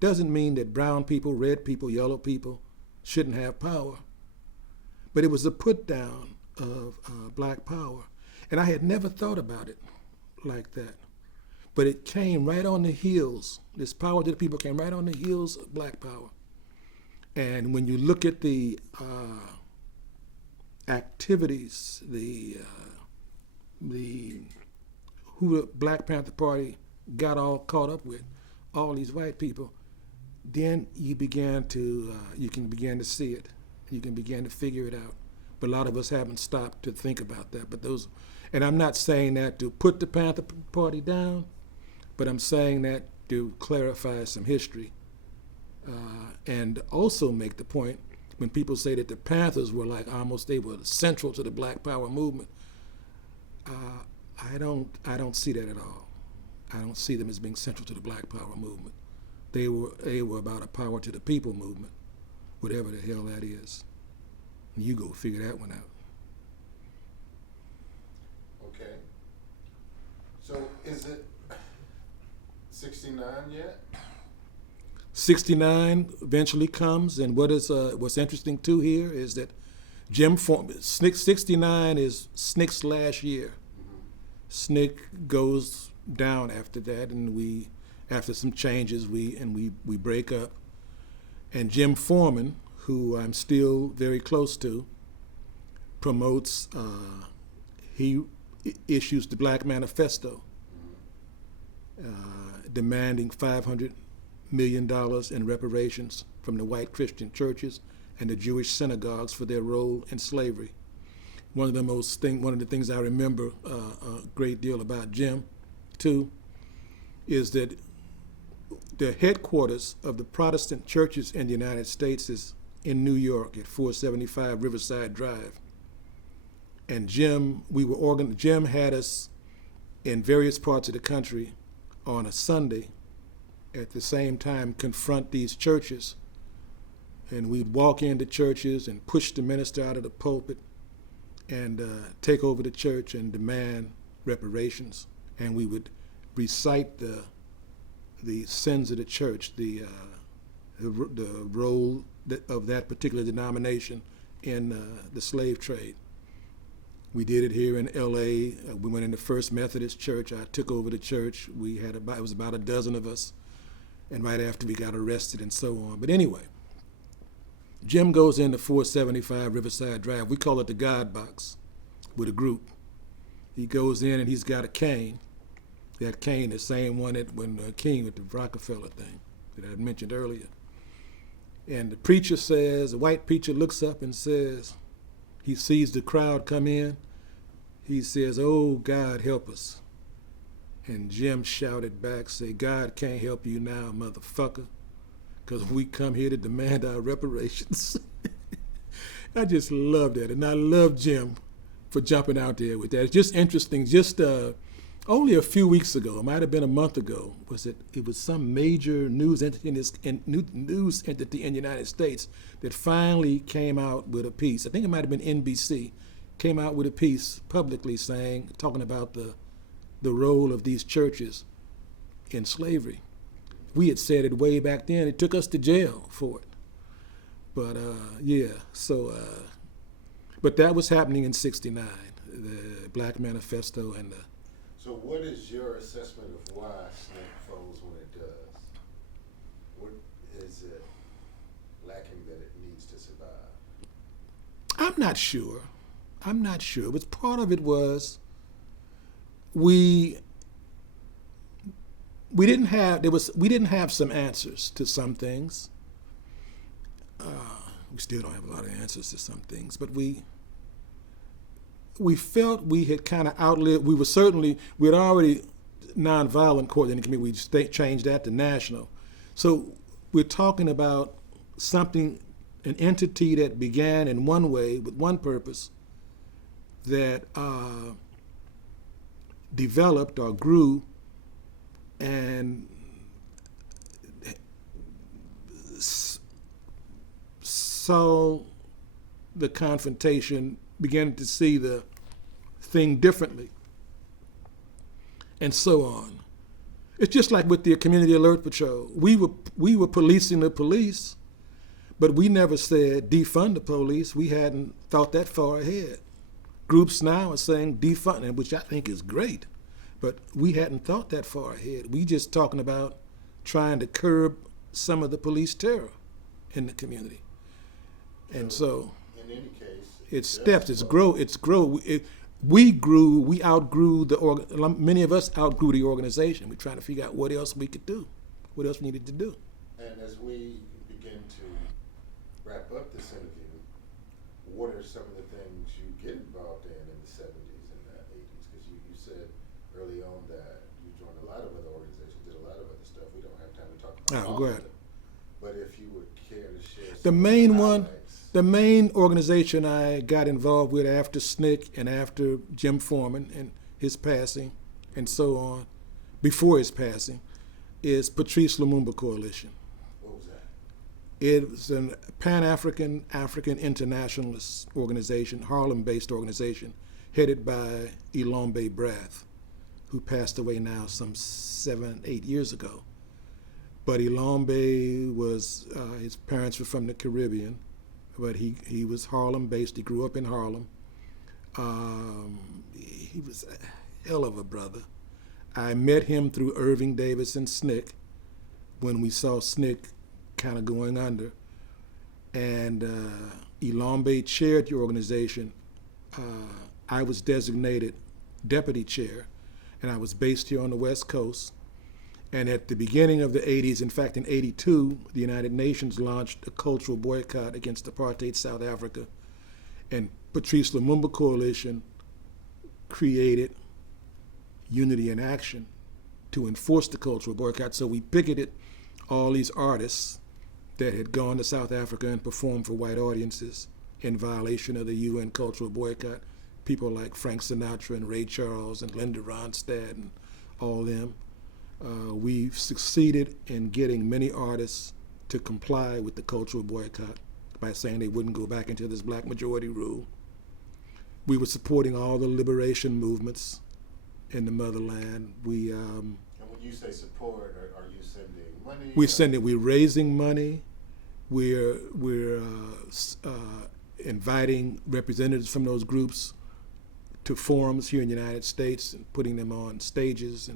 Doesn't mean that brown people, red people, yellow people shouldn't have power. But it was a put down of black power. And I had never thought about it like that. But it came right on the heels. This power to the people came right on the heels of black power. And when you look at the activities, who the Black Panther Party got all caught up with, all these white people, then you can begin to see it. You can begin to figure it out. But a lot of us haven't stopped to think about that. But and I'm not saying that to put the Panther Party down, but I'm saying that to clarify some history. And also make the point when people say that the Panthers were they were central to the Black Power movement. I don't see that at all. I don't see them as being central to the Black Power movement. They were about a power to the people movement, whatever the hell that is. You go figure that one out. Okay. So is it 69 yet? 69 eventually comes, and what's interesting too here is that 69 is SNCC's last year. SNCC goes down after that, and after some changes, we break up. And Jim Foreman, who I'm still very close to, promotes, he issues the Black Manifesto, demanding $500 million in reparations from the white Christian churches and the Jewish synagogues for their role in slavery. One of the things I remember a great deal about Jim, too, is that the headquarters of the Protestant churches in the United States is in New York at 475 Riverside Drive. And Jim had us in various parts of the country on a Sunday, at the same time confront these churches. And we'd walk into churches and push the minister out of the pulpit and take over the church and demand reparations. And we would recite the sins of the church, the role of that particular denomination in the slave trade. We did it here in L.A. We went in the First Methodist Church. I took over the church. It was about a dozen of us. and right after we got arrested and so on. But anyway, Jim goes into 475 Riverside Drive. We call it the God Box with a group. He goes in and he's got a cane. That cane, the same one that when King with the Rockefeller thing that I had mentioned earlier. And the preacher says, the white preacher looks up and says, he sees the crowd come in. He says, "Oh, God, help us." And Jim shouted back, say, "God can't help you now, motherfucker, because we come here to demand our reparations." I just love that. And I love Jim for jumping out there with that. It's just interesting. Just only a few weeks ago, it might have been a month ago, it was some major news entity news entity in the United States that finally came out with a piece. I think it might have been NBC, came out with a piece publicly talking about the role of these churches in slavery. We had said it way back then. It took us to jail for it. But but that was happening in '69, the Black Manifesto and the. So what is your assessment of why SNCC folds when it does? What is it lacking that it needs to survive? I'm not sure. But part of it was we didn't have some answers to some things. We still don't have a lot of answers to some things, but we felt we had kind of outlived. We had already nonviolent coordinating committee. We changed that to national. So we're talking about something, an entity that began in one way with one purpose, that developed or grew and saw the confrontation, began to see the thing differently, and so on. It's just like with the Community Alert Patrol. We were policing the police, but we never said defund the police. We hadn't thought that far ahead. Groups now are saying defund it, which I think is great, but we hadn't thought that far ahead. We just talking about trying to curb some of the police terror in the community. And so in any case, it's steps, it's grow. We outgrew many of us outgrew the organization. We're trying to figure out what else we could do, what else we needed to do. And as we begin to wrap up this interview, what are some of the things you get involved in the 70s and the 80s? Because you said early on that you joined a lot of other organizations, did a lot of other stuff. We don't have time to talk about all of it. But if you would care to share some the main organization I got involved with after SNCC and after Jim Foreman and his passing and so on, before his passing, is Patrice Lumumba Coalition. What was that? It was a Pan-African, African internationalist organization, Harlem-based organization, headed by Ilombe Brath, who passed away now some 7-8 years ago. But Ilombe was, his parents were from the Caribbean, but he was Harlem-based. He grew up in Harlem. He was a hell of a brother. I met him through Irving Davis and SNCC when we saw SNCC kind of going under. And Ilombe chaired the organization. I was designated deputy chair, and I was based here on the West Coast. And at the beginning of the 80s, in fact in 82, the United Nations launched a cultural boycott against apartheid South Africa. And Patrice Lumumba Coalition created Unity in Action to enforce the cultural boycott. So we picketed all these artists that had gone to South Africa and performed for white audiences in violation of the UN cultural boycott. People like Frank Sinatra and Ray Charles and Linda Ronstadt and all them. We've succeeded in getting many artists to comply with the cultural boycott by saying they wouldn't go back into this black majority rule. We were supporting all the liberation movements in the motherland. And when you say support, are you sending money? We're raising money. We're inviting representatives from those groups to forums here in the United States and putting them on stages.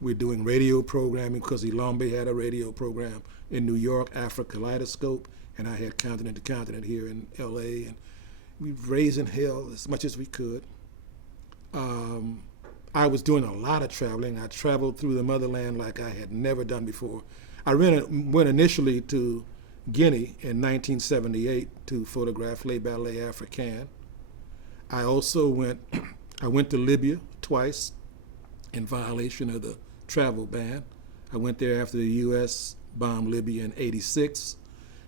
We're doing radio programming because Ilambe had a radio program in New York, Africa Kaleidoscope, and I had Continent to Continent here in LA, and we were raising hell as much as we could. I was doing a lot of traveling. I traveled through the motherland like I had never done before. I went initially to Guinea in 1978 to photograph Les Ballets Africains. I also went to Libya twice in violation of the travel ban. I went there after the U.S. bombed Libya in '86.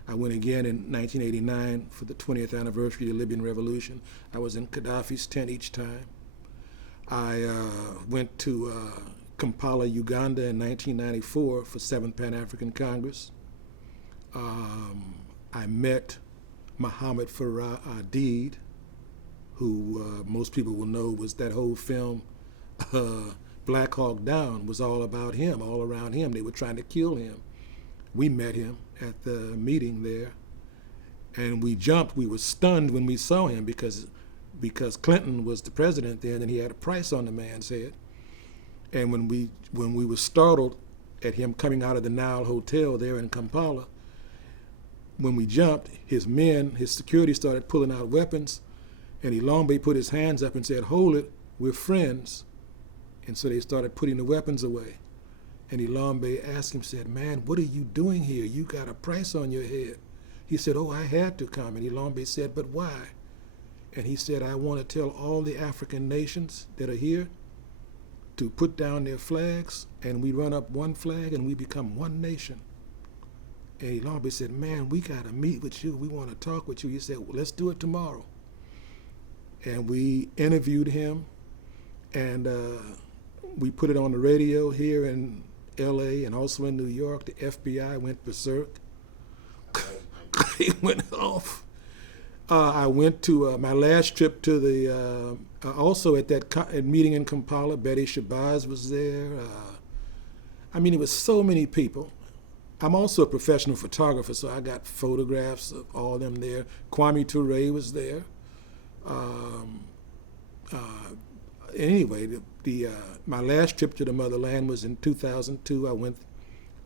I went again in 1989 for the 20th anniversary of the Libyan Revolution. I was in Gaddafi's tent each time. I went to Kampala, Uganda in 1994 for 7th Pan-African Congress. I met Muhammad Farah Aidid, who most people will know was that whole film, Black Hawk Down, was all about him, all around him. They were trying to kill him. We met him at the meeting there, and we jumped. We were stunned when we saw him because Clinton was the president then, and he had a price on the man's head. And when we were startled at him coming out of the Nile Hotel there in Kampala, when we jumped, his security started pulling out weapons, and Ilambe put his hands up and said, "Hold it, we're friends." And so they started putting the weapons away. And Ilambe asked him, said, "Man, what are you doing here? You got a price on your head." He said, "Oh, I had to come." And Ilambe said, "But why?" And he said, "I want to tell all the African nations that are here to put down their flags, and we run up one flag and we become one nation." And Ilambe said, "Man, we got to meet with you. We want to talk with you." He said, "Well, let's do it tomorrow." And we interviewed him, and we put it on the radio here in LA and also in New York. The FBI went berserk. They went off. I went to my last trip to the, also at that meeting in Kampala, Betty Shabazz was there. It was so many people. I'm also a professional photographer, so I got photographs of all of them there. Kwame Ture was there. Anyway, my last trip to the motherland was in 2002. I went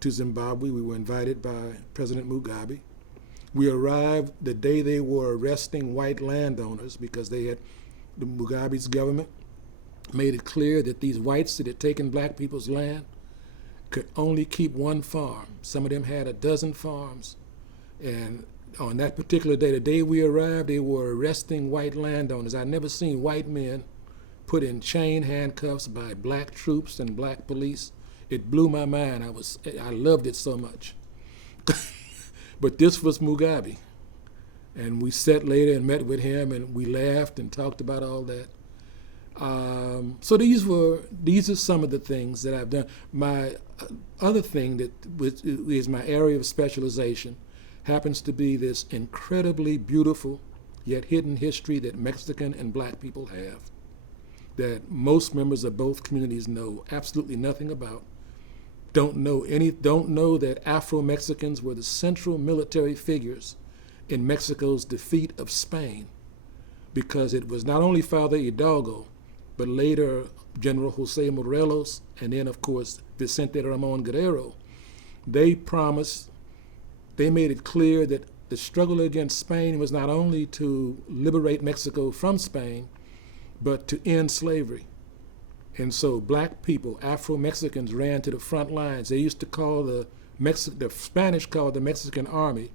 to Zimbabwe. We were invited by President Mugabe. We arrived the day they were arresting white landowners because the Mugabe's government made it clear that these whites that had taken black people's land could only keep one farm. Some of them had a dozen farms. And on that particular day, the day we arrived, they were arresting white landowners. I'd never seen white men put in chain handcuffs by black troops and black police. It blew my mind. I loved it so much. But this was Mugabe. And we sat later and met with him, and we laughed and talked about all that. So these are some of the things that I've done. My other thing that is my area of specialization happens to be this incredibly beautiful yet hidden history that Mexican and black people have, that most members of both communities know absolutely nothing about. Don't know that Afro-Mexicans were the central military figures in Mexico's defeat of Spain, because it was not only Father Hidalgo, but later General Jose Morelos, and then, of course, Vicente Ramon Guerrero. They made it clear that the struggle against Spain was not only to liberate Mexico from Spain, but to end slavery. And so black people, Afro-Mexicans, ran to the front lines. They used to call the Spanish called the Mexican army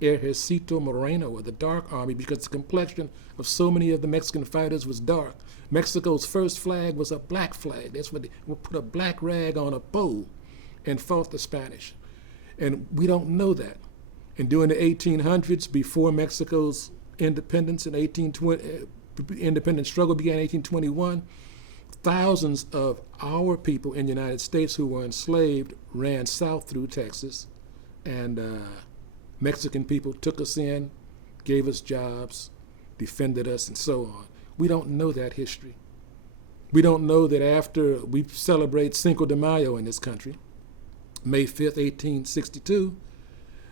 Ejército Moreno, or the dark army, because the complexion of so many of the Mexican fighters was dark. Mexico's first flag was a black flag. That's what they would put a black rag on a pole and fought the Spanish. And we don't know that. And during the 1800s, before Mexico's independence in independence struggle began in 1821, thousands of our people in the United States who were enslaved ran south through Texas, and Mexican people took us in, gave us jobs, defended us, and so on. We don't know that history. We don't know that after we celebrate Cinco de Mayo in this country, May 5th, 1862,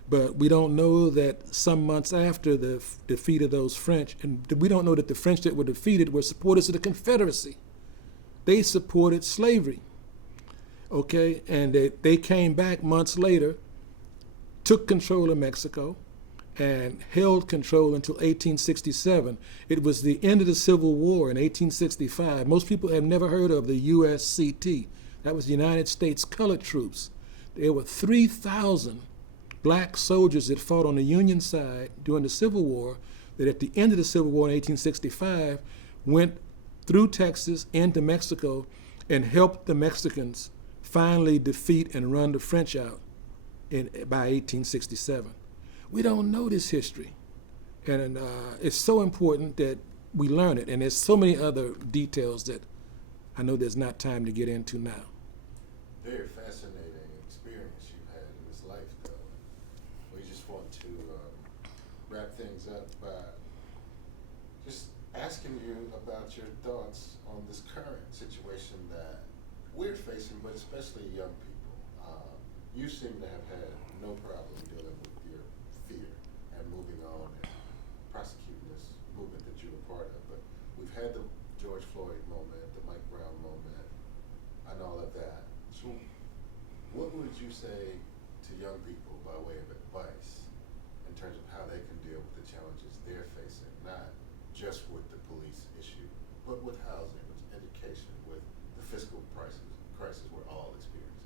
but we don't know that some months after the defeat of those French, and we don't know that the French that were defeated were supporters of the Confederacy. They supported slavery. okay? And they came back months later, took control of Mexico, and held control until 1867. It was the end of the Civil War in 1865. Most people have never heard of the USCT. That was the United States Colored Troops. There were 3,000 black soldiers that fought on the Union side during the Civil War that at the end of the Civil War in 1865 went through Texas into Mexico and helped the Mexicans finally defeat and run the French out by 1867. We don't know this history, and it's so important that we learn it, and there's so many other details that I know there's not time to get into now. Very fascinating experience you've had in this life, though. We just want to wrap things up by just asking you about your thoughts on this current situation that we're facing, but especially young people. You seem to have had no problem dealing with your fear and moving on and prosecuting this movement that you were part of. But we've had the George Floyd moment, the Mike Brown moment, and all of that. So what would you say to young people by way of advice in terms of how they can deal with the challenges they're facing, not just with the police issue, but with housing, with education, with the fiscal crisis we're all experiencing?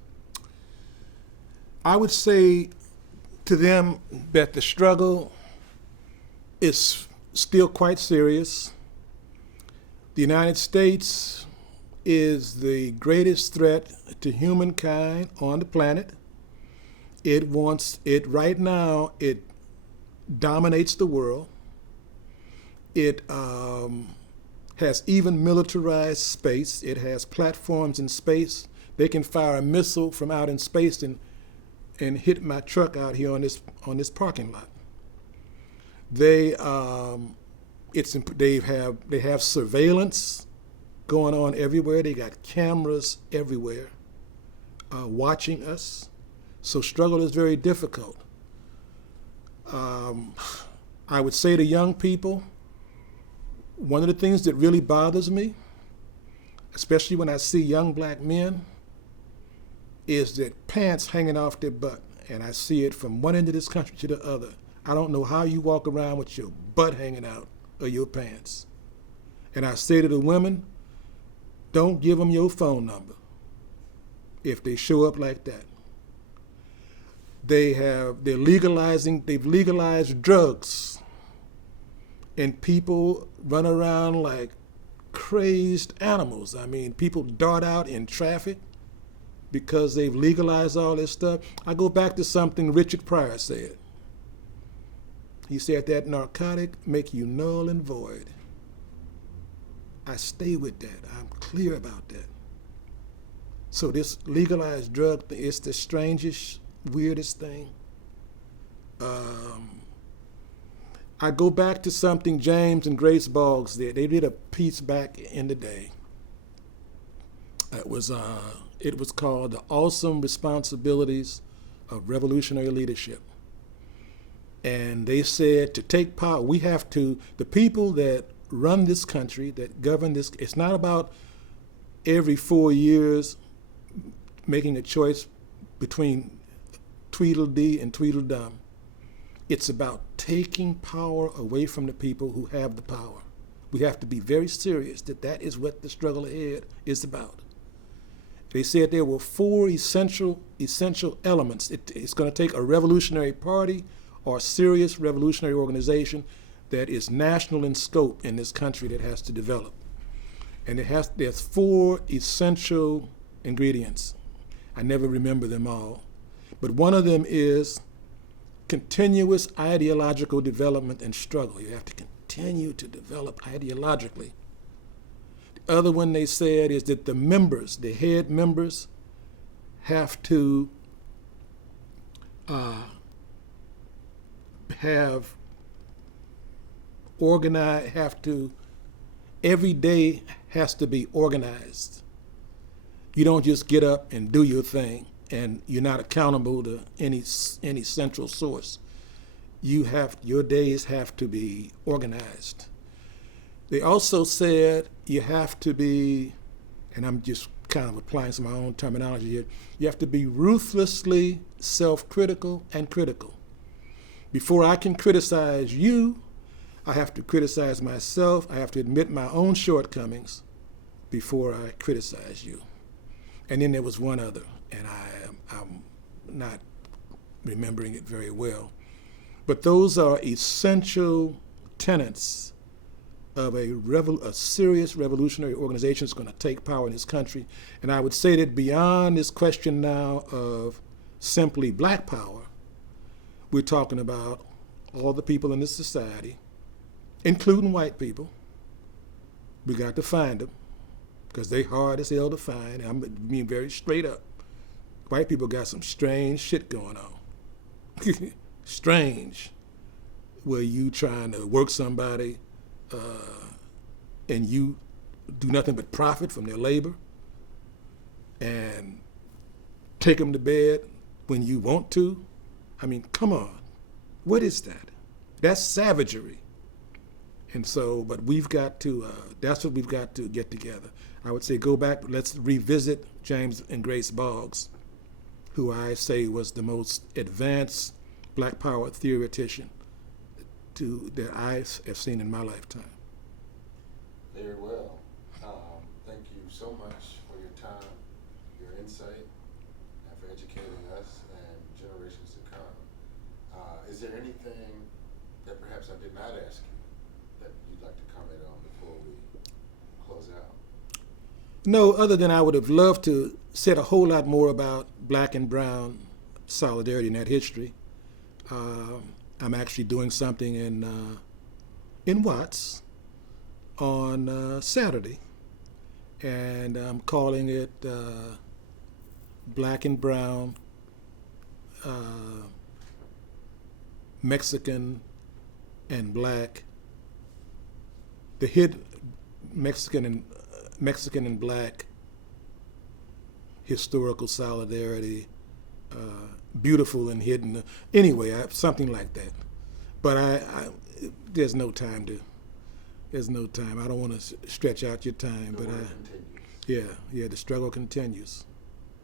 I would say to them that the struggle is still quite serious. The United States is the greatest threat to humankind on the planet. Right now, it dominates the world. It has even militarized space. It has platforms in space. They can fire a missile from out in space and hit my truck out here on this parking lot. They have surveillance going on everywhere. They got cameras everywhere watching us. So struggle is very difficult. I would say to young people, one of the things that really bothers me, especially when I see young black men, is that pants hanging off their butt. And I see it from one end of this country to the other. I don't know how you walk around with your butt hanging out of your pants. And I say to the women, don't give them your phone number if they show up like that. They've legalized drugs, and people run around like crazed animals. I mean, people dart out in traffic because they've legalized all this stuff. I go back to something Richard Pryor said. He said that narcotic make you null and void. I stay with that. I'm clear about that. So this legalized drug thing is the strangest, weirdest thing. I go back to something James and Grace Boggs did. They did a piece back in the day. It was called The Awesome Responsibilities of Revolutionary Leadership. And they said to take power, the people that run this country, that govern this, it's not about every 4 years making a choice between Tweedledee and Tweedledum. It's about taking power away from the people who have the power. We have to be very serious that is what the struggle ahead is about. They said there were 4 essential elements. It's going to take a revolutionary party or a serious revolutionary organization that is national in scope in this country that has to develop. And there's 4 essential ingredients. I never remember them all. But one of them is continuous ideological development and struggle. You have to continue to develop ideologically. The other one they said is that the head members, have to every day has to be organized. You don't just get up and do your thing and you're not accountable to any central source. Your days have to be organized. They also said you have to be, and I'm just kind of applying some of my own terminology here. You have to be ruthlessly self-critical and critical. Before I can criticize you, I have to criticize myself. I have to admit my own shortcomings before I criticize you. And then there was one other, and I'm not remembering it very well. But those are essential tenets of a serious revolutionary organization that's going to take power in this country. And I would say that beyond this question now of simply black power, we're talking about all the people in this society, including white people. We got to find them, because they hard as hell to find. I'm being very straight up. White people got some strange shit going on. Strange. Where you trying to work somebody and you do nothing but profit from their labor and take them to bed when you want to. I mean, come on. What is that? That's savagery. And so, but we've got to, that's what we've got to get together. I would say go back, let's revisit James and Grace Boggs, who I say was the most advanced black power theoretician that I have seen in my lifetime. Very well. Thank you so much for your time, your insight, and for educating us and generations to come. Is there anything that perhaps I did not ask you that you'd like to comment on before we close out? No, other than I would have loved to said a whole lot more about black and brown solidarity in that history. I'm actually doing something in Watts on Saturday, and I'm calling it Black and Brown Mexican and Black, the hidden Mexican and Black historical solidarity, beautiful and hidden. Anyway, something like that. But there's no time. I don't want to stretch out your time. The but work continues. Yeah, the struggle continues.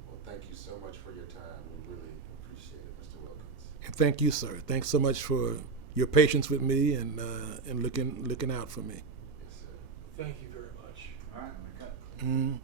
Well, thank you so much for your time. We really appreciate it, Mr. Wilkins. And thank you, sir. Thanks so much for your patience with me and looking out for me. Yes, sir. Thank you very much. All right, I'm gonna cut. Mm.